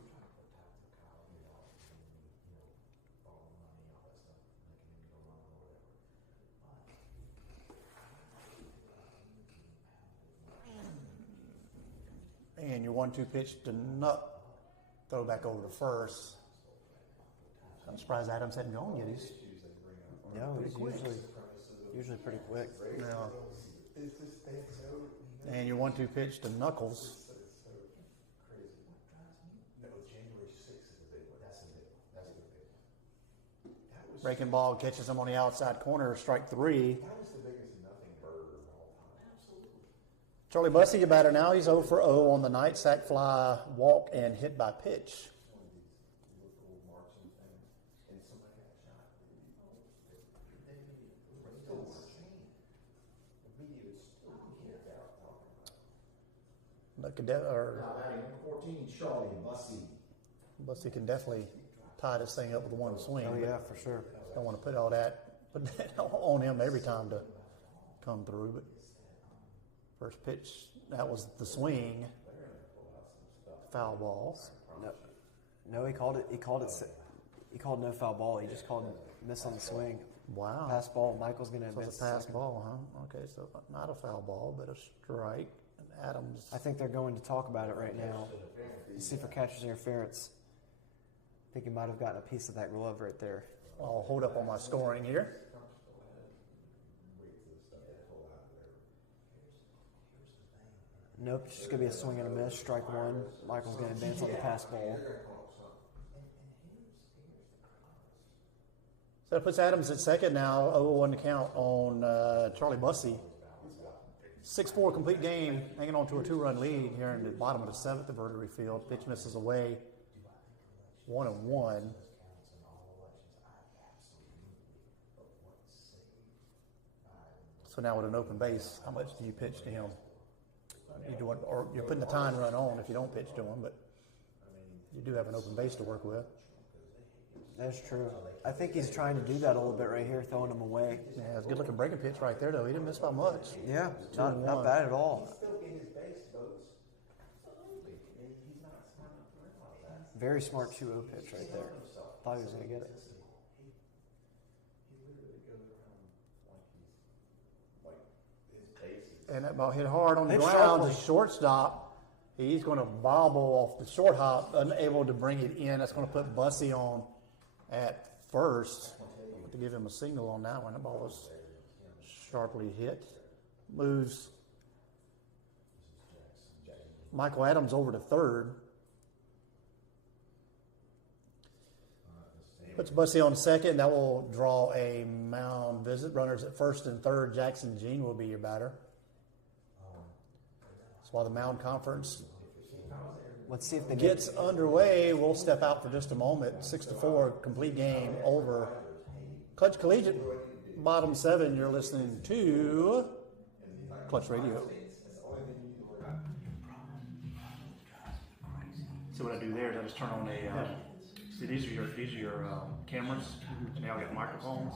And your 1-2 pitch to Nuck. Throw back over to first. I'm surprised Adams hadn't gone yet. He's usually pretty quick. now. And your 1-2 pitch to Knuckles. Breaking ball catches him on the outside corner, strike 3. Charlie Bussey, your batter now. He's 0 for 0 on the night. Sack fly, walk, and hit by pitch. Batting 14, Charlie Bussey. Bussey can definitely tie this thing up with one swing. Oh yeah, for sure. Don't want to put that on him every time to come through. But first pitch, that was the swing. Foul ball. No, he called it. He called no foul ball. He just called miss on the swing. Wow. Pass ball. Michael's going to So advance. it's a pass ball, huh? Okay, so not a foul ball, but a strike. And Adams. I think they're going to talk about it right now to see for catcher's interference. I think he might have gotten a piece of that glove right there. I'll hold up on my scoring here. Nope, it's just going to be a swing and a miss. Strike 1. Michael's going to advance on the pass ball. So that puts Adams at second now. 0-1 to count on Charlie Bussey. 6-4 complete game, hanging on to a 2-run lead here in the bottom of the 7th at Verdery Field. Pitch misses away. 1-1. So now with an open base, how much do you pitch to him? Or you're putting the tying run on if you don't pitch to him, but you do have an open base to work with. That's true. I think he's trying to do that a little bit right here, throwing him away. Yeah, it's a good looking breaking pitch right there, though. He didn't miss by much. Yeah, not bad at all. Very smart 2-0 pitch right there. Thought he was going to get it. And that ball hit hard on the Hit ground. sharply. The shortstop, he's going to bobble off the short hop, unable to bring it in. That's going to put Bussey on at first. To give him a signal on that one. That ball was sharply hit. Moves Michael Adams over to third. Puts Bussey on second. That will draw a mound visit. Runners at first and third. Jackson Jean will be your batter. So while the mound conference Let's see if they gets underway, we'll step out for just a moment. 6-4 complete game over Klutch Collegiate, bottom 7. You're listening to Klutch Radio. So what I do there is I just turn on see these are your cameras, and they all got microphones.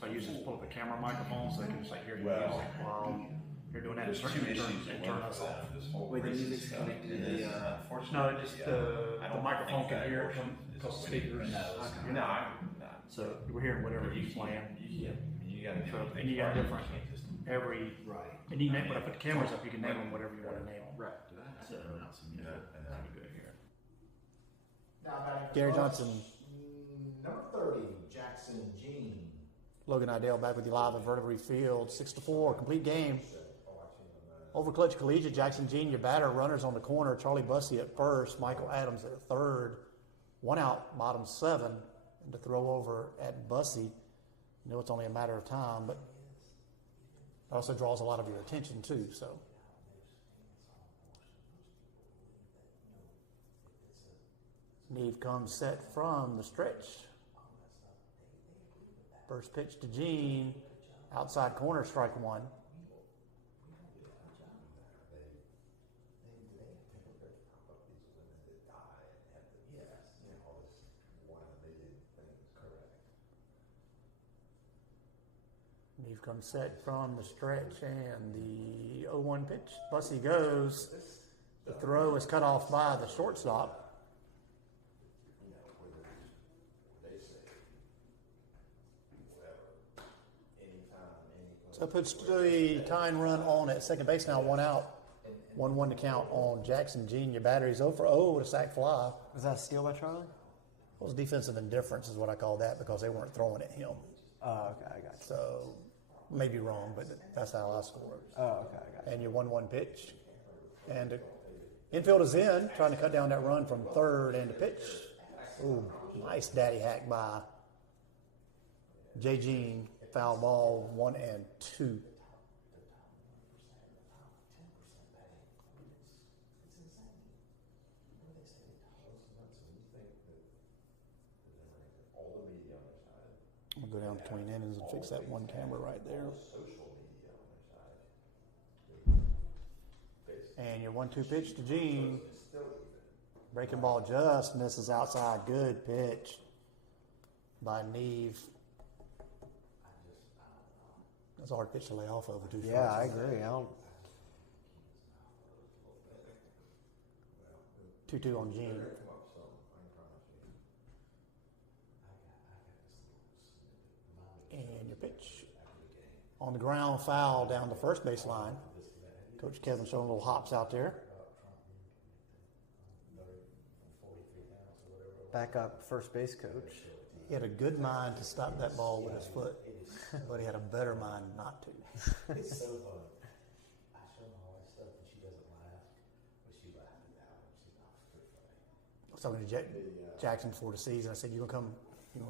So I usually just pull up a camera microphone so they can just hear you music while you're doing that. It turn us off. Wait, the music's connected to the No, just the microphone can hear it from the speakers. So we're hearing whatever he's playing. And you got different every and you name when I put the cameras up, you can name them whatever you want to name them. right. So Now batting for Gary Klutch, Johnson. Number 30, Jackson Jean. Logan Idell back with you live at Vertebrate Field. 6-4 complete game over Klutch Collegiate. Jackson Jean, your batter. Runners on the corner. Charlie Bussey at first. Michael Adams at third. 1 out, bottom 7. And to throw over at Bussey. You know it's only a matter of time, but it also draws a lot of your attention too. So Neve comes set from the stretch. First pitch to Gene, outside corner, strike one. Neve comes set from the stretch, and the 0-1 pitch. Bussy goes. The throw is cut off by the shortstop. So puts the tying run on at second base now, 1 out. 1-1 to count on Jackson Gene. Your battery's 0 for 0 with a sac fly. Was that a steal by Charlie? It was defensive indifference is what I call that because they weren't throwing at him. Oh, okay, I got you. So, maybe wrong, but that's how I score. Oh, okay, I got you. And your 1-1 pitch. And the infield is in, trying to cut down that run from third and the pitch. Ooh, nice daddy hack by J. Gene. Foul ball, 1 and 2. We'll go down between innings and fix that one camera right there. And your 1-2 pitch to Gene. Breaking ball just misses outside. Good pitch by Neve. That's a hard pitch to lay off of. Yeah, I agree. 2-2 on Gene. And your pitch. On the ground, foul down the first base line. Coach Kevin showing little hops out there. Backup first base coach. He had a good mind to stop that ball with his foot, but he had a better mind not to. It's so funny. I show my wife stuff and she doesn't laugh, but she laughed at that one. She's not pretty funny. I was talking to Jackson before the season. I said, "You gonna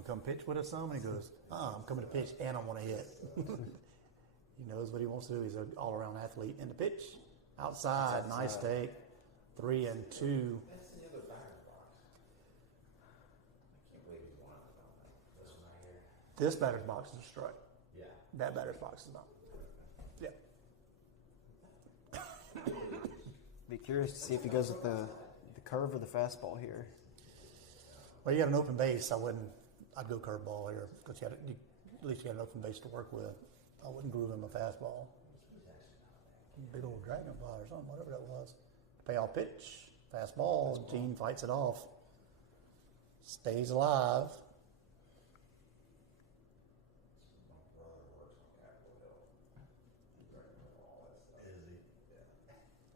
come pitch with us some?" And he goes, "I'm coming to pitch and I want to hit." He knows what he wants to do. He's an all-around athlete. And the pitch outside, nice take, 3 and 2. That's the other batter's box. I can't believe he's one about that. This one right here. This batter's box is a strike. Yeah. That batter's box is not. Yeah. Be curious to see if he goes with the curve or the fastball here. Well, you got an open base. I'd go curveball here because at least you got an open base to work with. I wouldn't groove him a fastball. Big old dragonfly or something, whatever that was. Payoff pitch, fastball. Gene fights it off. Stays alive.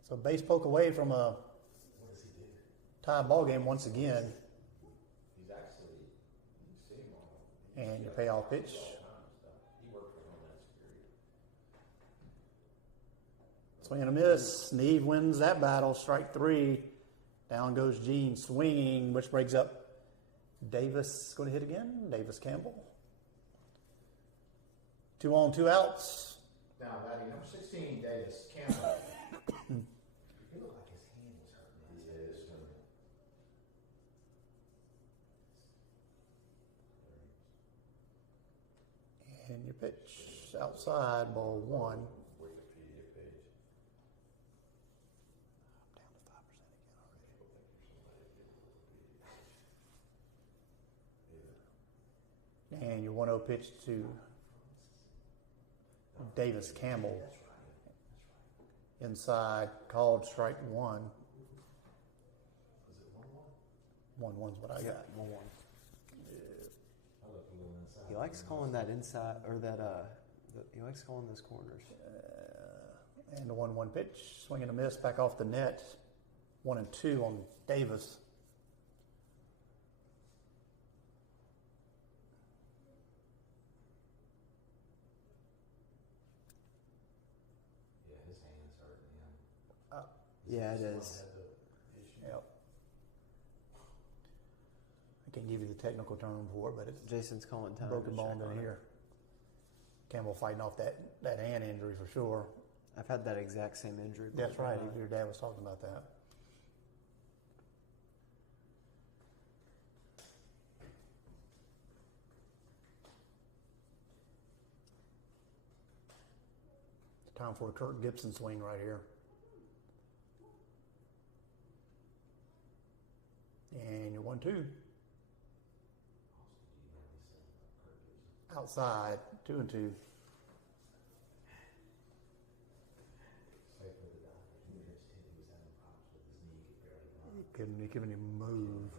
So base poke away from a tie ball game once again. He's actually, you see him on. And your payoff pitch. He worked for Homeland Security. Swing and a miss. Neve wins that battle. Strike 3. Down goes Gene swinging, which brings up Davis. Going to hit again. Davis Campbell. 2 on, 2 outs. Now batting number 16, Davis Campbell. He looked like his hand was hurting. He is. And your pitch outside, ball 1. Wikipedia page. Down to 5% again already. And your 1-0 pitch to Davis Campbell. Inside, called strike 1. Is it 1-1? 1-1's what I got. 1-1. I look a little inside. He likes calling that inside or that he likes calling those corners. And the 1-1 pitch, swing and a miss, back off the net. 1 and 2 on Davis. Yeah, his hand's hurting him. Yeah, it is. Yep. I can't give you the technical term for it, but it's Jason's calling time. broken to bone check on in it. here. Campbell fighting off that hand injury for sure. I've had that exact same injury. That's right. Your dad was talking about that. Time for a Kirk Gibson swing right here. And you're 1-2. Outside, 2-2. He couldn't even move.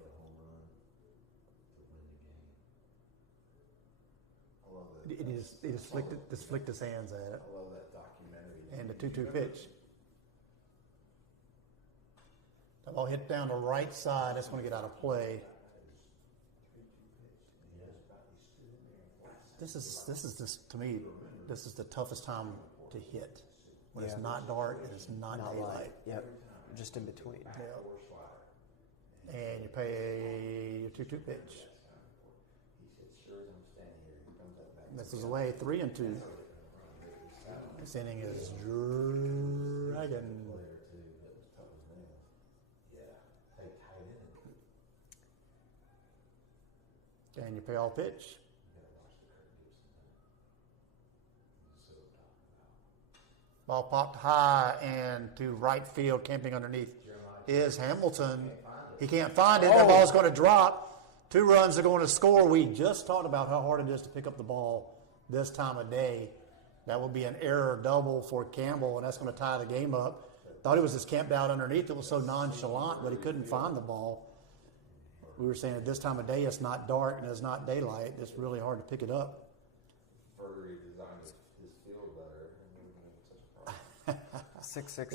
He just flicked his hands at it. I love that documentary. And the 2-2 pitch. The ball hit down the right side. That's going to get out of play. This is just, to me, this is the toughest time to hit. When it's not dark and it's not daylight. Light. Yep. Just in between. Yeah. And you pay your 2-2 pitch. Misses away, 3-2. This inning is dragging. And you pay all pitch. Ball popped high and to right field, camping underneath is Hamilton. He can't find it. That ball's going to drop. 2 runs are going to score. We just talked about how hard it is to pick up the ball this time of day. That will be an error double for Campbell, and that's going to tie the game up. Thought he was just camped out underneath. It was so nonchalant, but he couldn't find the ball. We were saying at this time of day, it's not dark and it's not daylight. It's really hard to pick it up. Further, he designed his field better. 6-6.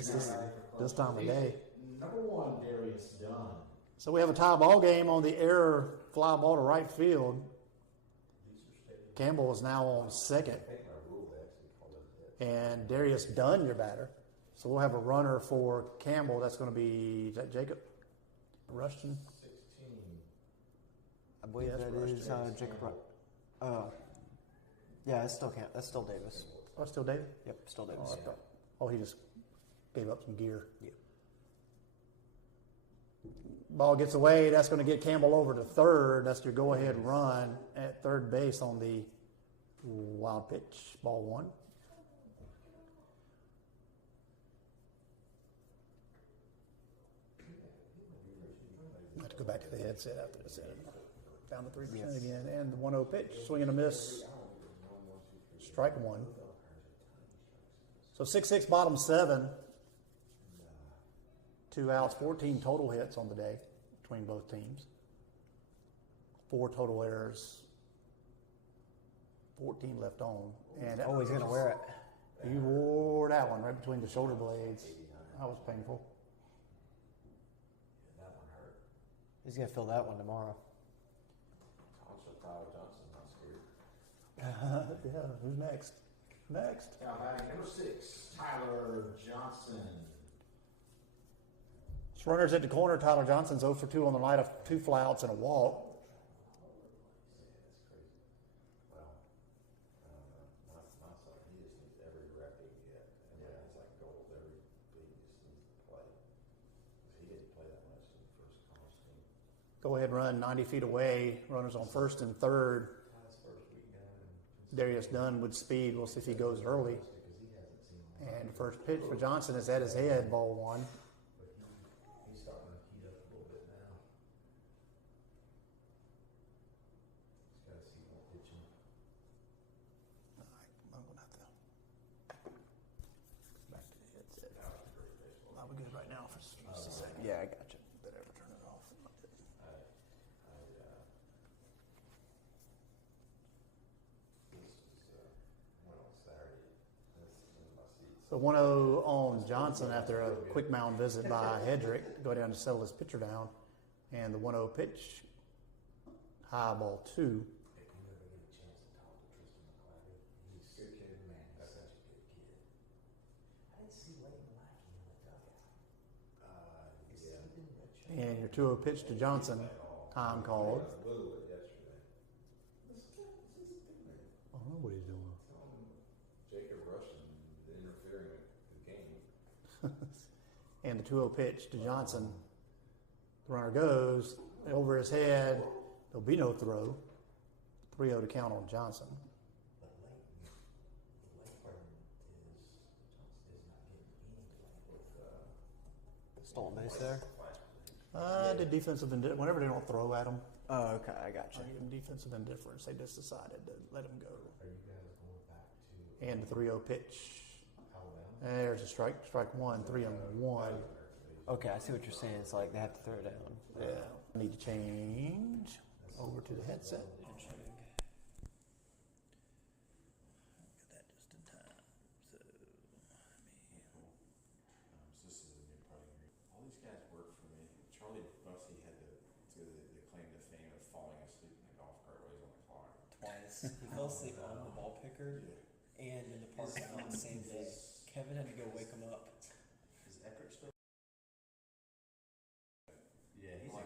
This time of day. Number 1, Darius Dunn. So we have a tie ball game on the error fly ball to right field. Campbell is now on second. And Darius Dunn, your batter. So we'll have a runner for Campbell. That's going to be, is that Jacob Rushton? 16. I believe Yeah, that is Jacob. Yeah, that's still Davis. Oh, still David? Yep, still Davis. Oh, he just gave up some gear. Yeah. Ball gets away. That's going to get Campbell over to third. That's your go-ahead run at third base on the wild pitch. Ball 1. I have to go back to the headset after this. Down to 3% again. And the 1-0 pitch. Swing and a miss. Strike 1. So 6-6, bottom 7. 2 outs, 14 total hits on the day between both teams. 4 total errors. 14 left on. And He's going to wear it. He wore that one right between the shoulder blades. That was painful. That one hurt. He's going to feel that one tomorrow. Tyler Johnson, not scared. Yeah, who's next? Next. Now batting number 6, Tyler Johnson. Runners at the corner. Tyler Johnson's 0 for 2 on the night of 2 flyouts and a walk. Well, my son, he just needs every rep he can get. And it's like gold. Every he just needs to play. He didn't play that much in the first college team. Go ahead run 90 feet away. Runners on first and third. Darius Dunn with speed. We'll see if he goes early. And the first pitch for Johnson is at his head. Ball 1. He's starting to heat up a little bit now. He's got to see what pitching. All right, I'm going to have to back to the headset. Are we good right now for just a second? Yeah, I got you. Better ever turn it off. So 1-0 on Johnson after a quick mound visit by Hedrick. Go down to settle his pitcher down. And the 1-0 pitch, high ball 2. If you ever get a chance to talk to Tristan McClary, he's a good kid, man. He's such a good kid. I didn't see Leighton Lackey in the dugout. And your 2-0 pitch to Johnson, time called. A little bit yesterday. I don't know what he's doing. Jacob Rushton interfering with the game. And the 2-0 pitch to Johnson. The runner goes over his head. There'll be no throw. 3-0 to count on Johnson. But Leighton is Stolen base there. Did defensive whenever they don't throw at them. Oh, okay, I got you. In defensive indifference, they just decided to let him go. Are you guys going back to And the 3-0 pitch. Alabama? There's a strike one, 3-1. Okay, I see what you're saying. It's like they have to throw down. Yeah. I need to change over to the headset. Get that just in time. So, So this is a new putting green. All these guys work for me. Charlie Bussey had the claim to fame of falling asleep in the golf cart while he's on the clock. Twice. He fell asleep on the ball picker and in the parking lot the same day. Kevin had to go wake him up. Is Eckert still? Yeah, he's a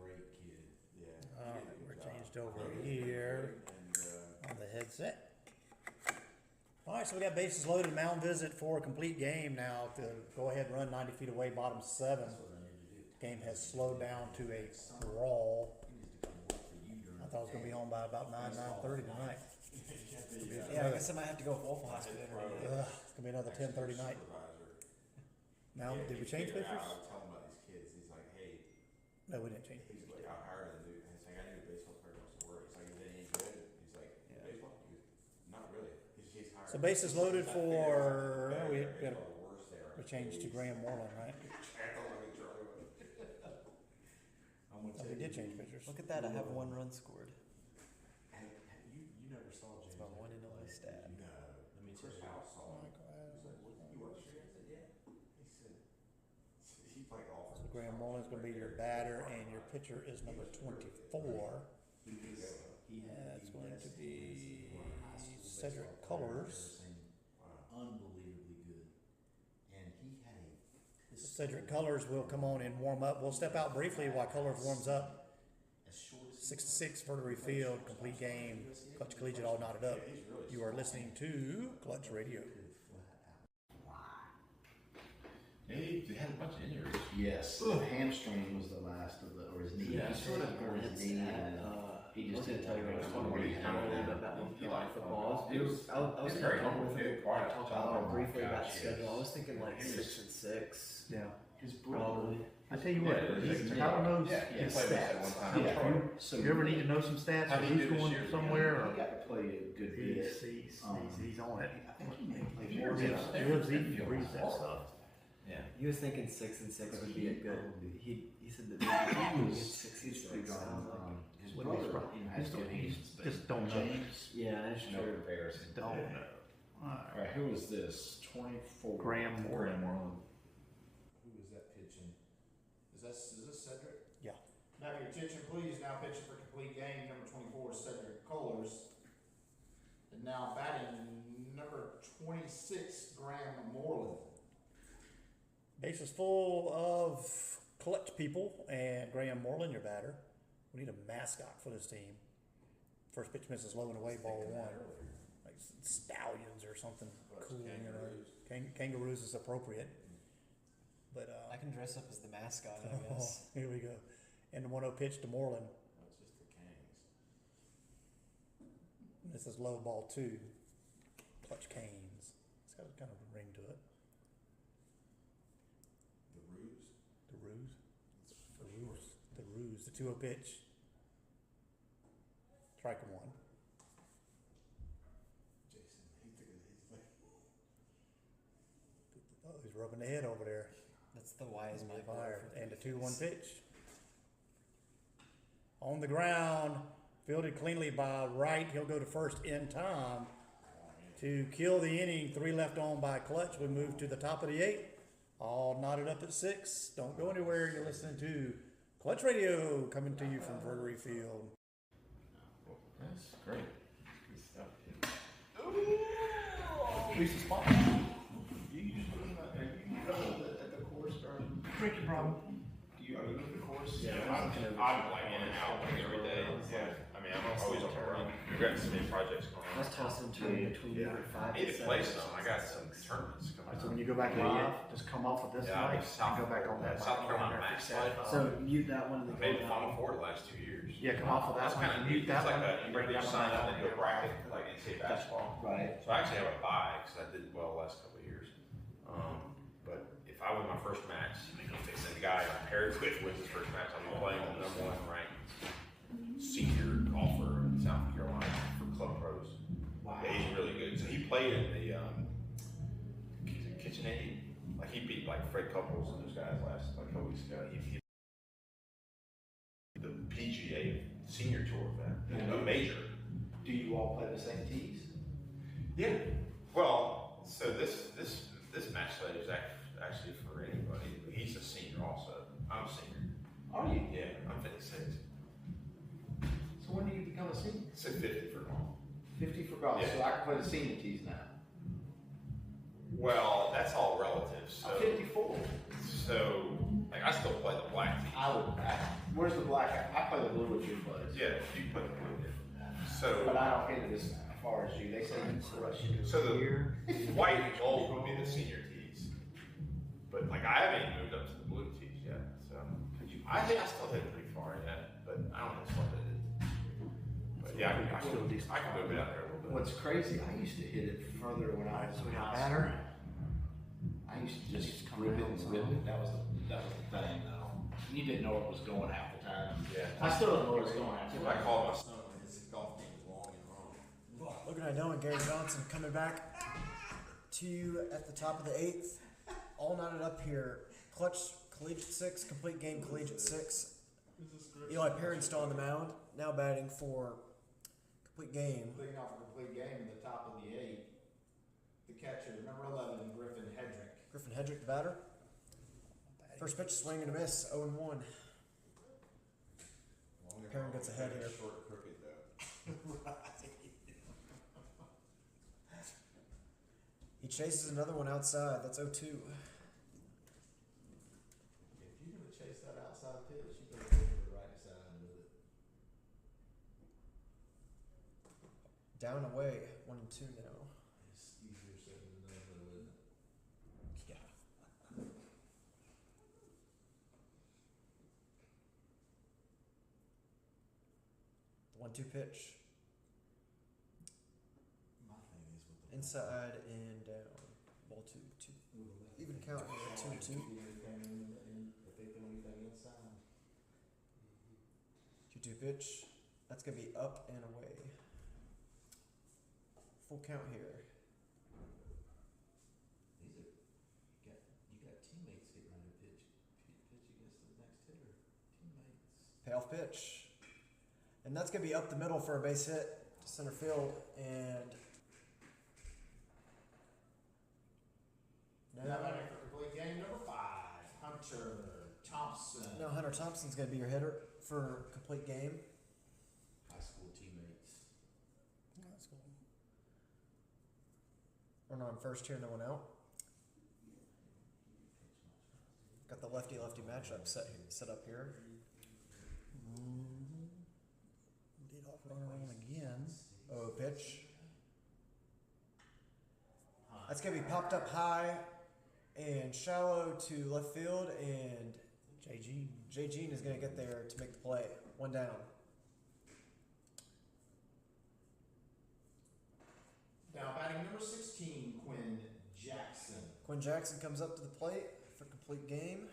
great kid. Yeah. all right, we're changed over here And on the headset. All right, so we got bases loaded, mound visit for a complete game now to go ahead and run 90 feet away, bottom 7. Game has slowed down to a crawl. I thought I was going to be home by about 9:30 tonight. Yeah, I guess I might have to go with Waffle House for dinner. It's going to be another 10:30 night. Now, did we change pictures? I was telling him about these kids. He's like, hey, No, we didn't change he's pictures. like, I hired a dude. He's like, I need a baseball player who wants to work. He's like, is it any good? He's like, baseball? He goes, not really. He's hired. So bases loaded for, we worse there. changed to Graham Moreland, right? Oh, we did change pictures. Look at that, I have 1 run scored. You never saw James. It's my one and only stat. No. Let me Chris House saw him. He's like, what, you watch here? I said, yeah. He said, he played golf. So Graham Moreland's going to be your batter, and your pitcher is number 24. That's going to be Cedric Colors. Unbelievably good. And he had Cedric Colors will come on and warm up. We'll step out briefly while Colors warms up. 6-6 Vertery Field, complete game. Klutch Collegiate all knotted up. You are listening to Klutch Radio. He had a bunch of injuries. Yes, the hamstring was the last of the, or his knee. Yeah, He sort of hurt his knee, and he just didn't tell you what he had. He liked football. It was, I was very talking humble, with very him, quiet. talking about briefly Oh, about gosh, the schedule. yes. I was thinking like 6-6. Yeah. Probably. I tell you what, Tyler knows He his played that stats. one time. Yeah. So You ever need to know some stats, How or did he he's do this going year? somewhere, He got to play a good or bit. he's on it. I think he may play He more. lives, eating, and breathes that stuff. Yeah. He was thinking 6-6 would be a good. He said that maybe he He's 66. pretty darn sounds like. wrong. His What do you brother, expect? has good hands. Just don't know. Yeah, that's No true. comparison. Don't know. All right. All right, who is this? 24. Graham Moreland. Who is that pitching? Is this Cedric? Yeah. Now your attention please, now pitching for complete game, number 24, Cedric Colors. And now batting, number 26, Graham Moreland. Base is full of Klutch people, and Graham Moreland, your batter. We need a mascot for this team. First pitch misses low and away, ball 1. Like stallions or something cool, you know. Kangaroos is appropriate. But I can dress up as the mascot, I guess. here we go. And the 1-0 pitch to Moreland. That's just the Kangs. This is low, ball 2. Klutch Canes. It's got kind of a ring to it. The Ruse. The Ruse. The Ruse. The Ruse. The 2-0 pitch. Strike 1. Jason, he's like, Oh, he's rubbing the head over there. That's the wise man. Fired. And the 2-1 pitch. On the ground, fielded cleanly by Wright. He'll go to first in time to kill the inning. 3 left on by Klutch. We move to the top of the 8th. All knotted up at 6. Don't go anywhere. You're listening to Klutch Radio coming to you from Vertery Field. That's great. Good stuff. Lisa Spot. You usually, are you at the course during? Drinking problem. Are you at the course? Yeah, I'm like in and out like every day. Yeah. I mean, I'm always on the run. We've got so many projects going I on. was tossing between different 5 I need and to play 7. some. I got some tournaments coming So up. when you go back live, just come off of this Yeah, night I'm South, and go back on that. South Carolina Max play. So mute that one and I then made go the Final down. Four the last 2 years. Yeah, come off of that That's one, kind of mute neat. that It's like one, a, and you bring bring that one sign back up on. and do a bracket like NCAA basketball. Right. So I actually have a bye because I did well the last couple of years. But if I win my first match, the guy I paired with wins his first match, I'll be playing the number 1 ranked senior golfer in South Carolina for Club Pros. Wow. Yeah, he's really good. So he played in the KitchenAid. Like he beat like Fred Couples and those guys last like a couple weeks ago. He the PGA senior tour event, a major. Do you all play the same tees? Yeah. Well, so this match play is actually for anybody. He's a senior also. I'm a senior. Are you? Yeah, I'm 56. So when do you become a senior? So 50 for golf. 50 for golf. Yeah. So I can play the senior tees now. Well, that's all relative. So, I'm 54. So, like, I still play the black tees. Where's the black? I play the blue with you plays. Yeah, you play the blue. So, but I don't hit it as far as you. They say you crush it. So the white and gold would be the senior tees. But like, I haven't even moved up to the blue tees yet. So I think I still hit it pretty far yet, but I don't know what it is. But yeah, I can move it out there a little bit. What's crazy, I used to hit it further when I was in high school. I used to just rip it and rip it. That was the thing, though. You didn't know where it was going half the time. Yeah. I still don't know where it's going half the time. I call my son. Golf game is long and wrong. Looking at Dylan, Gary Johnson coming back to you at the top of the 8th. All knotted up here. Klutch Collegiate 6, Complete Game Collegiate 6. Eli Perrin still on the mound, now batting for Complete Game. Leading off a complete game in the top of the 8th. The catcher, number 11, Griffin Hedrick. Griffin Hedrick, the batter. First pitch, swing and a miss, 0-1. Perrin gets ahead here. Short crooked though. He chases another one outside. That's 0-2. If you're going to chase that outside pitch, you better go to the right side with it. Down away, 1-2 now. It's easier said than done, though, isn't it? Yeah. The 1-2 pitch. My thing is with the Inside and down. Ball 2. Even count here, 2-2. If they throw anything inside. 2-2 pitch. That's going to be up and away. Full count here. You got teammates getting ready to pitch against the next hitter. Teammates. Payoff pitch. And that's going to be up the middle for a base hit to center field. And Now batting for complete game number 5, Hunter Thompson. now Hunter Thompson's going to be your hitter for complete game. High school teammates. Yeah, that's cool. Runner on first here, no one out. Got the lefty-lefty matchup set up here. Lead off runner on again. Oh, pitch. That's going to be popped up high and shallow to left field, and Jay Jean is going to get there to make the play. 1 down. Now batting number 16, Quinn Jackson. Quinn Jackson comes up to the plate for complete game.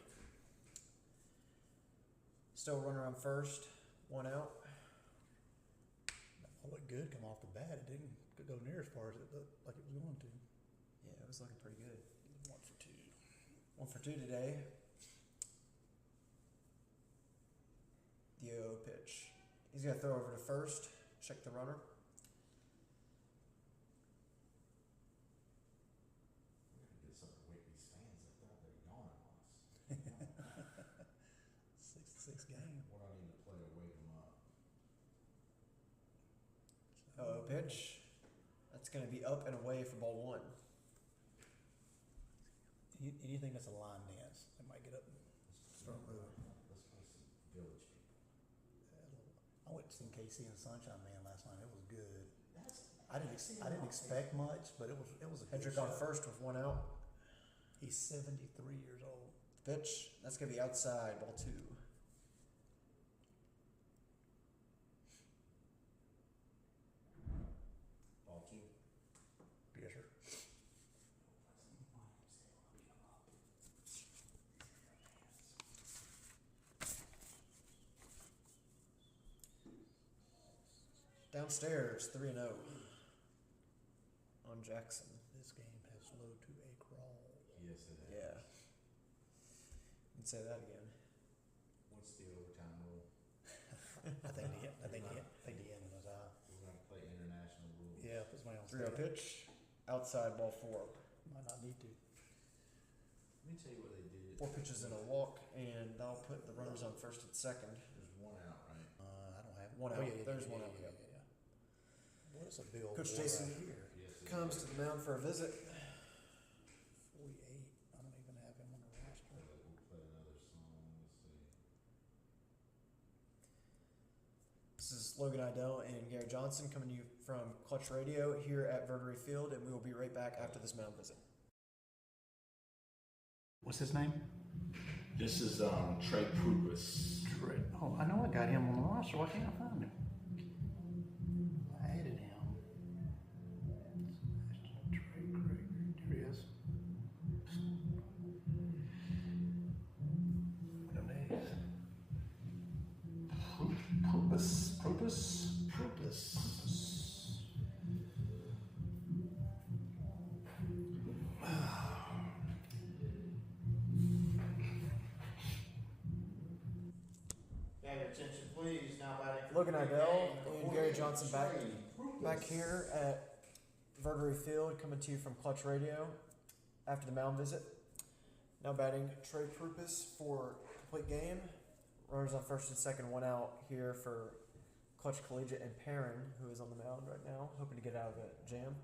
Still runner on first, 1 out. That looked good come off the bat. It didn't go near as far as it looked like it was going to. Yeah, it was looking pretty good. 1 for 2. 1 for 2 today. The 0 pitch. He's going to throw over to first, check the runner. We're going to get something to wake these fans up. They're yawning on us. 6-6 game. What I need to play to wake them up. 0 pitch. That's going to be up and away for ball 1. Anything that's a line dance, they might get up and start moving. Let's play some village people. I went to see KC and Sunshine Man last night. It was good. I didn't expect much, but it was a good Hedrick on show. first with 1 out. He's 73 years old. Pitch. That's going to be outside, ball 2. Ball 2. Yes, sir. Downstairs, 3-0 on Jackson. This game has slowed to a crawl. Yes, it has. Yeah. You can say that again. What's the overtime rule? I think the end was out. We're gonna play international rules. Yeah, puts my on 3-0 pitch, outside ball 4. Might not need to. Let me tell you what they did. 4 pitches and a walk, and that'll put the runners on first and second. There's one out, right? I don't have One oh, out. Yeah, There's yeah, one yeah, out, Yeah, yeah. yeah. What is a bill? Coach Jason here? Yes, it Comes is. to the mound for a visit. 48. I don't even have him on the roster. We'll play another song. Let's see. This is Logan Idell and Gary Johnson coming to you from Klutch Radio here at Verdery Field, and we will be right back after this mound visit. What's his name? This is Trey Prupas. Trey. Oh, I know I got him on the roster. Why can't I find him? I added him. Trey Craig. There he is. What are these? Prupas. Have your attention, please. Now batting for Logan complete Idell game, and Gary 48, Johnson back here at Verdery Field, coming to you from Klutch Radio after the mound visit. Now batting Trey Prupas for complete game. Runners on first and second, 1 out here for Klutch Collegiate and Perrin, who is on the mound right now, hoping to get out of a jam.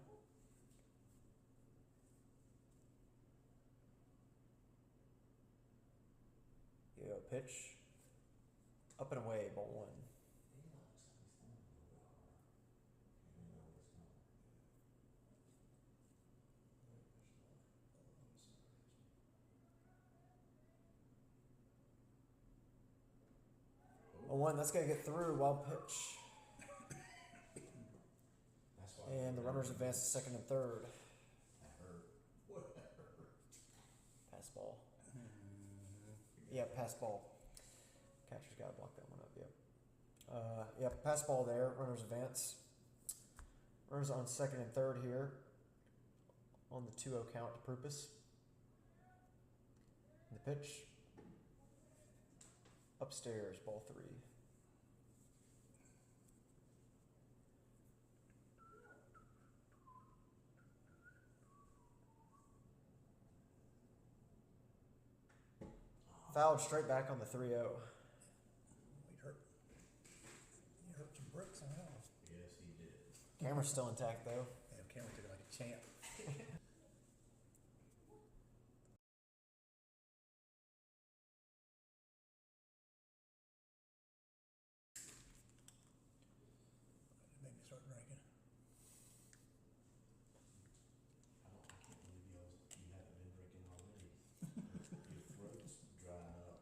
Pitch. Up and away, ball 1. That's going to get through. Wild pitch. And the runners advance to second and third. Pass ball. Yeah, pass ball. Catcher's got to block that one up, yep. Pass ball there. Runners advance. Runners on second and third here on the 2-0 count to Prupas. And the pitch. Upstairs, ball 3. Fouled straight back on the 3-0. We hurt some bricks on that one. Yes, he did. Camera's still intact though. Yeah, Cameron took it like a champ. It made me start drinking. I can't believe you haven't been drinking already. Your throat's drying up.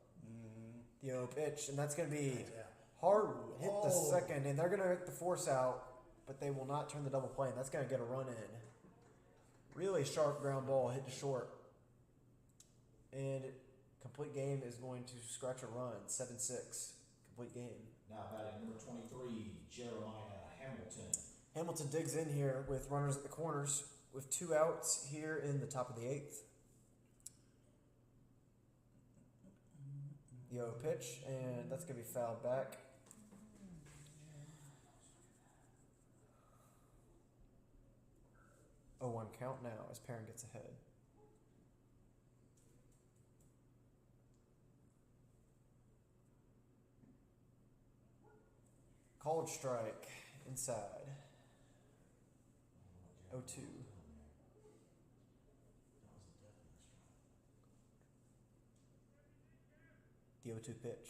The pitch, and that's going to be Yeah. hard. Hit the Oh. second, and they're going to hit the force out, but they will not turn the double play, and that's going to get a run in. Really sharp ground ball, hit to short. And complete game is going to scratch a run, 7-6. Complete game. Now batting number 23, Jeremiah Hamilton. Hamilton digs in here with runners at the corners with 2 outs here in the top of the 8th. Pitch, and that's going to be fouled back. Oh, 1 count now as Perrin gets ahead. Called strike inside. 0-2. The 0-2 pitch.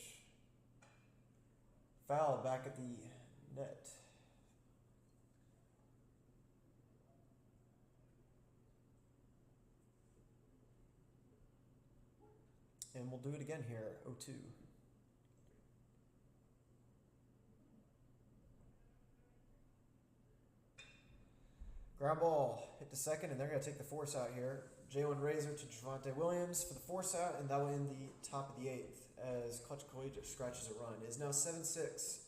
Foul back at the net. And we'll do it again here, 0-2. Ground ball, hit the second, and they're going to take the force out here. Jalen Razor to Javante Williams for the force out, and that will end the top of the 8th as Klutch Collegiate scratches a run. It is now 7-6.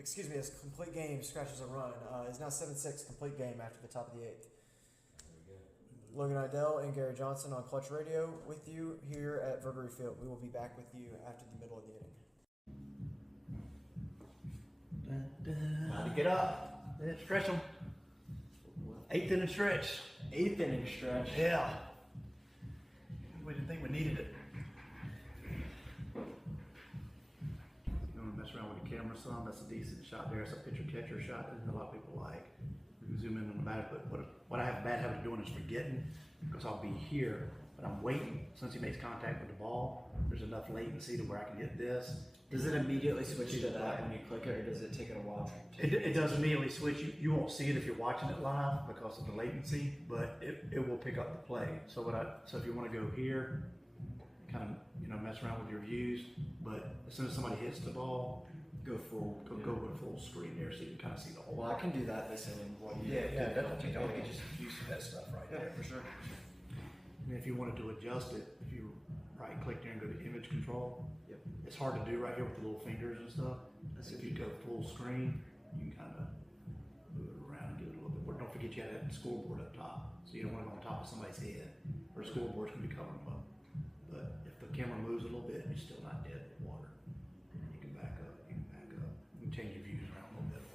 excuse me, his complete game scratches a run. Is now 7-6 complete game after the top of the 8th. Logan Idell and Gary Johnson on Klutch Radio with you here at Vergery Field. We will be back with you after the middle of the inning. Time to get up. Yeah, stretch them. 8th inning stretch. 8th inning stretch. Yeah. We didn't think we needed it. You want to mess around with the camera some? That's a decent shot there. It's a pitcher catcher shot that a lot of people like. We can zoom in on the bat, but what I have a bad habit of doing is forgetting, because I'll be here, but I'm waiting. Since he makes contact with the ball, there's enough latency to where I can get this. Does it immediately switch to that when you click it, or does it take it a while? It does immediately switch. You won't see it if you're watching it live because of the latency, but it will pick up the play. So if you want to go here, kind of mess around with your views, but as soon as somebody hits the ball, go with full screen there so you can kind of see the whole. Well, I can do that this inning. That'll take all get just used to that stuff right there for sure. And if you wanted to adjust it, if you right click there and go to image control, it's hard to do right here with the little fingers and stuff. So if you go full screen, you can kind of move it around and get it a little bit more. Don't forget you have that scoreboard up top, so you don't want to go on top of somebody's head, or scoreboards can be covering them up. But if the camera moves a little bit, you're still not dead in the water. You can back up. You can change your views around a little bit or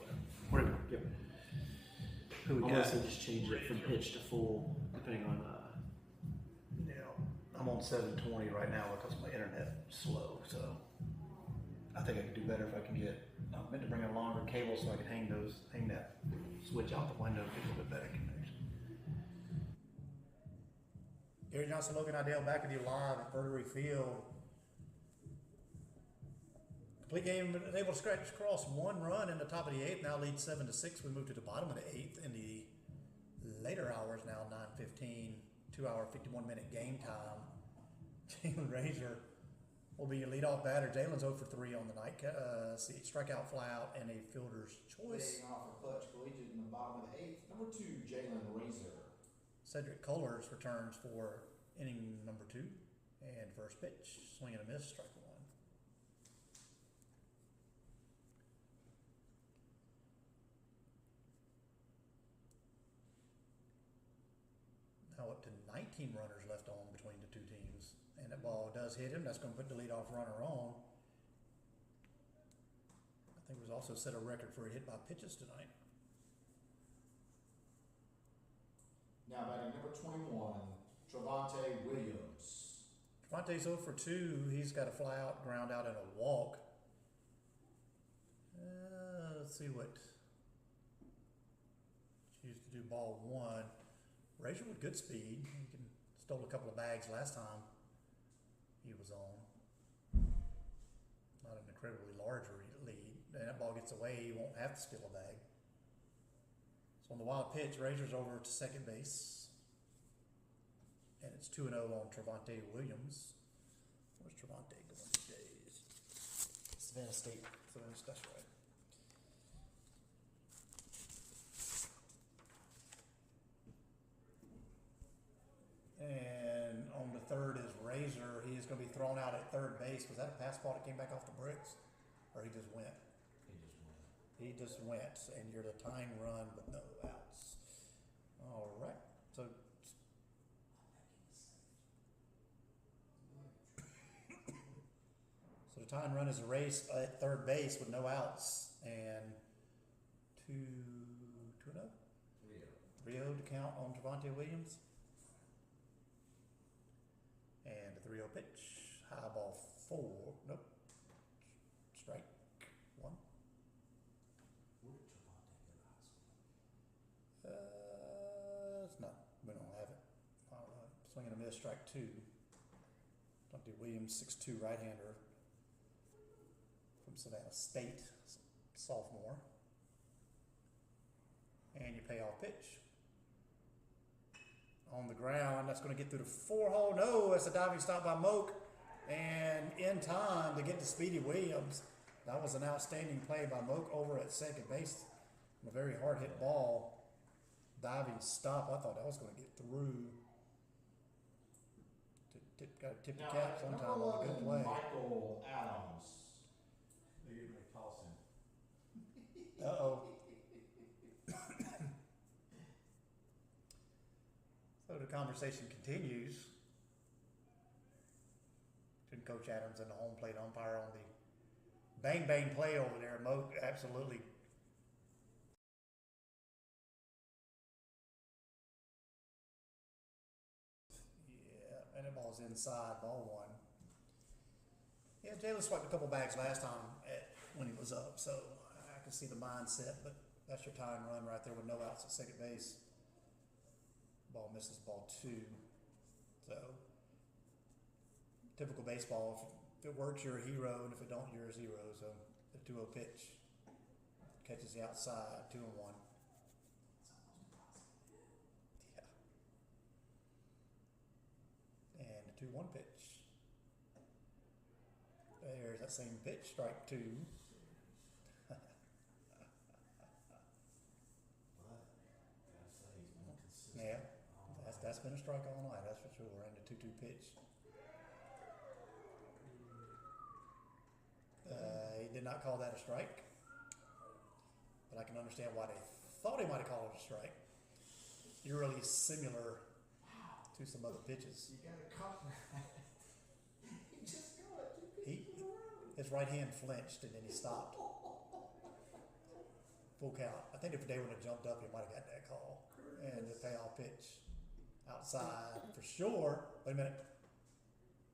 whatever. Yep. Who we Almost got? just change it from pitch to full, depending on. I'm on 720 right now because my internet's slow, so I think I could do better if I can get. I meant to bring a longer cable so I could hang that switch out the window to get a little bit better connection. Gary Johnson, Logan Idell back with you live at Vergery Field. Complete game, was able to scratch across one run in the top of the 8th, now leads 7-6. We moved to the bottom of the 8th in the later hours now, 9:15, 2 hour, 51-minute game time. Jalen Razor will be your leadoff batter. Jalen's 0 for 3 on the night. Strikeout, fly out, and a fielder's choice. Leading off for Klutch Collegiate in the bottom of the 8th, number 2, Jalen Razor. Cedric Kohlers returns for inning number 2, and first pitch, swing and a miss, strike 1. Now up to 19 runners left on between the two teams. And that ball does hit him. That's going to put the leadoff runner on. I think it was also set a record for a hit by pitches tonight. Now batting number 21, Trevante Williams. Trevante's 0 for 2. He's got a fly out, ground out, and a walk. Let's see what. Choose to do ball 1. Razor with good speed. He stole a couple of bags last time he was on. Not an incredibly large lead. And that ball gets away, he won't have to steal a bag. So on the wild pitch, Razor's over to second base. And it's 2-0 on Trevante Williams. Where's Trevante going these days? Savannah State. That's right. And on the third is Razor. He's going to be thrown out at third base. Was that a pass ball that came back off the bricks? Or he just went? He just went. And you're the tying run with no outs. All right. So the tying run is a race at third base with no outs. And 2-0? 3-0 to count on Trevante Williams. And the 3-0 pitch, high ball 4, nope, strike 1. Where did Trevante go to high school? It's not, we don't have it. Swing and a miss, strike 2. Trevante Williams, 6'2", right-hander from Savannah State, sophomore. And your payoff pitch. On the ground, that's going to get through the 4-hole. No, that's a diving stop by Moak. And in time to get to Speedy Williams. That was an outstanding play by Moak over at second base. A very hard hit ball. Diving stop. I thought that was going to get through. Got to tip your cap sometime on a good play. Michael Adams. They're going to toss him. conversation continues between Coach Adams and the home plate umpire on the bang bang play over there. Mo absolutely and the ball's inside, ball one. Yeah, Jalen swiped a couple bags last time when he was up, so I can see the mindset, but that's your time run right there with no outs at second base. Ball misses, ball two. So, typical baseball, if it works, you're a hero, and if it don't, you're a zero. So, the 2-0 pitch catches the outside, 2-1. And the 2-1 pitch. There's that same pitch, strike two. Yeah, that's been a strike all night, that's for sure. And the 2-2 pitch. He did not call that a strike, but I can understand why they thought he might have called it a strike. Eerily similar to some other pitches. You gotta cut. He just got it. His right hand flinched and then he stopped. Full count. I think if they would have jumped up, he might have got that call. And the payoff pitch outside for sure. Wait a minute.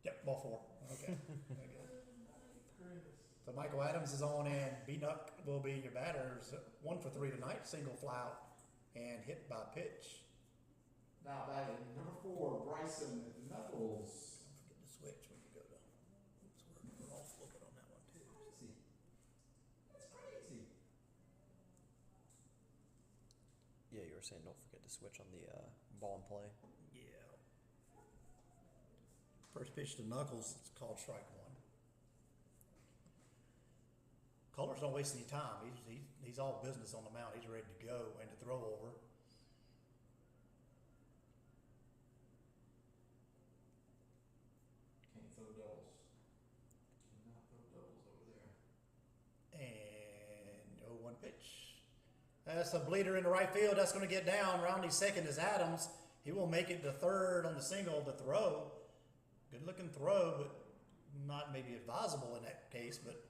Yep, ball four. Okay. Very good. So Michael Adams is on and B-Nuck will be your batters. 1 for 3 tonight. Single fly out and hit by pitch. Now batting number 4, Bryson Knuckles. Don't forget to switch when you go to. We're off a little bit on that one too. Crazy. That's crazy. Yeah, you were saying don't forget to switch on the ball and play. Yeah. First pitch to Knuckles, it's called strike one. Colors don't waste any time. He's all business on the mound. He's ready to go and to throw over. Can't throw doubles. Cannot throw doubles over there. And 0-1 pitch. That's a bleeder in the right field. That's going to get down. Rounding second is Adams. He will make it to third on the single to throw. Good looking throw, but not maybe advisable in that case, but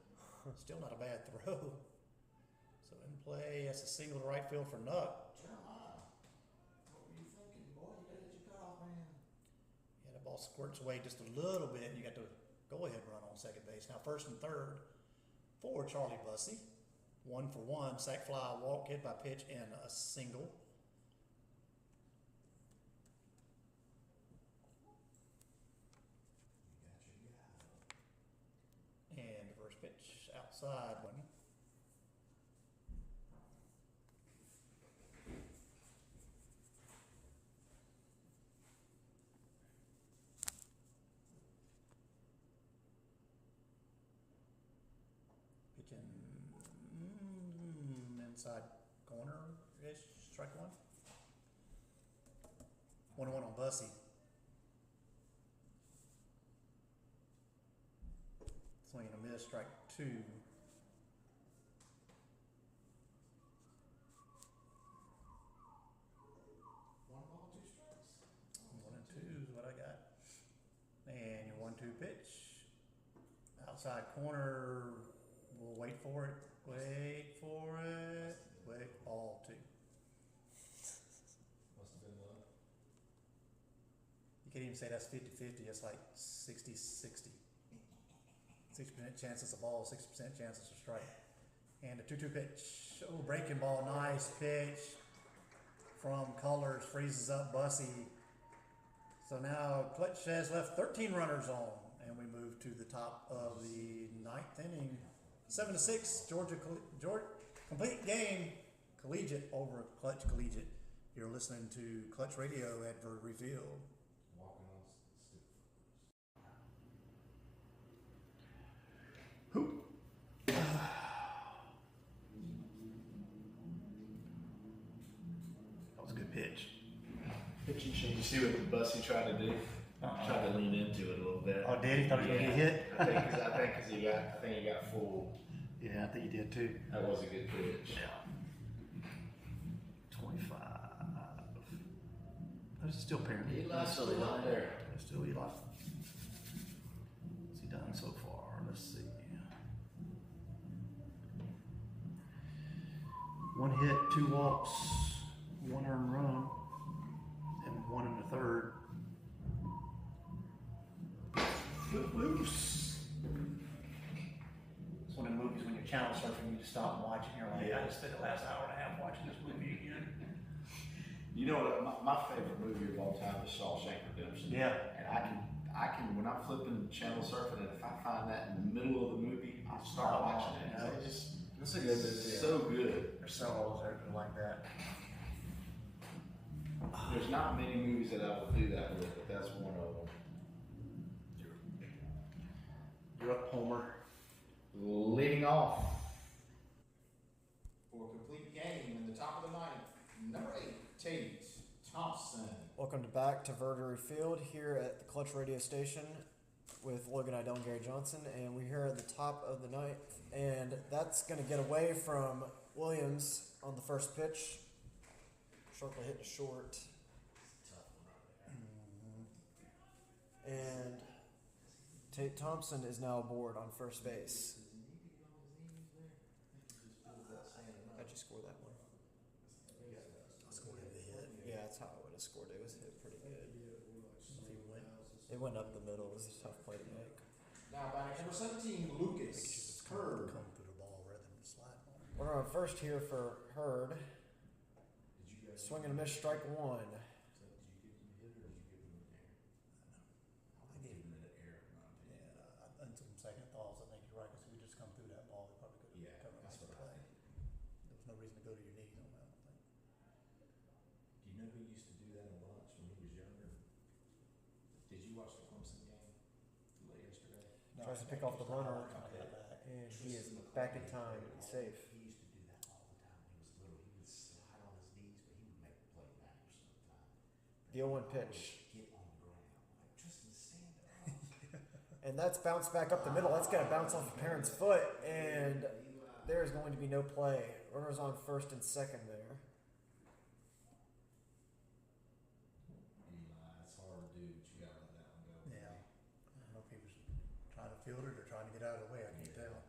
still not a bad throw. So in play, that's a single to right field for Nuck. Jeremiah, what were you thinking, boy? You gotta get your cutoff, man. Yeah, the ball squirts away just a little bit, and you got to go ahead run on second base. Now first and third for Charlie Bussey. 1 for 1, sac fly, walk, hit by pitch, and a single. And the first pitch outside one. Pitching inside corner-ish, strike one. 1-1 on Bussey. Swing and a miss, strike two. One ball, 2 strikes. 1 and 2 is what I got. And your 1-2 pitch. Outside corner. We'll wait for it. Wait for it. Wait. Ball 2. Must have been love. You can't even say that's 50-50. It's like 60-60. 60% chance it's a ball, 60% chance it's a strike. And a 2-2 pitch. Oh, breaking ball. Nice pitch from Colors. Freezes up Bussey. So now Klutch has left 13 runners on. And we move to the top of the 9th inning. 7-6, Georgia complete game. Collegiate over Klutch Collegiate. You're listening to Klutch Radio at Verdery Field. Walking on stick. That was a good pitch. Pitching change. You see what Bussey tried to do? Tried to lean into it a little bit. Oh, did he? Thought he was going to get hit? I think because he got full. Yeah, I think he did too. That was a good pitch. Yeah. 25. That it's still Perrin. Eli's still up there. It's still Eli. What's he done so far? Let's see. 1 hit, 2 walks, 1 earned run, and 1 in the third. Loose. It's one of the movies when you're channel surfing, you just stop and watch it, and you're like, I just spent the last hour and a half watching this movie again. You know what? My favorite movie of all time is Shawshank Redemption. Yeah. And I can when I'm flipping channel surfing, and if I find that in the middle of the movie, I'll start watching it. Yeah, It's just it's a good movie. so good. There's several that are like that. There's not many movies that I would do that with, but that's one of them. You're up, Homer. Leading off. For a complete game in the top of the ninth, number 8, Tate Thompson. Welcome back to Verdery Field here at the Klutch radio station with Logan Idell and Gary Johnson, and we're here at the top of the ninth, and that's going to get away from Williams on the first pitch. Sharply hitting short. And Tate Thompson is now aboard on first base. How'd you score that one? Yeah, that's how I would have scored it. It was hit pretty good. It went up the middle. It was a tough play to make. Now batting number 17, Lucas Hurd. Come through the ball rather than slide ball. Runner on first here for Hurd. Swing and a miss, strike 1. On some second thoughts, I think you're right, because if we just come through that ball, we probably could have covered that's the what I play. There was no reason to go to your knees on that, I don't think. Do you know who used to do that a bunch when he was younger? Did you watch the Clemson game late yesterday? Tries to pick off the runner, and he is back in time and safe. He used to do that all the time when he was little. He would slide on his knees, but he would make the play back or something. The 0-1 pitch. Get on the ground. Like, Tristan, stand up. And that's bounced back up the middle. That's going to bounce off of Perrin's foot, and there's going to be no play. Runners on first and second there. Eli, it's hard to do, but you gotta let that one go. Yeah. I don't know if he was trying to field it or trying to get out of the way, I can't tell.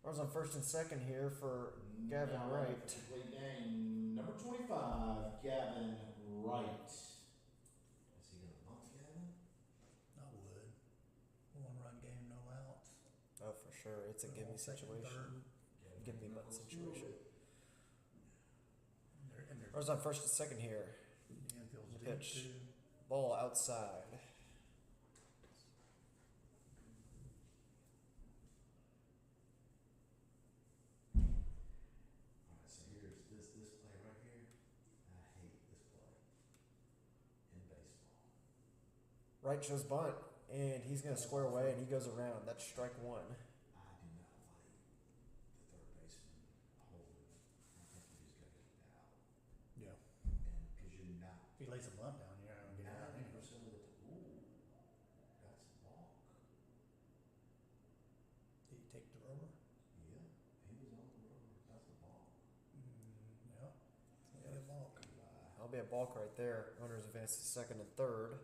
Runners on first and second here for Gavin Now Wright. for complete game, number 25, Gavin Wright. Is he gonna bump Gavin? I would. 1-run game, no outs. Oh, for sure. It's a give me situation. Give me button situation. Runners on first and second here. The infield's The deep, pitch. too. Ball outside. Alright, so here's this play right here. I hate this play. In baseball. Wright shows bunt, and he's going to square away, and he goes around. That's strike 1. I do not like the third baseman holding. I think you just gotta get out. Yeah. And because you're not If he lays a bunt down, you're not going to get out anyway. 90% of the ooh, that's balk. Did he take the rubber? Yeah, he was on the road. That's a balk. Yeah. Yeah, balk. That'll be a balk right there. Runners advance to second and third.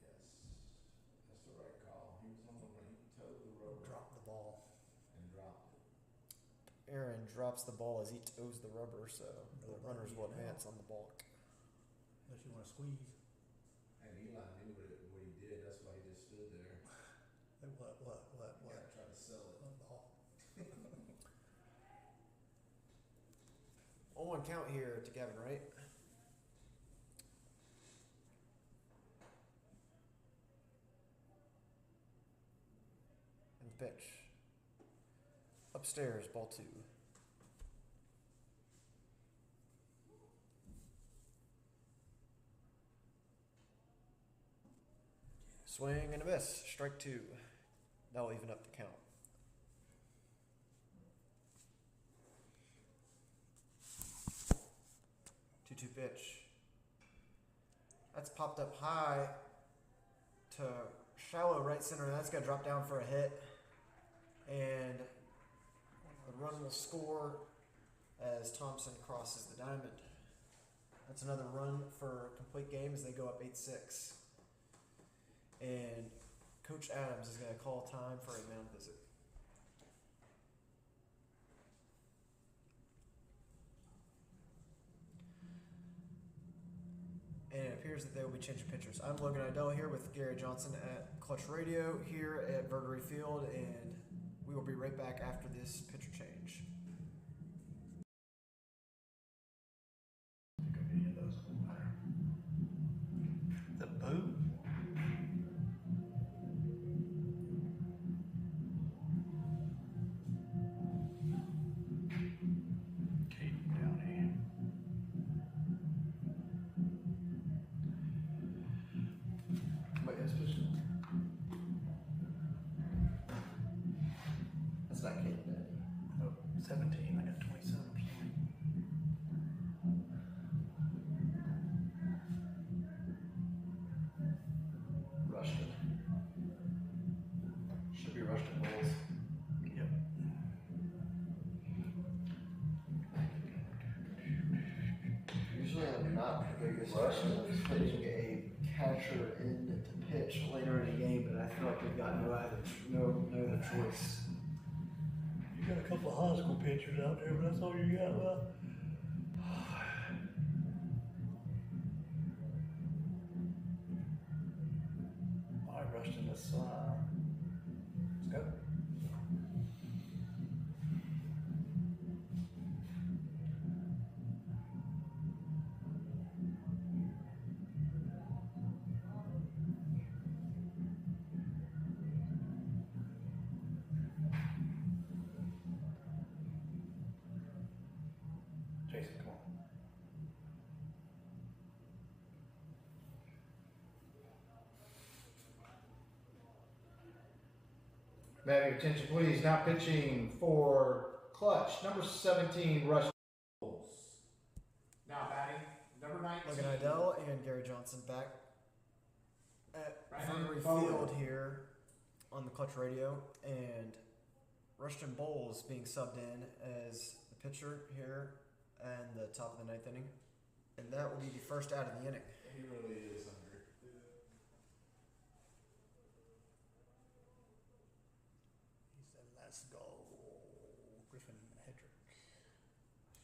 Yes, that's the right call. He was on the right, he towed the road Drop the ball. and dropped it. Aaron drops the ball as he toes the rubber, so the No runners will bogey, no. advance on the balk. Unless you want to squeeze. And Eli knew what he did. That's why he just stood there. Hey, what? Yeah, tried to sell it. Ball. 0-1 count here to Gavin Wright. And the pitch. Upstairs, ball 2. Swing and a miss. Strike 2. That'll even up the count. 2-2 pitch. That's popped up high to shallow right center. That's going to drop down for a hit. And a run will score as Thompson crosses the diamond. That's another run for complete game as they go up 8-6. And Coach Adams is going to call time for a mound visit. And it appears that they will be changing pitchers. I'm Logan Idell here with Gary Johnson at Klutch Radio here at Verdery Field, and we will be right back after this pitcher change. The boot. That's not Kate Daddy. No, 17. I got 27. Rushton. Should be Rushton Bulls. Yep. Usually I'm not the biggest fan of putting a catcher in to pitch later in the game, but I feel like we've got no other choice. You got a couple of high school pitchers out there, but that's all you got left. All right, Rustin, let's go. Jason, come on. May I have your attention, please? Now pitching for Klutch, number 17, Rush. Now batting, number 19. Logan Idell and Gary Johnson back at Verdery Bowler. Field here on the Klutch Radio, and Rushton Bowles being subbed in as the pitcher here in the top of the 9th inning, and that will be the first out of the inning. He really is hungry. He said, let's go, Griffin Hedrick.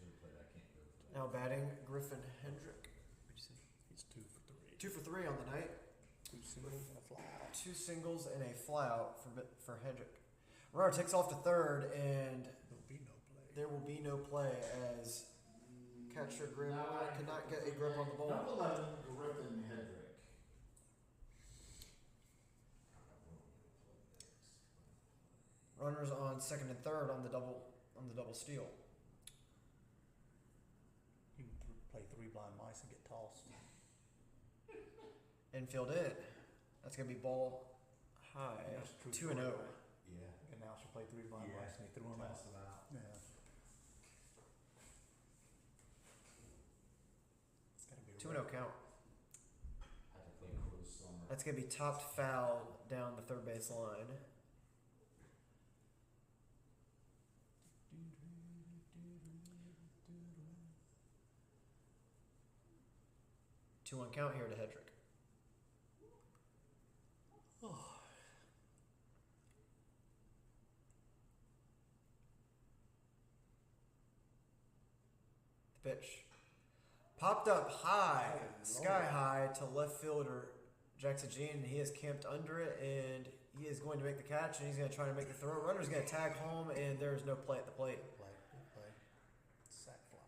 Should have played, I can't go for that. Now batting, Griffin Hendrick. What'd you say? He's 2 for 3. 2 for 3 on the night. 2 singles and a fly. 2 singles and a fly out for Hendrick. Runner takes off to third, and There'll be no play. there will be no play as catcher Graham White could not get a grip on the ball. Number 11, Griffin Hedrick. Runners on second and third on the double steal. You can play 3 blind mice and get tossed. Infield in. That's gonna be ball high. That's true 2-0. story, right? Yeah. And now she'll play 3 blind Yeah. mice and he threw them out. Toss them out. Yeah. It's gotta be 2-0 count. Had to play close summer. That's gonna be topped foul down the third base line. Two one count here to Hedrick. The pitch. Popped up high, sky high to left fielder Jackson Jean, and he is camped under it, and he is going to make the catch, and he's going to try to make the throw. Runner's going to tag home, and there is no play at the plate. Play. Sack fly.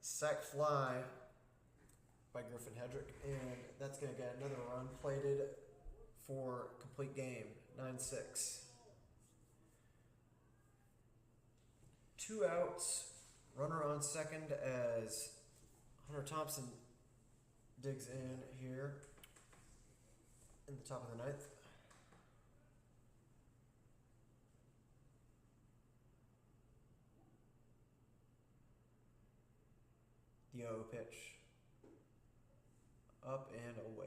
Sack fly by Griffin Hedrick, and that's going to get another run plated for complete game, 9-6. 2 outs, runner on second as Hunter Thompson digs in here in the top of the 9th. The 0 pitch. Up and away.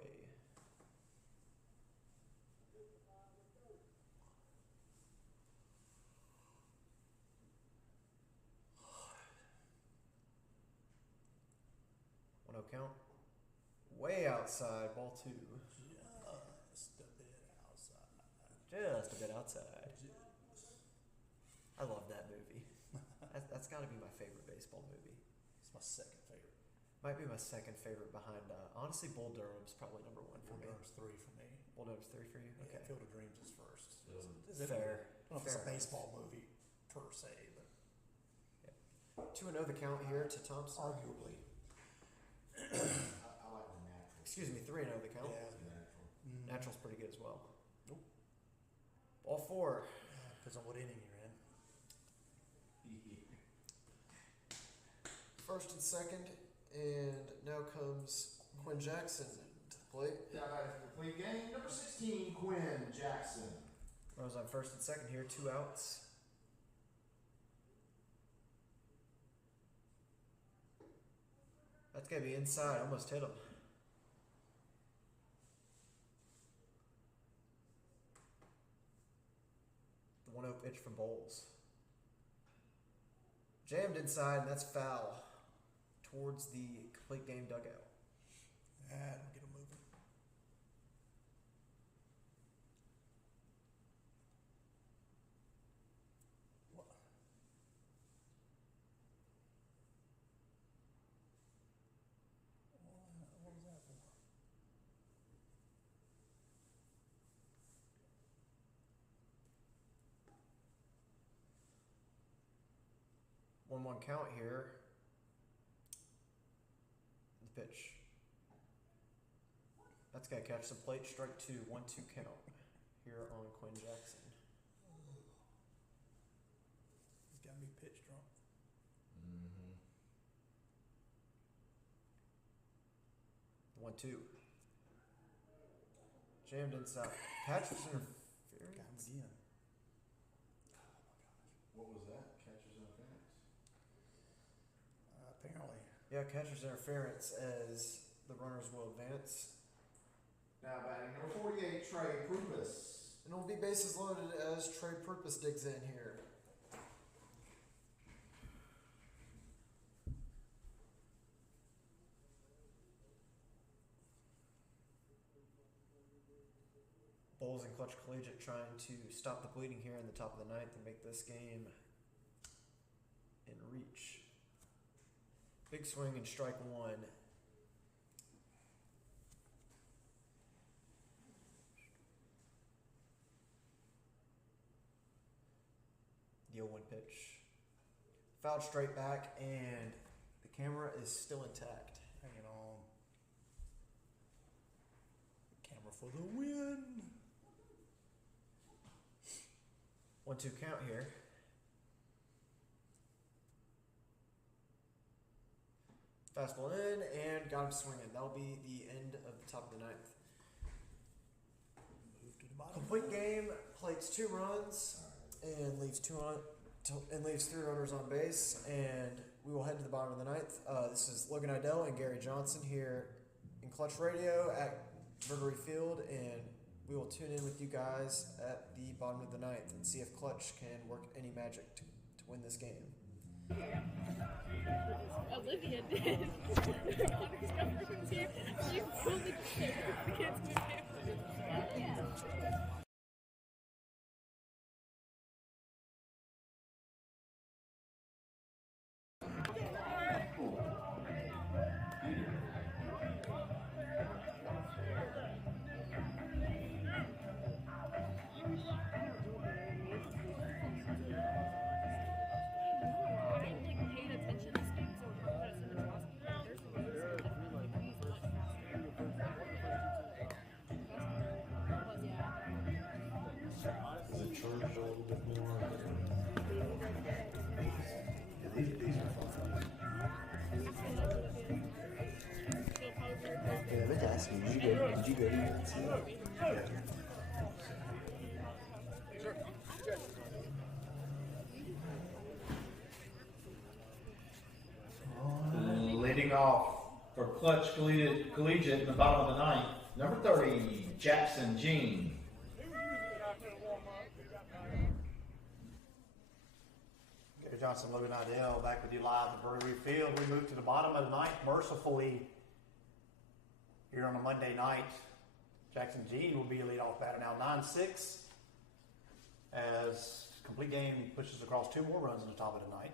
count. Way outside, ball 2. Just a bit outside. Just a bit outside. I love that movie. That's got to be my favorite baseball movie. It's my second favorite. Might be my second favorite behind, honestly, Bull Durham's probably number 1 for Bull me. Durham's 3 for me. Bull Durham's 3 for you? Okay. Yeah, Field of Dreams is first. Is it fair? I don't know if it's a Fair. baseball movie per se, but 2-0 the count here to Thompson. arguably. I like the natural. Excuse me, 3-0 the count. Yeah. Natural. Natural's pretty good as well. Nope. Ball 4. Depends on what inning you're in. First and second, and now comes Quinn Jackson to the plate. Now batting for complete game, number 16, Quinn Jackson. Runners on first and second here, 2 outs. That's gonna be inside, almost hit him. The 1-0 pitch from Bowles. Jammed inside, and that's foul towards the complete game dugout. That'll get him moving. What? What was that for? 1-1 count here. The pitch. That's gonna catch the plate. Strike 2, 1-2 count here on Quinn Jackson. He's got me pitch drunk. Mm-hmm. 1-2. Jammed inside. Catcher's Got him interference. again. What was that? Catcher's interference? Apparently. Yeah, catcher's interference as the runners will advance. Now batting number 48, Trey Prupus. And it will be bases loaded as Trey Purpose digs in here. Bulls and Klutch Collegiate trying to stop the bleeding here in the top of the ninth and make this game in reach. Big swing and strike 1. The 0-1 pitch. Fouled straight back, and the camera is still intact. Hanging on. Camera for the win. 1-2 count here. Fastball in, and got him swinging. That'll be the end of the top of the ninth. Move to the bottom. Complete game, plates 2 runs, and leaves 3 runners on base, and we will head to the bottom of the ninth. This is Logan Idell and Gary Johnson here in Klutch Radio at Verdery Field, and we will tune in with you guys at the bottom of the ninth and see if Klutch can work any magic to win this game. Olivia did. Connor's government here. She pulled the kids with him. Yeah. Did you go to UNC? Yeah. Leading off for Klutch Collegiate in the bottom of the ninth, number 30, Jackson Jean. Gary Johnson, Logan Idell, back with you live at Verdery Field. We move to the bottom of the ninth. Mercifully, here on a Monday night. Jackson Jean will be a leadoff batter now, 9-6, as complete game pushes across 2 more runs in the top of the night.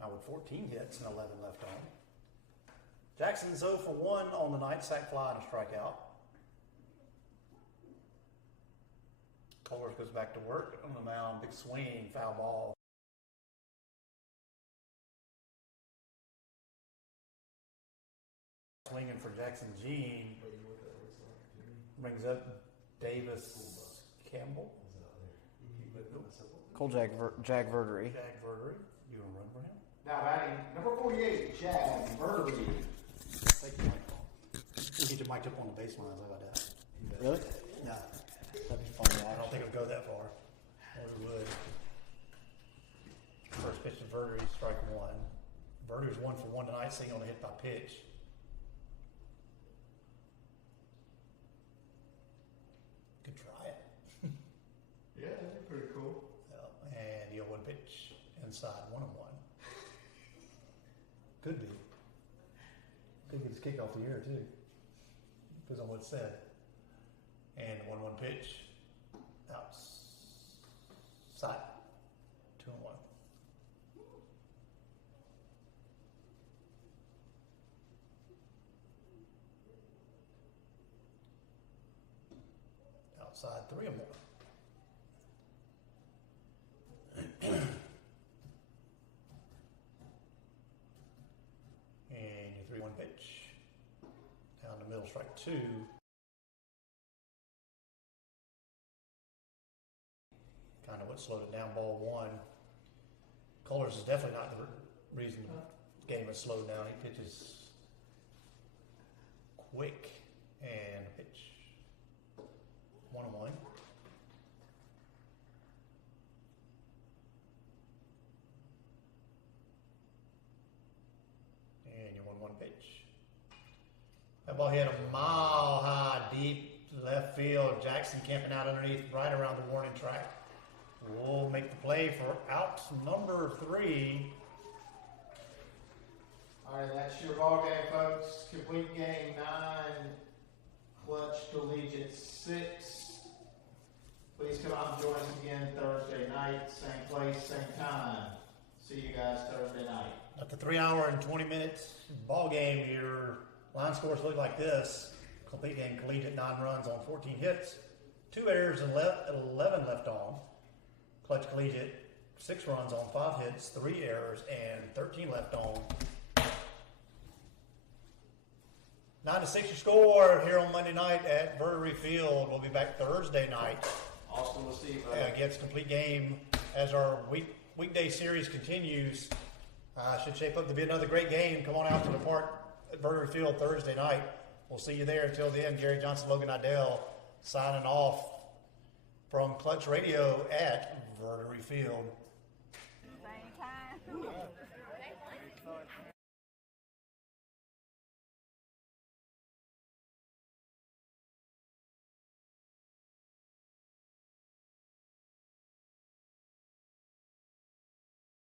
Now with 14 hits and 11 left on. Jackson's 0 for 1 on the night, sack fly and a strikeout. Kohlers goes back to work on the mound, big swing, foul ball. Swinging for Jackson Jean. Brings up Davis Campbell. Jag Verdery. Jag Verdery. You want to run for him? Now batting number 48, Jag Verdery. Take your mic off. You get your mic up on the baseline. How about that? Really? Yeah. That'd be fun. I don't think it would go that far. Or it would. First pitch to Verdery, strike 1. Verdery's 1 for 1 tonight, seeing on the hit by pitch. Could try it. Yeah, that'd be pretty cool. And the 0-1 pitch inside, 1-1. Could be. Could get his kick off the year too. Depends on what's said. And 1-1 pitch outside, 2-1. Outside, 3-1. And your 3-1 pitch. Down the middle, strike 2. Kind of what slowed it down, ball 1. Kohlers is definitely not the reason the game has slowed down. He pitches quick and a pitch. 1-1. And your 1-1 pitch. That ball hit a mile high, deep left field. Jackson camping out underneath, right around the warning track. We'll make the play for out number 3. All right, that's your ball game, folks. Complete game 9, Klutch Collegiate 6. Please come out and join us again Thursday night, same place, same time. See you guys Thursday night. At the 3 hour and 20 minutes ball game, your line scores look like this. Complete game, Collegiate 9 runs on 14 hits, 2 errors and 11 left on. Klutch Collegiate 6 runs on 5 hits, 3 errors and 13 left on. 9-6 your score here on Monday night at Verdery Field. We'll be back Thursday night. Austin, we'll see you, buddy. Against complete game as our weekday series continues. Should shape up to be another great game. Come on out to the park at Verdery Field Thursday night. We'll see you there. Until then, Gary Johnson, Logan Idell signing off from Klutch Radio at Verdery Field.